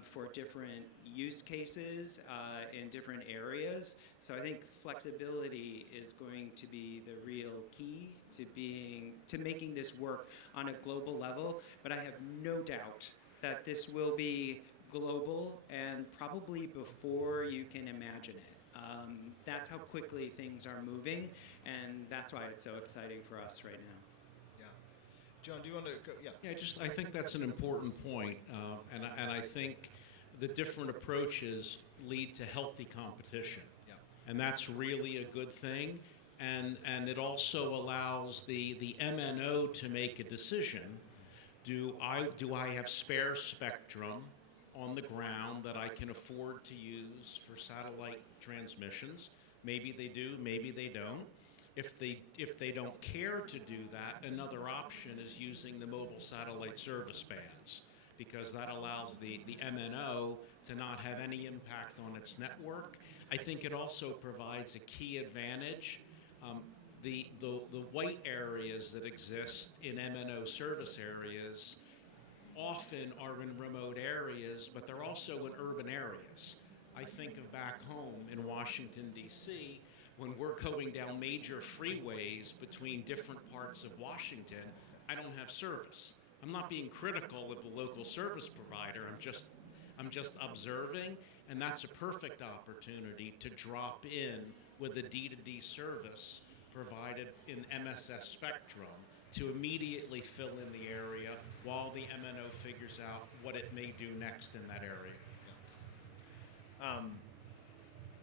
for different use cases in different areas. So I think flexibility is going to be the real key to making this work on a global level. But I have no doubt that this will be global and probably before you can imagine it. That's how quickly things are moving, and that's why it's so exciting for us right now. Yeah. John, do you want to go? Yeah. Yeah, I think that's an important point, and I think the different approaches lead to healthy competition. Yeah. And that's really a good thing, and it also allows the MNO to make a decision. Do I have spare spectrum on the ground that I can afford to use for satellite transmissions? Maybe they do, maybe they don't. If they don't care to do that, another option is using the mobile satellite service bands, because that allows the MNO to not have any impact on its network. I think it also provides a key advantage. The white areas that exist in MNO service areas often are in remote areas, but they're also in urban areas. I think of back home in Washington, D.C., when we're going down major freeways between different parts of Washington, I don't have service. I'm not being critical of the local service provider. I'm just observing, and that's a perfect opportunity to drop in with a D2D service provided in MSS spectrum to immediately fill in the area while the MNO figures out what it may do next in that area?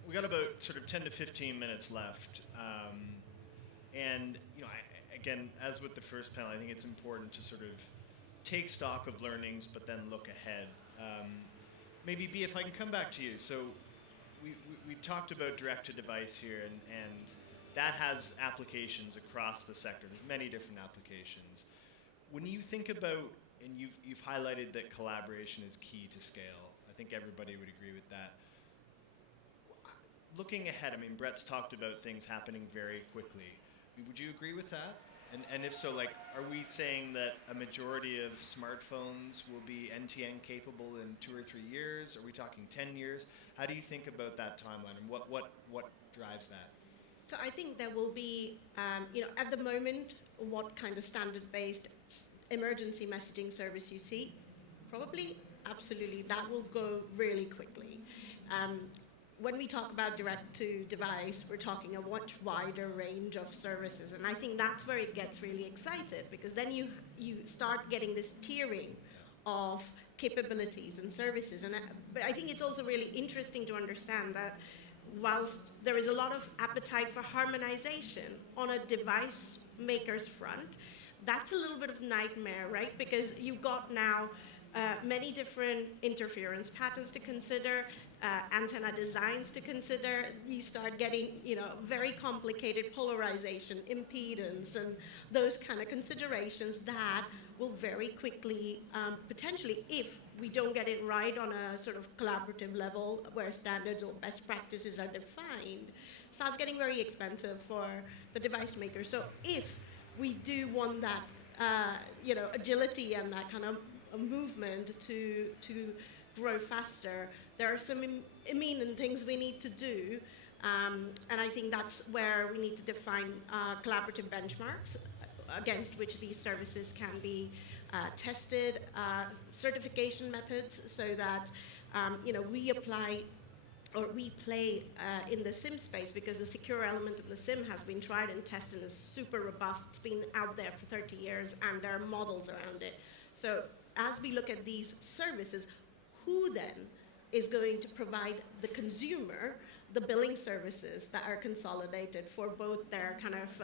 We got about sort of 10 to 15 minutes left. And, again, as with the first panel, I think it's important to sort of take stock of learnings, but then look ahead. Maybe, B, if I can come back to you. So we've talked about direct-to-device here, and that has applications across the sector. There's many different applications. When you think about, and you've highlighted that collaboration is key to scale, I think everybody would agree with that. Looking ahead, Brett's talked about things happening very quickly. Would you agree with that? And if so, are we saying that a majority of smartphones will be NTN capable in 2 or 3 years? Are we talking 10 years? How do you think about that timeline, and what drives that? So I think there will be, at the moment, what kind of standard-based emergency messaging service you see? Probably, absolutely, that will go really quickly. When we talk about direct-to-device, we're talking a much wider range of services, and I think that's where it gets really excited, because then you start getting this tiering of capabilities and services. But I think it's also really interesting to understand that whilst there is a lot of appetite for harmonization on a device maker's front, that's a little bit of nightmare, right? Because you've got now many different interference patterns to consider, antenna designs to consider. You start getting, very complicated polarization, impedance, and those kind of considerations that will very quickly, potentially, if we don't get it right on a sort of collaborative level where standards or best practices are defined, starts getting very expensive for the device maker. So if we do want that, agility and that kind of movement to grow faster, there are some imminent things we need to do, and I think that's where we need to define collaborative benchmarks against which these services can be tested, certification methods, so that we apply or we play in the SIM space, because the secure element of the SIM has been tried and tested and is super robust. It's been out there for 30 years, and there are models around it. So as we look at these services, who then is going to provide the consumer the billing services that are consolidated for both their kind of,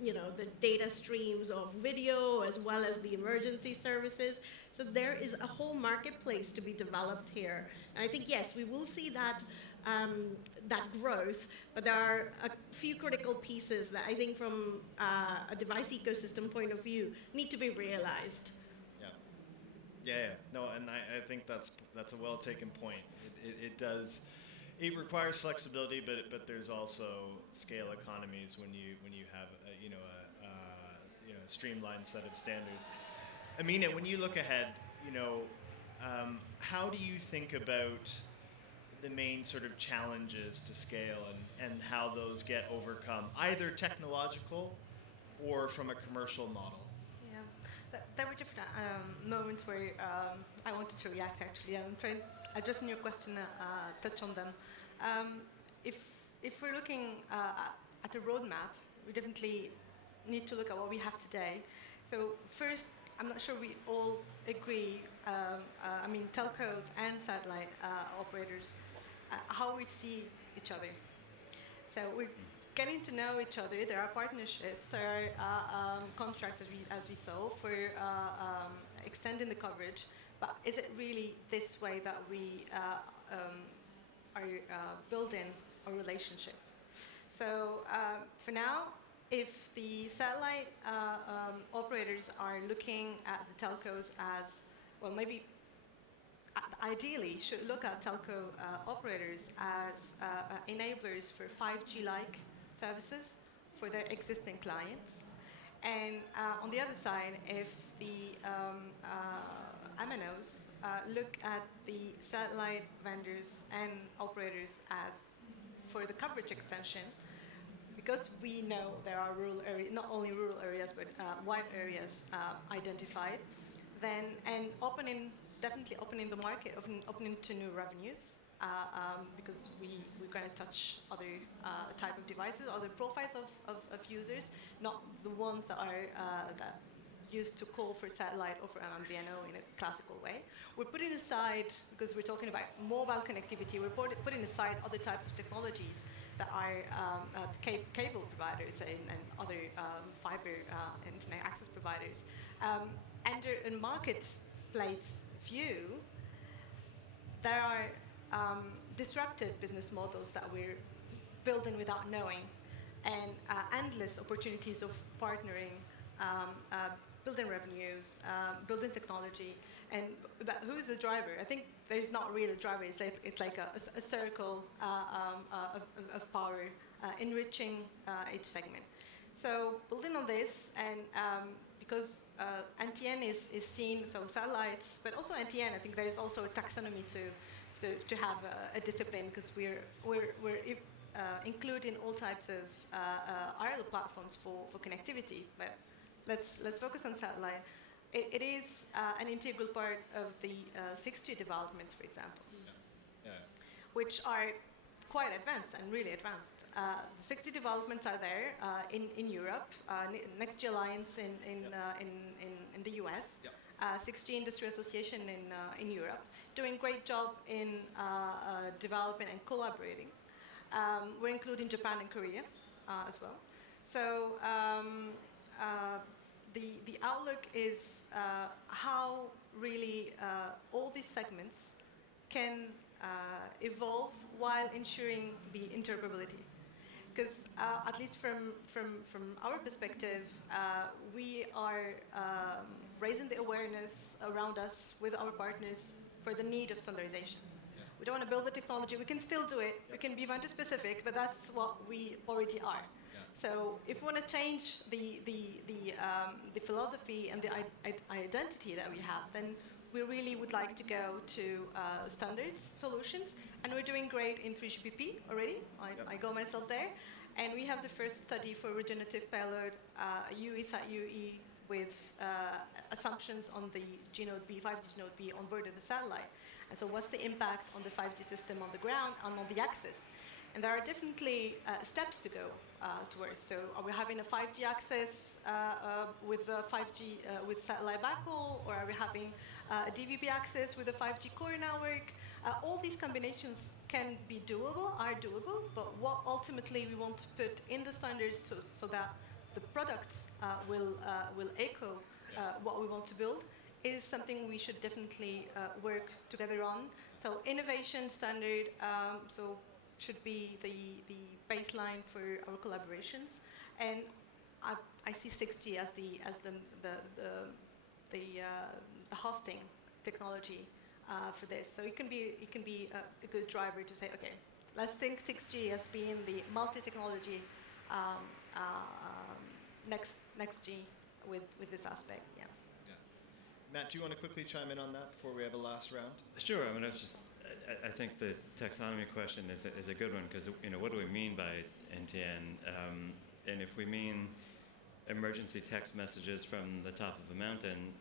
the data streams of video as well as the emergency services? So there is a whole marketplace to be developed here. And I think, yes, we will see that, that growth, but there are a few critical pieces that I think from a device ecosystem point of view need to be realized. Yeah. No, and I think that's a well taken point. It does. It requires flexibility, but there's also scale economies when you have a streamlined set of standards. Amina, when you look ahead, how do you think about the main sort of challenges to scale and how those get overcome, either technological or from a commercial model? There were different moments where I wanted to react, actually. I'm trying, addressing your question, touch on them. If we're looking at a roadmap, we definitely need to look at what we have today. So first, I'm not sure we all agree, telcos and satellite operators, how we see each other. So we're getting to know each other. There are partnerships, there are contracts, as we saw, for extending the coverage. But is it really this way that we are building a relationship? So for now, if the satellite operators are looking at the telcos as, well, maybe ideally should look at telco operators as enablers for 5G-like services for their existing clients. And on the other side, if the MNOs look at the satellite vendors and operators as for the coverage extension, because we know there are rural areas, not only rural areas, but wide areas identified, then, and definitely opening the market, opening to new revenues, because we're going to touch other type of devices, other profiles of users, not the ones that are that used to call for satellite or for MVNO in a classical way. We're putting aside, because we're talking about mobile connectivity, we're putting aside other types of technologies that are cable providers and other fiber internet access providers. Under a marketplace view, there are disruptive business models that we're building without knowing, and endless opportunities of partnering, building revenues, building technology, but who's the driver? I think there's not really a driver. It's like a circle of power enriching each segment. So building on this, and because NTN is seen, so satellites, but also NTN, I think there is also a taxonomy to have a discipline, because we're including all types of IRL platforms for connectivity. But let's focus on satellite. It is an integral part of the 6G developments, for example, which are quite advanced and really advanced. The 6G developments are there in Europe, Next G Alliance in the US, 6G Industry Association in Europe, doing great job in developing and collaborating. We're including Japan and Korea as well. So the outlook is how really all these segments can evolve while ensuring the interoperability. Because at least from our perspective, we are raising the awareness around us with our partners for the need of standardization. We don't want to build the technology. We can still do it. We can be vendor specific, but that's what we already are. So if we want to change the philosophy and the identity that we have, then we really would like to go to standards solutions, and we're doing great in 3GPP already. I go myself there, and we have the first study for regenerative payload, UE with assumptions on the G-Node B, 5G Node B on board of the satellite. And so what's the impact on the 5G system on the ground and on the access? And there are definitely steps to go towards. So are we having a 5G access with 5G with satellite backhaul, or are we having a DVB access with a 5G core network? All these combinations can be doable, are doable, but what ultimately we want to put in the standards so that the products will echo what we want to build is something we should definitely work together on. So innovation standard should be the baseline for our collaborations, and I see 6G as the hosting technology for this. So it can be a good driver to say, okay, let's think 6G as being the multi-technology next G with this aspect. Yeah. Matt, do you want to quickly chime in on that before we have a last round? Sure. I mean, I think the taxonomy question is a good one, because what do we mean by NTN? And if we mean emergency text messages from the top of a mountain,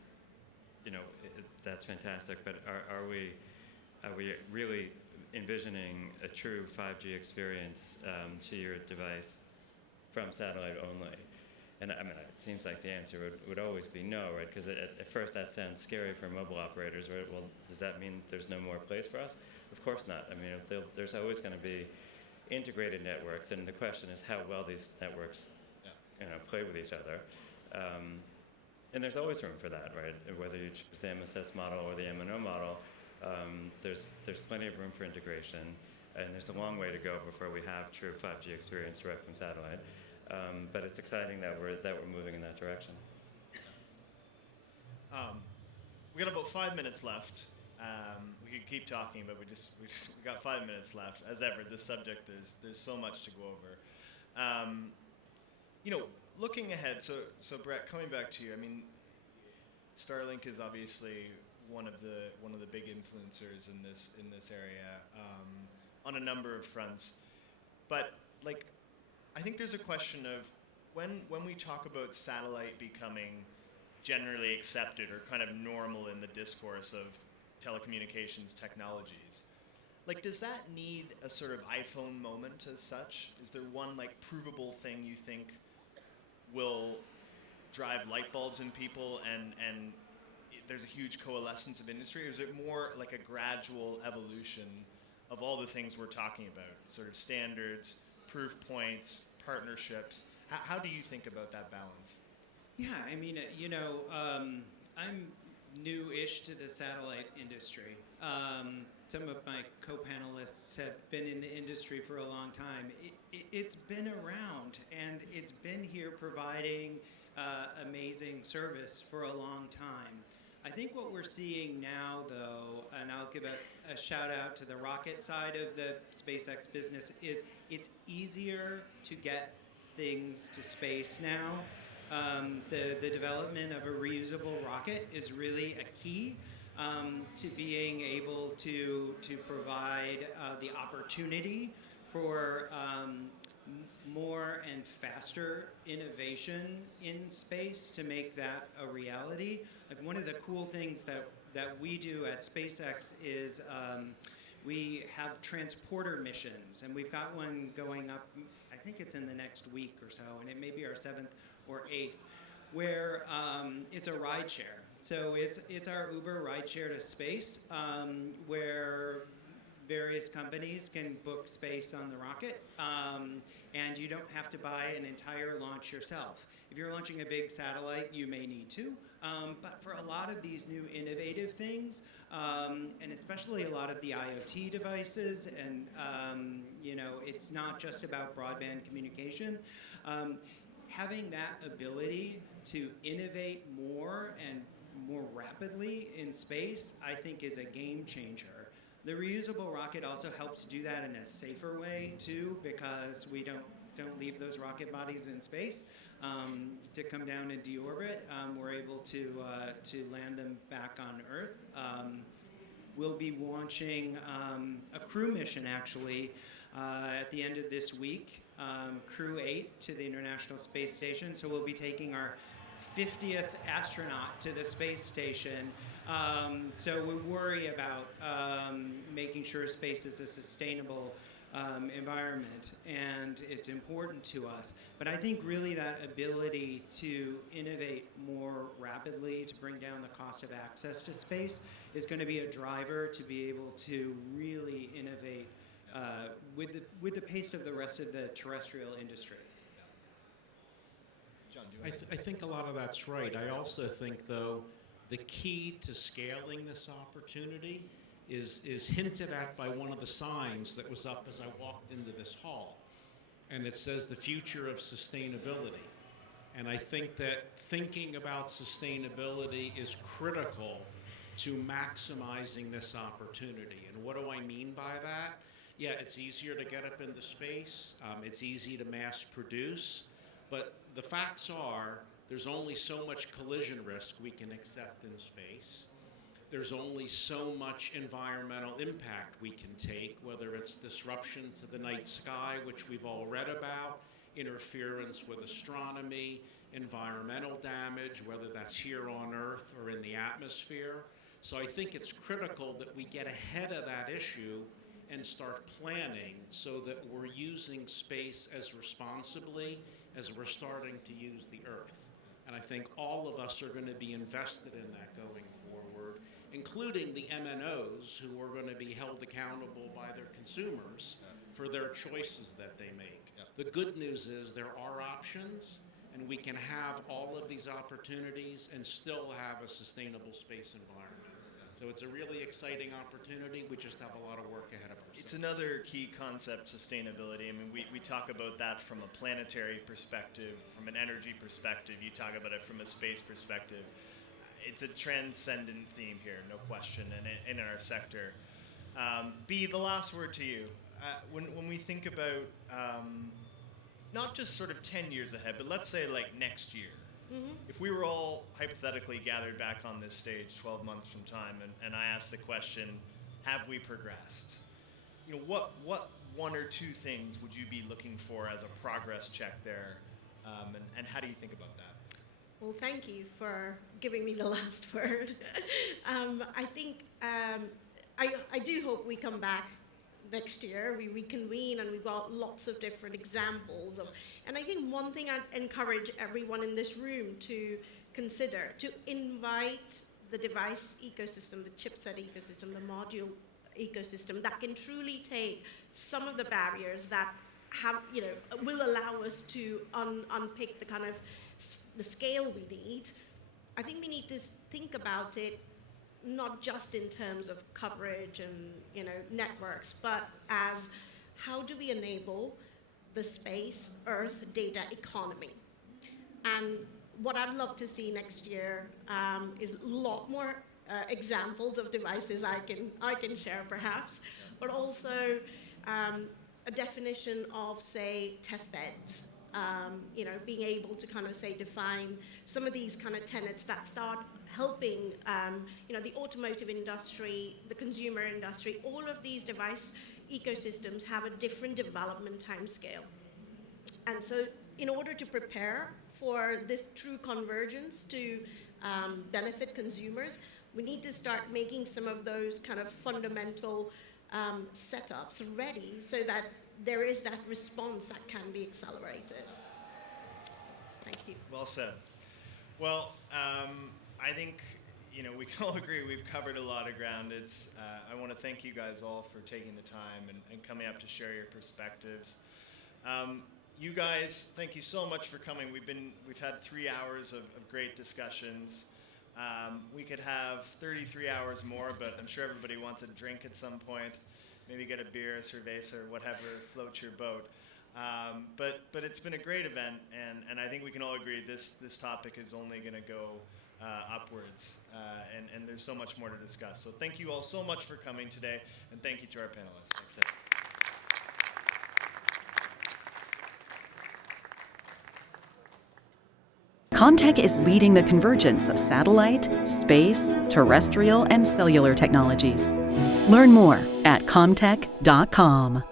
that's fantastic. But are we really envisioning a true 5G experience to your device from satellite only? And I mean, it seems like the answer would always be no, right? Because at first that sounds scary for mobile operators, right? Well, does that mean there's no more place for us? Of course not. I mean, there's always going to be integrated networks, and the question is how well these networks, play with each other. And there's always room for that, right? Whether you choose the MSS model or the MNO model, there's plenty of room for integration, and there's a long way to go before we have true 5G experience direct from satellite. But it's exciting that we're moving in that direction. We got about 5 minutes left. We could keep talking, but we got 5 minutes left. As ever, this subject there's so much to go over. Looking ahead. So Brett, coming back to you. I mean, Starlink is obviously one of the big influencers in this area on a number of fronts, but I think there's a question of when we talk about satellite becoming generally accepted or kind of normal in the discourse of telecommunications technologies, Like, does that need a sort of iPhone moment as such? Is there one like provable thing you think will drive light bulbs in people and there's a huge coalescence of industry? Or is it more like a gradual evolution of all the things we're talking about, sort of standards, proof points, partnerships? How do you think about that balance? Yeah, I mean, I'm new-ish to the satellite industry. Some of my co-panelists have been in the industry for a long time. It's been around, and it's been here providing amazing service for a long time. I think what we're seeing now, though, and I'll give a shout out to the rocket side of the SpaceX business, is it's easier to get things to space now. The development of a reusable rocket is really a key to being able to provide the opportunity for more and faster innovation in space to make that a reality. Like, one of the cool things that we do at SpaceX is we have transporter missions, and we've got one going up, I think it's in the next week or so, and it may be our 7th or 8th, where it's a ride share. So it's our Uber ride share to space, where various companies can book space on the rocket, and you don't have to buy an entire launch yourself. If you're launching a big satellite, you may need to, but for a lot of these new innovative things, and especially a lot of the IoT devices, and it's not just about broadband communication, having that ability to innovate more and more rapidly in space, I think, is a game changer. The reusable rocket also helps do that in a safer way too, because we don't leave those rocket bodies in space to come down and deorbit. We're able to land them back on Earth. We'll be launching a crew mission actually at the end of this week, Crew 8 to the International Space Station. So we'll be taking our 50th astronaut to the space station. So we worry about making sure space is a sustainable environment, and it's important to us. But I think really that ability to innovate more rapidly, to bring down the cost of access to space, is going to be a driver to be able to really innovate with the pace of the rest of the terrestrial industry. John, I think a lot of that's right. I also think, though, the key to scaling this opportunity is hinted at by one of the signs that was up as I walked into this hall. And it says the future of sustainability. And I think that thinking about sustainability is critical to maximizing this opportunity. And what do I mean by that? Yeah, it's easier to get up into space. It's easy to mass produce. But the facts are, there's only so much collision risk we can accept in space. There's only so much environmental impact we can take, whether it's disruption to the night sky, which we've all read about, interference with astronomy, environmental damage, whether that's here on Earth or in the atmosphere. So I think it's critical that we get ahead of that issue and start planning so that we're using space as responsibly as we're starting to use the Earth. And I think all of us are going to be invested in that going forward, including the MNOs, who are going to be held accountable by their consumers for their choices that they make. The good news is there are options, and we can have all of these opportunities and still have a sustainable space environment. So it's a really exciting opportunity. We just have a lot of work ahead of us. It's another key concept, sustainability. I mean, we talk about that from a planetary perspective, from an energy perspective. You talk about it from a space perspective. It's a transcendent theme here, no question, and in our sector. B, the last word to you. When we think about not just sort of 10 years ahead, but let's say like next year, if we were all hypothetically gathered back on this stage 12 months from time, and I asked the question, have we progressed? You know, what one or two things would you be looking for as a progress check there, and how do you think about that? Well, thank you for giving me the last word. I think I do hope we come back next year. We reconvene and we've got lots of different examples of, and I think one thing I'd encourage everyone in this room to consider, to invite the device ecosystem, the chipset ecosystem, the module ecosystem that can truly take some of the barriers that have, will allow us to unpick the kind of the scale we need. I think we need to think about it not just in terms of coverage and networks, but as how do we enable the space, Earth data economy? And what I'd love to see next year is a lot more examples of devices I can share perhaps, but also a definition of, say, test beds. Being able to kind of say define some of these kind of tenets that start helping, the automotive industry, the consumer industry, all of these device ecosystems have a different development timescale. And so in order to prepare for this true convergence to benefit consumers, we need to start making some of those kind of fundamental setups ready so that there is that response that can be accelerated. Thank you. Well said. Well, I think we can all agree we've covered a lot of ground. I want to thank you guys all for taking the time and coming up to share your perspectives. You guys, thank you so much for coming. We've had 3 hours of great discussions. We could have 33 hours more, but I'm sure everybody wants a drink at some point. Maybe get a beer, a cerveza, or whatever floats your boat. But it's been a great event, and I think we can all agree this topic is only going to go upwards, and there's so much more to discuss. So thank you all so much for coming today, and thank you to our panelists. Thanks, Comtech is leading the convergence of satellite, space, terrestrial, and cellular technologies. Learn more at comtech.com.